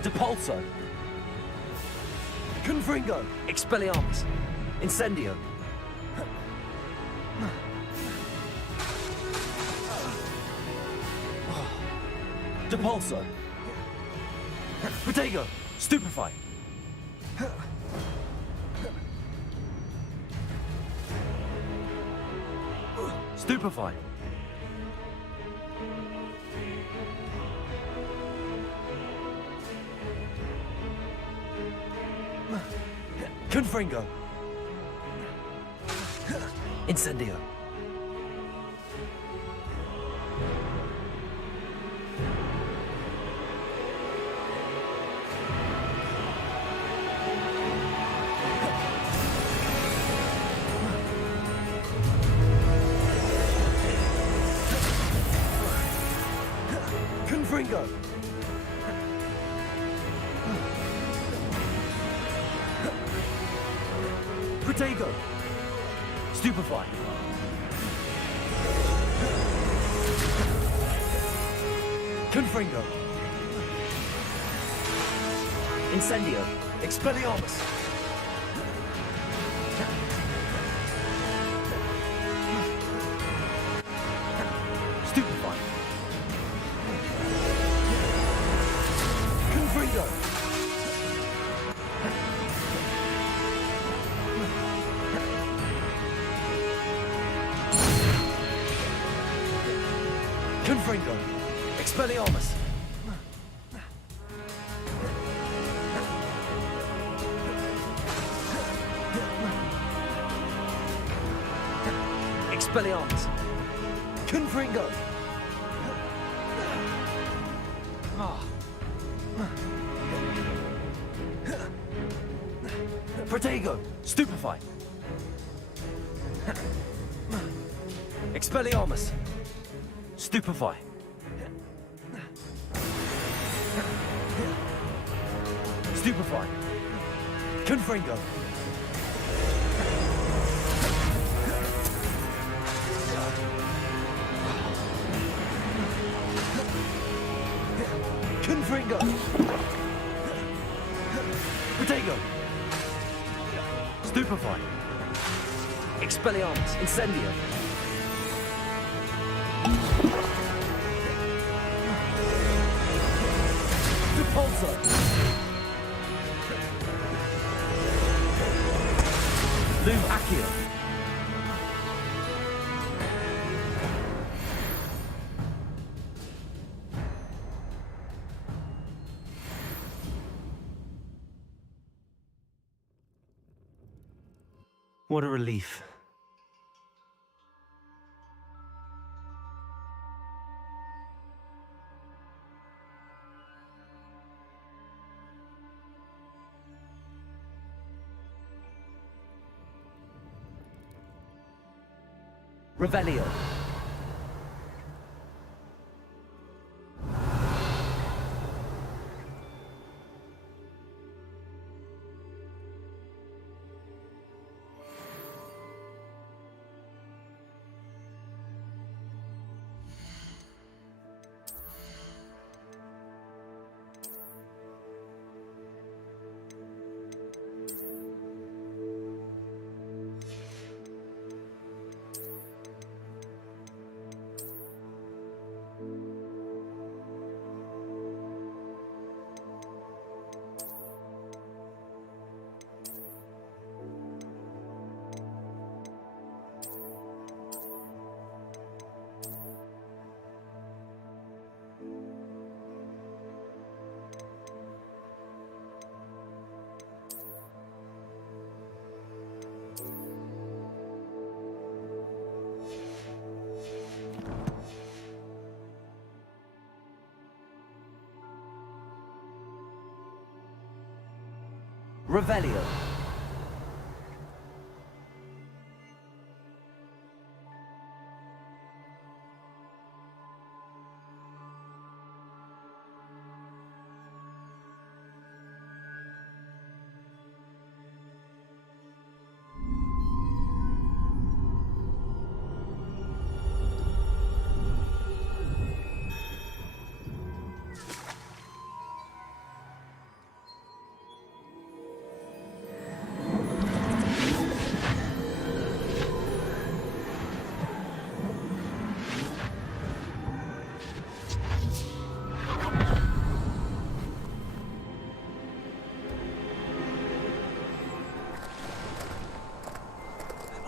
Depulso. Confringo. Expelliarmus. Incendio. Depulso. Protego. Stupefy. Stupefy. Confringo. Incendio. Confringo. Protego. Stupefy. Confringo. Incendio. Expelliarmus. Stupefy. Confringo. Confringo. Expelliarmus. Expelliarmus. Confringo. Protego. Stupefy. Expelliarmus. Stupefy. Stupefy. Confringo. Confringo. Protego. Stupefy. Expelliarmus. Incendio. Depulso. Loom Accio. What a relief. Revelio. Revelio.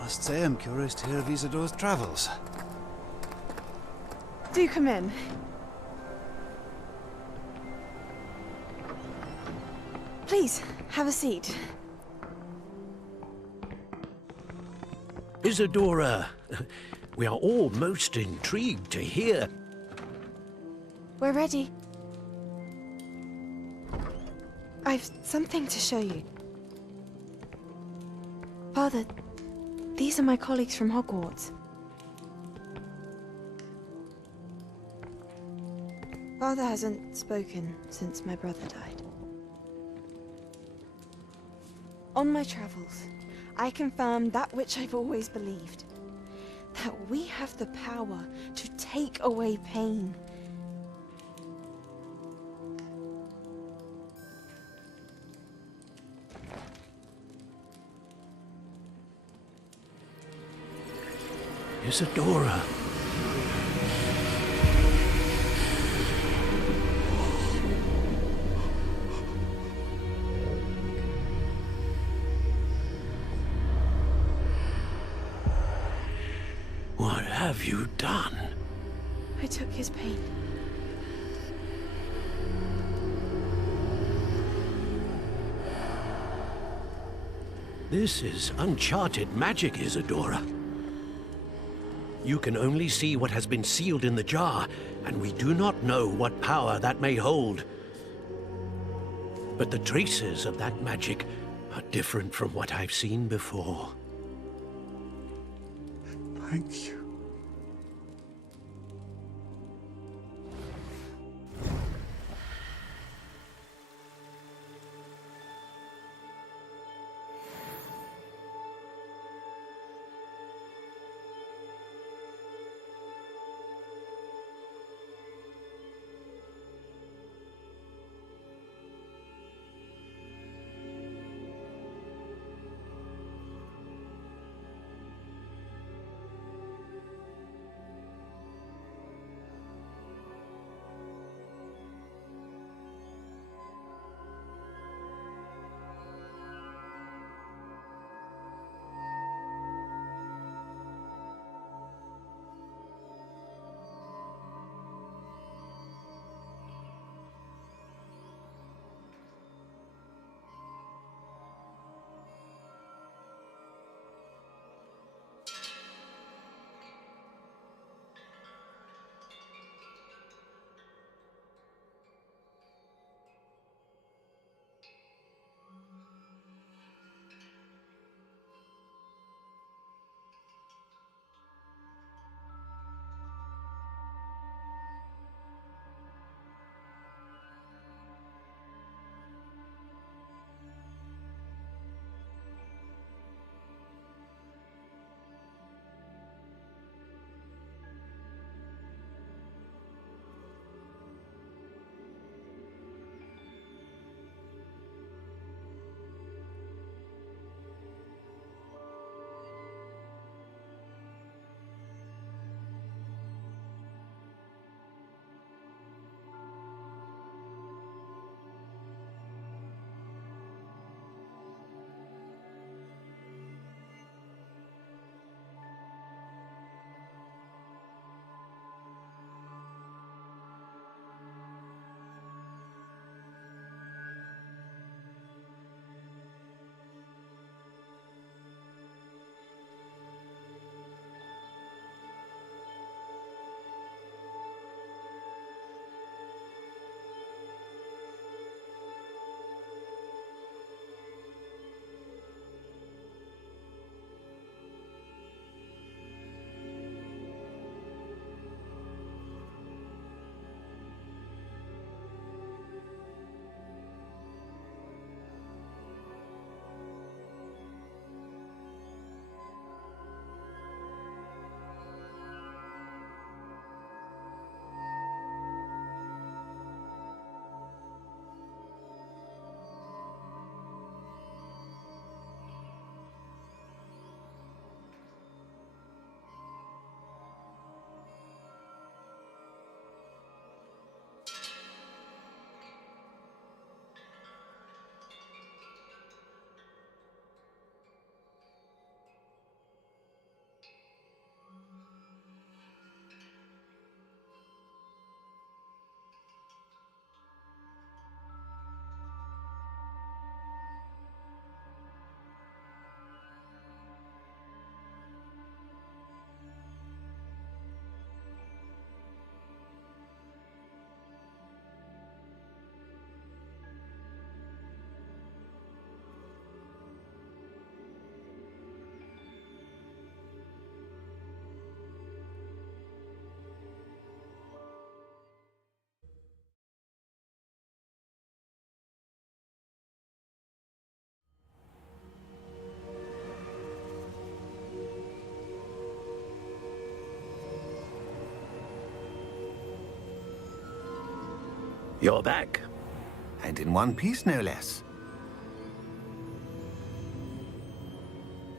I must say I'm curious to hear of Isidore's travels. Do come in. Please, have a seat. Isadora, we are all most intrigued to hear. We're ready. I've something to show you. Father, these are my colleagues from Hogwarts. Father hasn't spoken since my brother died. On my travels, I confirmed that which I've always believed. That we have the power to take away pain. Isadora. What have you done? I took his pain. This is uncharted magic, Isadora. You can only see what has been sealed in the jar, and we do not know what power that may hold. But the traces of that magic are different from what I've seen before. Thank you. You're back. And in one piece, no less.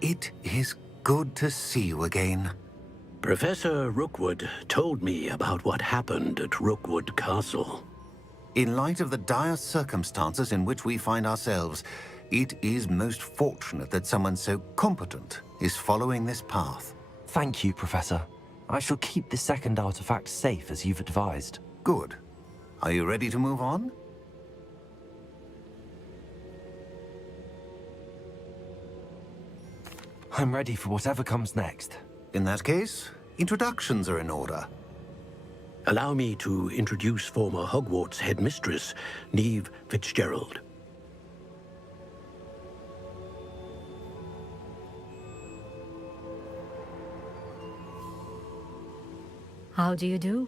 It is good to see you again. Professor Rookwood told me about what happened at Rookwood Castle. In light of the dire circumstances in which we find ourselves, it is most fortunate that someone so competent is following this path. Thank you, Professor. I shall keep the second artifact safe as you've advised. Good. Are you ready to move on? I'm ready for whatever comes next. In that case, introductions are in order. Allow me to introduce former Hogwarts headmistress, Neve Fitzgerald. How do you do?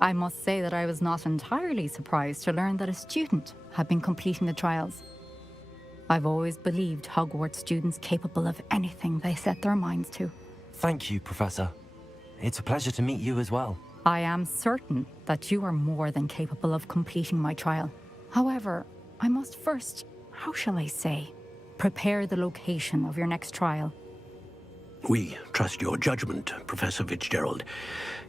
I must say that I was not entirely surprised to learn that a student had been completing the trials. I've always believed Hogwarts students capable of anything they set their minds to. Thank you, Professor. It's a pleasure to meet you as well. I am certain that you are more than capable of completing my trial. However, I must first, how shall I say, prepare the location of your next trial. We trust your judgment, Professor Fitzgerald.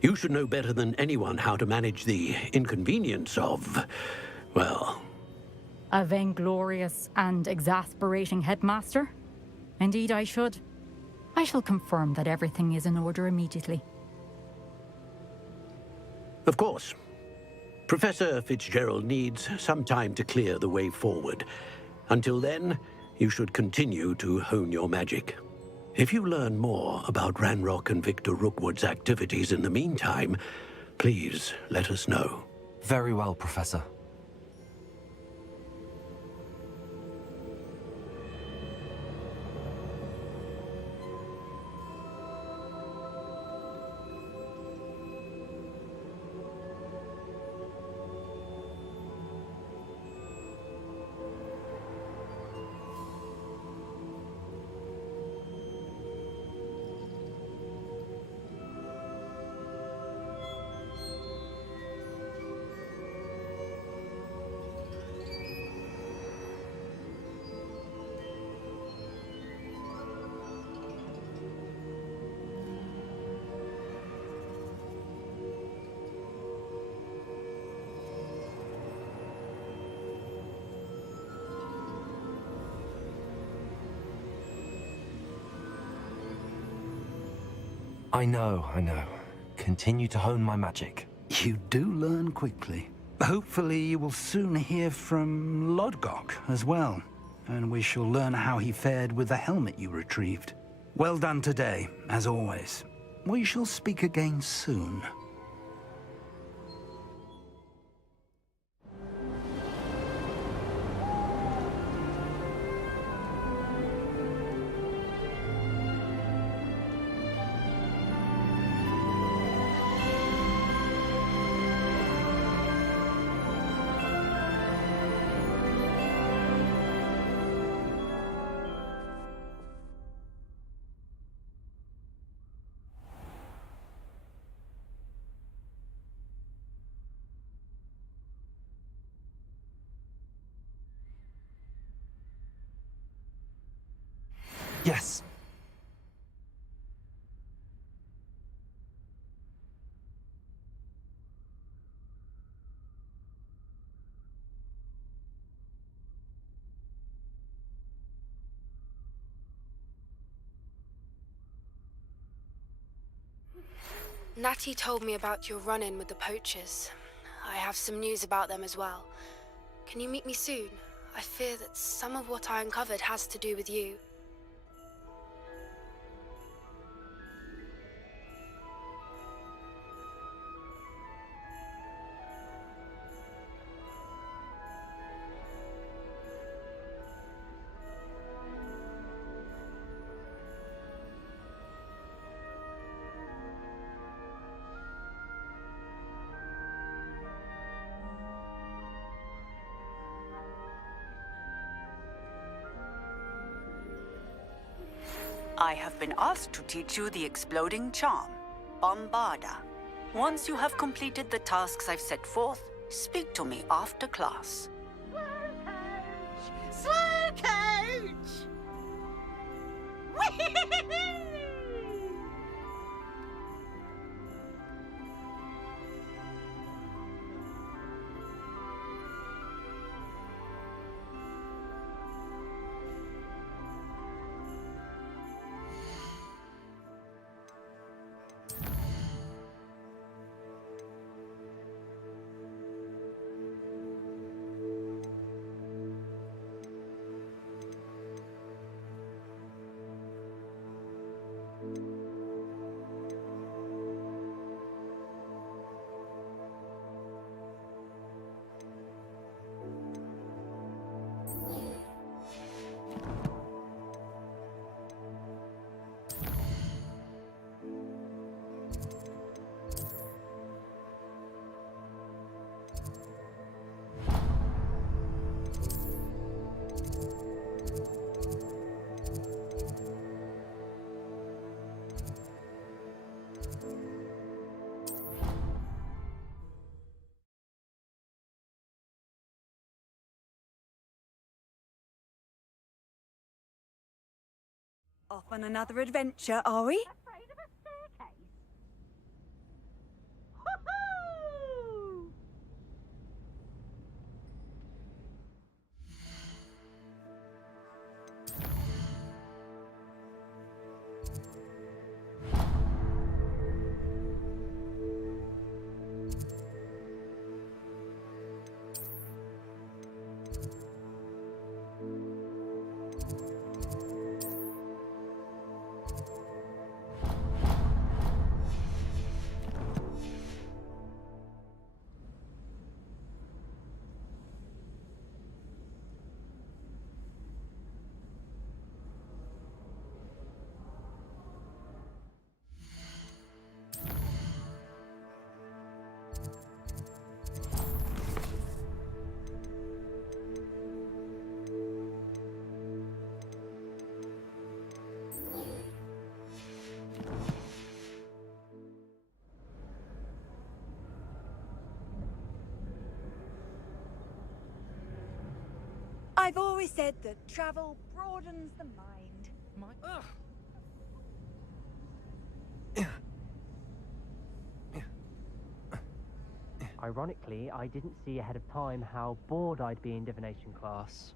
You should know better than anyone how to manage the inconvenience of, well... A vainglorious and exasperating headmaster? Indeed I should. I shall confirm that everything is in order immediately. Of course. Professor Fitzgerald needs some time to clear the way forward. Until then, you should continue to hone your magic. If you learn more about Ranrock and Victor Rookwood's activities in the meantime, please let us know. Very well, Professor. I know. Continue to hone my magic. You do learn quickly. Hopefully you will soon hear from Lodgok as well, and we shall learn how he fared with the helmet you retrieved. Well done today, as always. We shall speak again soon. Yes. Natty told me about your run-in with the poachers. I have some news about them as well. Can you meet me soon? I fear that some of what I uncovered has to do with you. I have been asked to teach you the exploding charm, Bombarda. Once you have completed the tasks I've set forth, Speak to me after class. Slow coach! Off on another adventure, are we? I've always said that travel broadens the mind. Ironically, I didn't see ahead of time how bored I'd be in divination class.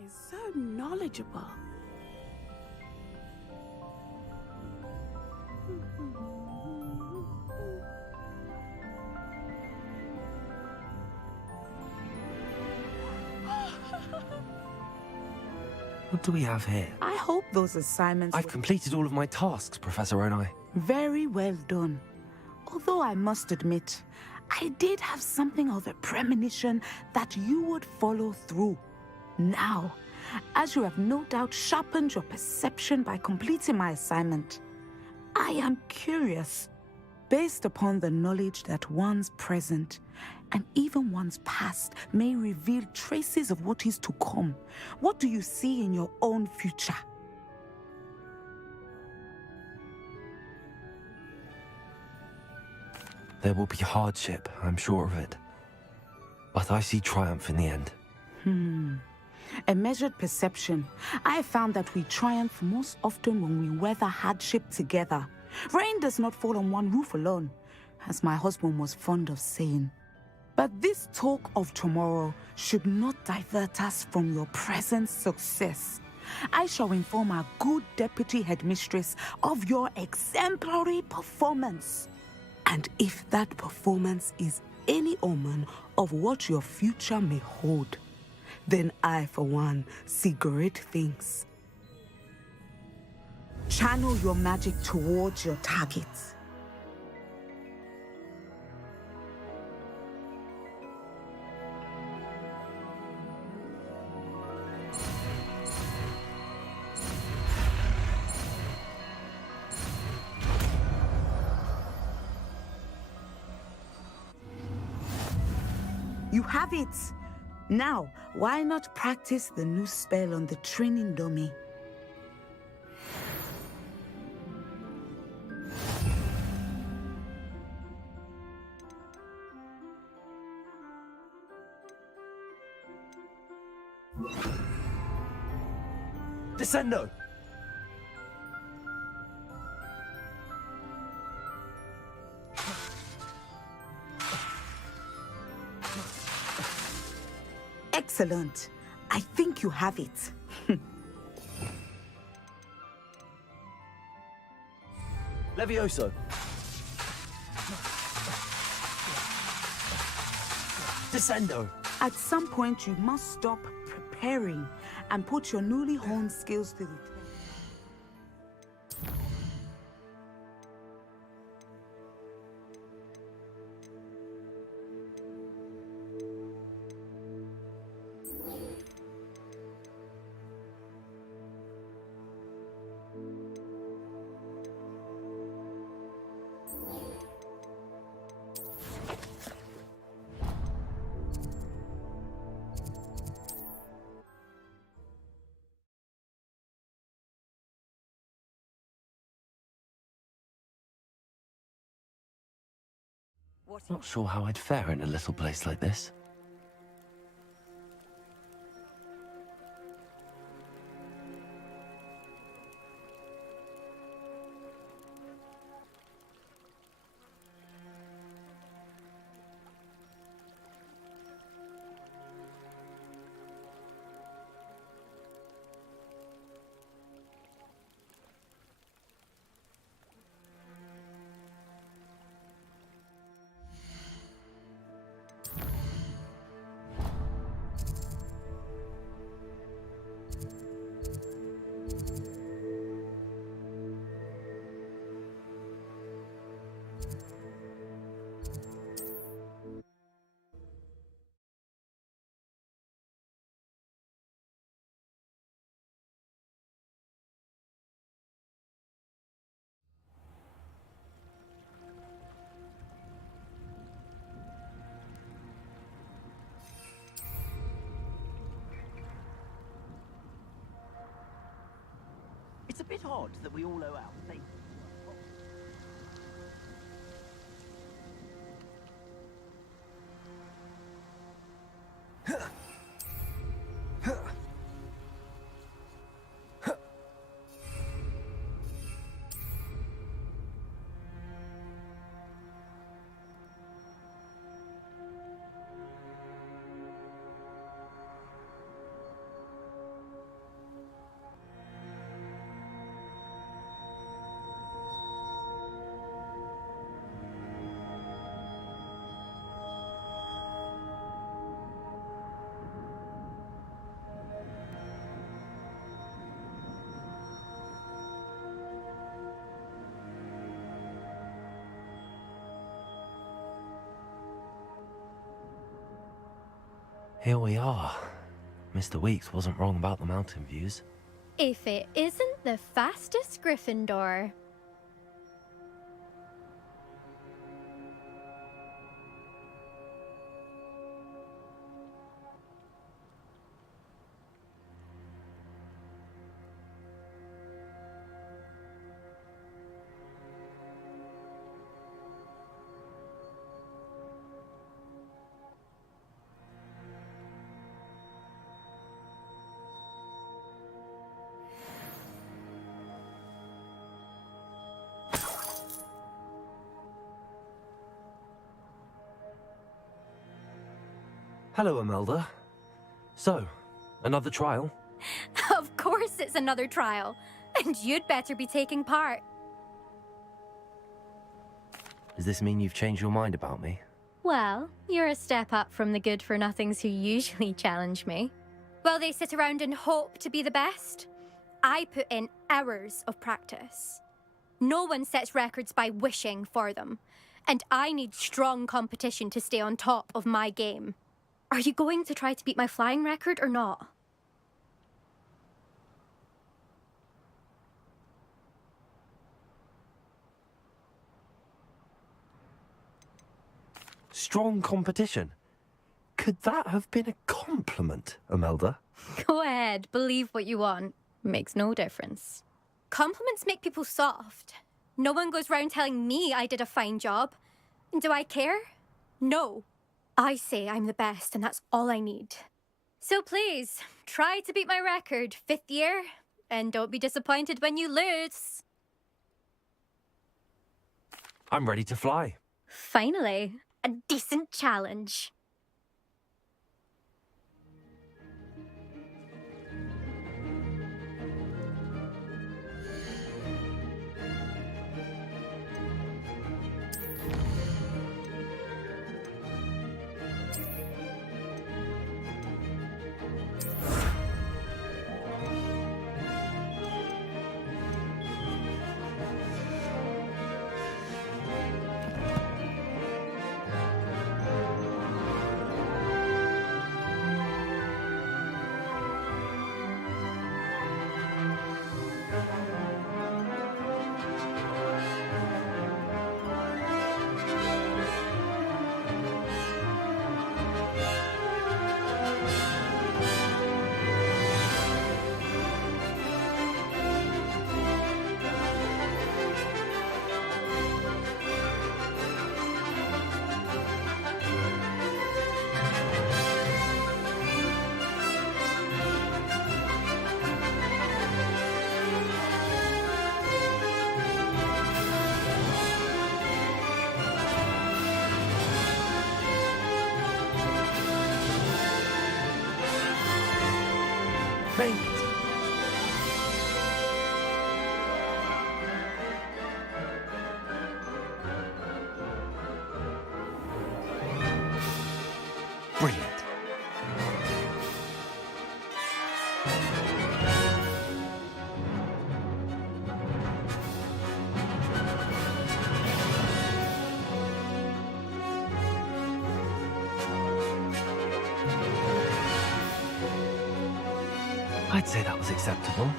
Nice, so knowledgeable. What do we have here? I hope those assignments I've completed all of my tasks, Professor Onai. very well done. Although I must admit, I did have something of a premonition that you would follow through. Now, as you have no doubt sharpened your perception by completing my assignment, I am curious, based upon the knowledge that one's present and even one's past may reveal traces of what is to come. What do you see in your own future? There will be hardship, I'm sure of it. But I see triumph in the end. A measured perception. I found that we triumph most often when we weather hardship together. Rain does not fall on one roof alone, as my husband was fond of saying. But this talk of tomorrow should not divert us from your present success. I shall inform our good deputy headmistress of your exemplary performance. And if that performance is any omen of what your future may hold, then I, for one, see great things. Channel your magic towards your targets. You have it! Now, why not practice the new spell on the training dummy? Descendo! Excellent. I think you have it. Levioso! Descendo! At some point, you must stop preparing and put your newly honed skills to the test. Not sure how I'd fare in a little place like this. It's a bit odd that we all owe our faith. Here we are. Mr. Weeks wasn't wrong about the mountain views. If it isn't the fastest Gryffindor. Hello, Imelda. So, another trial? Of course it's another trial. And you'd better be taking part. Does this mean you've changed your mind about me? Well, you're a step up from the good-for-nothings who usually challenge me. While they sit around and hope to be the best, I put in hours of practice. No one sets records by wishing for them, and I need strong competition to stay on top of my game. Are you going to try to beat my flying record or not? Strong competition? Could that have been a compliment, Imelda? Go ahead, believe what you want. Makes no difference. Compliments make people soft. No one goes round telling me I did a fine job. And do I care? No. I say I'm the best, and that's all I need. So please, try to beat my record, 5th year, and don't be disappointed when you lose. I'm ready to fly. Finally, a decent challenge. Made it. Brilliant. I'd say that was acceptable.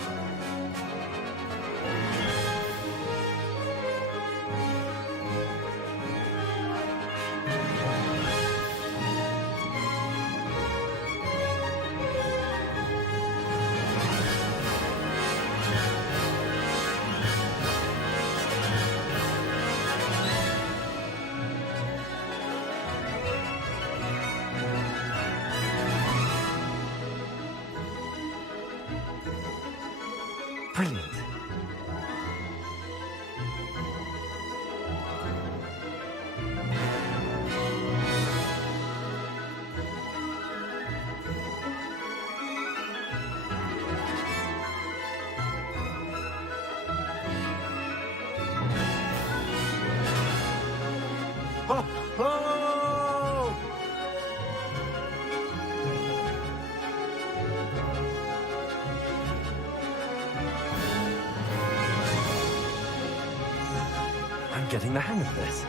Brilliant. Oh, oh! I'm getting the hang of this.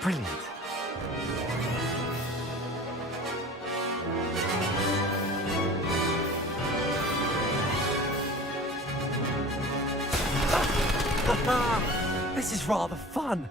Brilliant. This is rather fun.